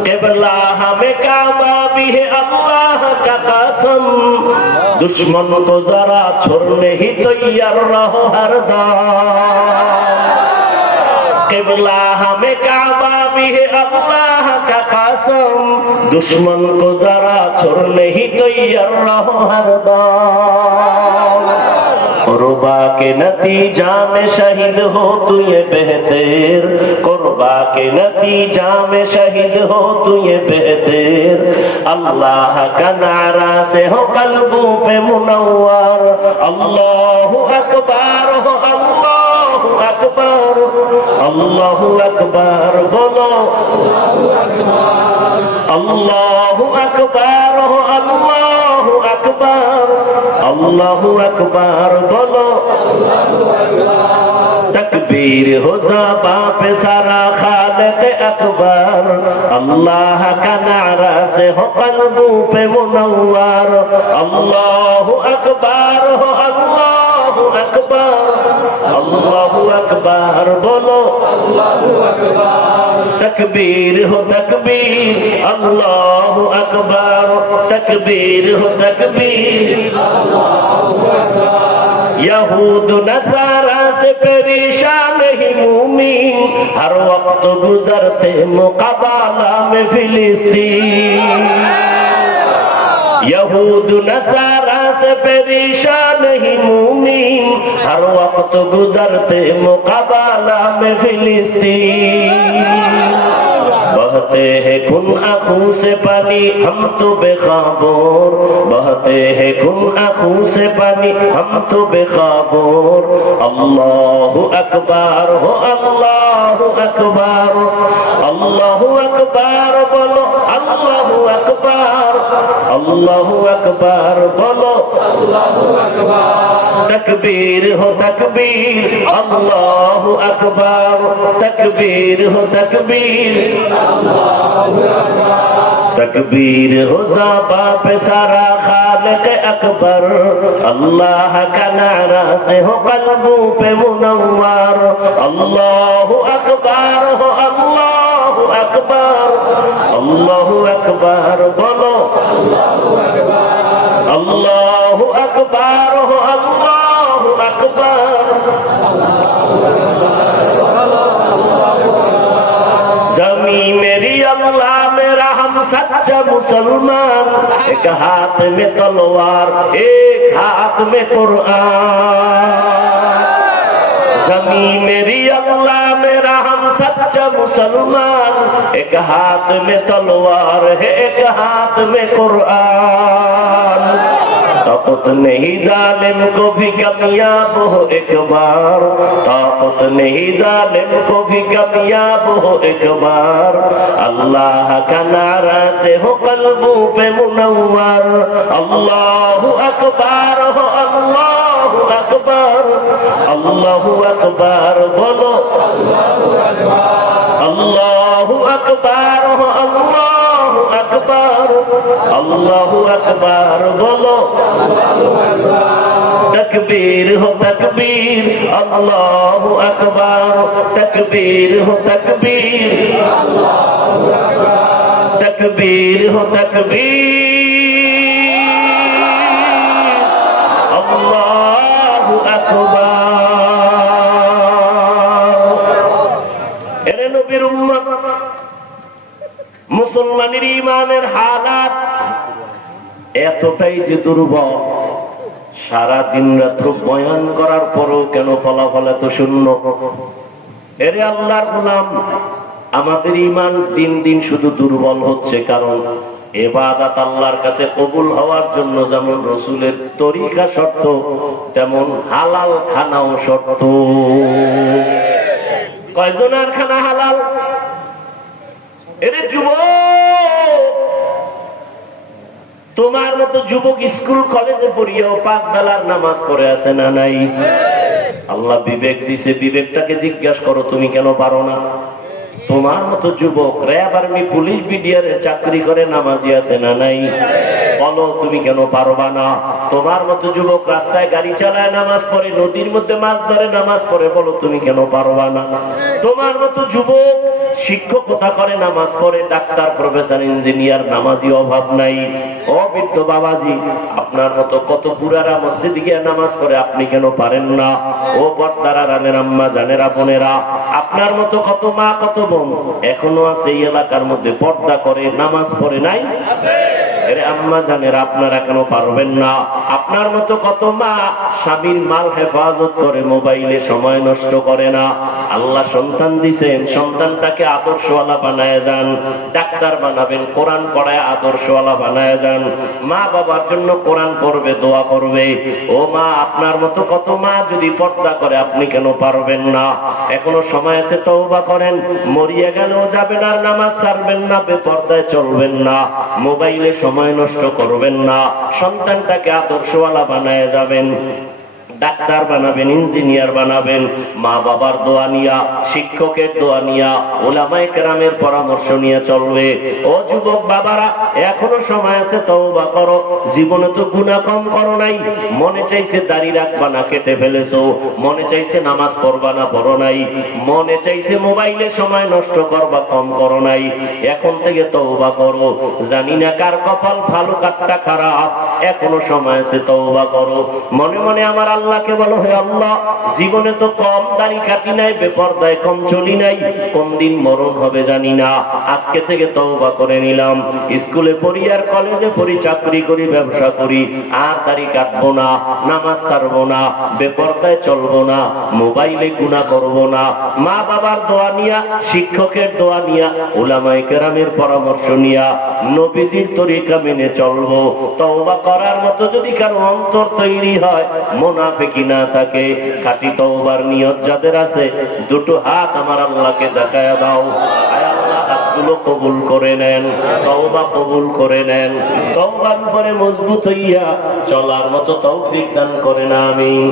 क़िबला हमें काबा भी है अल्लाह का कसम, दुश्मन को जरा छोड़ने ही तैयार रहो हरदम। क़िबला हमें काबा भी है अल्लाह का कसम, दुश्मन को जरा छोड़ने ही तैयार रहो हरदम। कुर्बा के नतीजा में शहीद हो तू ये बेहतर, कुर्बा के नतीजा में शहीद हो तू ये बेहतर। अल्लाह का नारा से हो कल्बों पे मुनव्वर, अल्लाहु अकबर हो अल्लाहु अकबर, अल्लाहु अकबर बोलो। अल्लाहु अकबर हो अल्लाहु अकबर, अल्लाहु अकबर बोलो। तकबीर हो ज़बां पे सारा खालिक अकबर, अल्लाह का नारा से हो कल्बों पे मुनव्वर, अल्लाहु अकबर हो अल्लाहु अकबर, अल्लाहु अकबर बोलो। तकबीर हो तकबीर, अल्लाहु अकबर, तकबीर हो तकबीर। यहूद नसारा से परेशान ही मूमिन, हर वक्त गुजरते मुकाबला में फिलिस्तीन। यहूद नसारा से परेशान ही मूमिन, हर वक्त गुजरते मुकाबला में फिलिस्तीन। बहते हैं खून आंखों से पानी हम तो बेखबर, बहते हैं खून आंखों से पानी हम तो बेखबर। अल्लाहु अकबर हो अल्लाहु अकबर, अल्लाहु अकबर बोलो अल्लाहु अकबर, अल्लाहु अकबर बोलो। तकबीर हो तकबीर, अल्लाहु अकबर, तकबीर हो तकबीर। तकबीर हो ज़बां पे सारा खालिक अकबर, अल्लाह का नारा से हो कल्बों पे मुनव्वर, अल्लाहु अकबर हो अल्लाहु अकबर, अल्लाहु अकबर बोलो। अल्लाहु अकबर हो अल्लाहु अकबर। जमी मेरी अल्लाह मेरा हम सच्चा मुसलमान, एक हाथ में तलवार एक हाथ में कुरान। जमी मेरी अल्लाह मेरा हम सच्चा मुसलमान, एक हाथ में तलवार है एक हाथ में कुरान। ताकत नहीं जालिम को भी कामयाब हो एक बार, ताकत नहीं जालिम को भी कामयाब हो एक बार। अल्लाह का नारा से हो कल्बों पे मुनव्वर, अल्लाहु अकबर हो अल्लाहु अकबर, अल्लाहु अकबर बोलो। अल्लाहु अकबर हो अल्लाहु अकबर, अल्लाहु अकबर बोलो। तकबीर हो तकबीर, अल्लाहु अकबर, तकबीर हो तकबीर। तकबीर हो तकबीर, अल्लाहु अकबर। एरे नबीर उम्मत, মুসলমানের ঈমানের হালাত এতটাই যে দুর্বল, সারা দিন রাত্র বয়ান করার পরও কেন ফলাফল এত শূন্য? এরে আল্লাহর গোলাম, আমাদের ঈমান দিন দিন শুধু দুর্বল হচ্ছে, কারণ ইবাদত আল্লাহর কাছে কবুল হওয়ার জন্য যেমন রাসূলের তরিকা শর্ত, তেমন হালাল খানাও শর্ত। কয়জনের খানা হালাল? এরে যুবক, তোমার মতো যুবক স্কুল কলেজে পড়িয়েও 5 বেলার নামাজ পড়ে আছে না নাই? আল্লাহ বিবেক দিছে, বিবেকটাকে জিজ্ঞাসা করো তুমি কেন পারো না? তোমার মতো যুবক র্যাব আর্মি পুলিশ বিডিআরের চাকরি করে নামাজি আছে না নাই? বলো তুমি কেন পারবা না? তোমার মতো যুবক রাস্তায় গাড়ি চালায় নামাজ পড়ে, নদীর মধ্যে মাছ ধরে নামাজ পড়ে, বলো তুমি কেন পারবা না? তোমার মতো যুবক শিক্ষকতা করে নামাজ পড়ে, ডাক্তার, প্রফেসর, ইঞ্জিনিয়ার, নামাজি অভাব নাই। ও বৃদ্ধ বাবাজি, আপনার মতো কত বুড়ারা মসজিদে গিয়ে নামাজ পড়ে, আপনি কেন পারেন না? ও পর্দারা রানের আম্মা জানেরা বোনেরা, আপনার মতো কত মা কত বোন এখনো আছে এই এলাকার মধ্যে পর্দা করে নামাজ পড়ে নাই? আরে আম্মা জানেরা, আপনারা কেন পারবেন না? আপনার মতো কত মা স্বামীর মাল হেফাজত করে, মোবাইলে সময় নষ্ট করে না। আল্লাহ সন্তান দিছেন, সন্তানটাকে আদর্শওয়ালা বানায় যান। ডাক্তার বানাবেন, কোরআন পড়ায় আদর্শওয়ালা বানায় যান। মা বাবার জন্য কোরআন পড়বে, দোয়া করবে। ও মা, আপনার মতো কত মা যদি পর্দা করে, আপনি কেন পারবেন না? এখনো সময় আছে, তওবা করেন। মরিয়া গেলেও যাবেন আর নামাজ ছাড়বেন না, বেপর্দায় চলবেন না, মোবাইলে সময় নষ্ট করবেন না। সন্তানটাকে আদর্শওয়ালা বানায় যাবেন, ডাক্তার বানাবেন, ইঞ্জিনিয়ার বানাবেন। মা বাবার দোয়া নিয়া, শিক্ষকের দোয়া নিয়া, উলামায়ে কেরামের পরামর্শ নিয়ে চলবে। ও যুবক বাবারা, এখনো সময় আছে, তওবা করো। জীবনে তো গুনাহ কম করো নাই। মনে চাইছে দাড়ি রাখবা না, কেটে ফেলেছো। মনে চাইছে নামাজ পড়বা না, পড়ো নাই। মনে চাইছে মোবাইলে সময় নষ্ট করবা, কম করো নাই। এখন থেকে তওবা করো। জানি না কার কপাল ভালো কারটা খারাপ, এখনো সময় আছে, তওবা করো। মনে মনে আমার আল্লাহকে বলো, হে আল্লাহ, জীবনে তো কম দাড়ি কাটি নাই, বেপরদায় কম চলি নাই, কোন দিন মরণ হবে জানি না। আজকে থেকে তওবা করে নিলাম। স্কুলে পড়ি আর কলেজে পড়ি, চাকরি করি, ব্যবসা করি, আর দাড়ি কাটবো না, নামাজ ছাড়বো না, বেপরদায় চলবো না, মোবাইলে গুনাহ করবো না। মা বাবার দোয়া নিয়া, শিক্ষকের দোয়া নিয়া, উলামায়ে কেরামের পরামর্শ নিয়া, নবীজির তরিকা মেনে চলবো। তওবা করার মতো যদি কারো অন্তর তৈরি হয়, মুনাফিকি না থাকে, খাঁটি তওবার নিয়ত যাদের আছে, দুটো হাত আমার আল্লাহকে দেখায়া দাও। আয় আল্লাহ, হাতগুলো কবুল করে নেন, তওবা কবুল করে নেন। তওবার উপরে মজবুত হইয়া চলার মতো তৌফিক দান করেন, আমিন।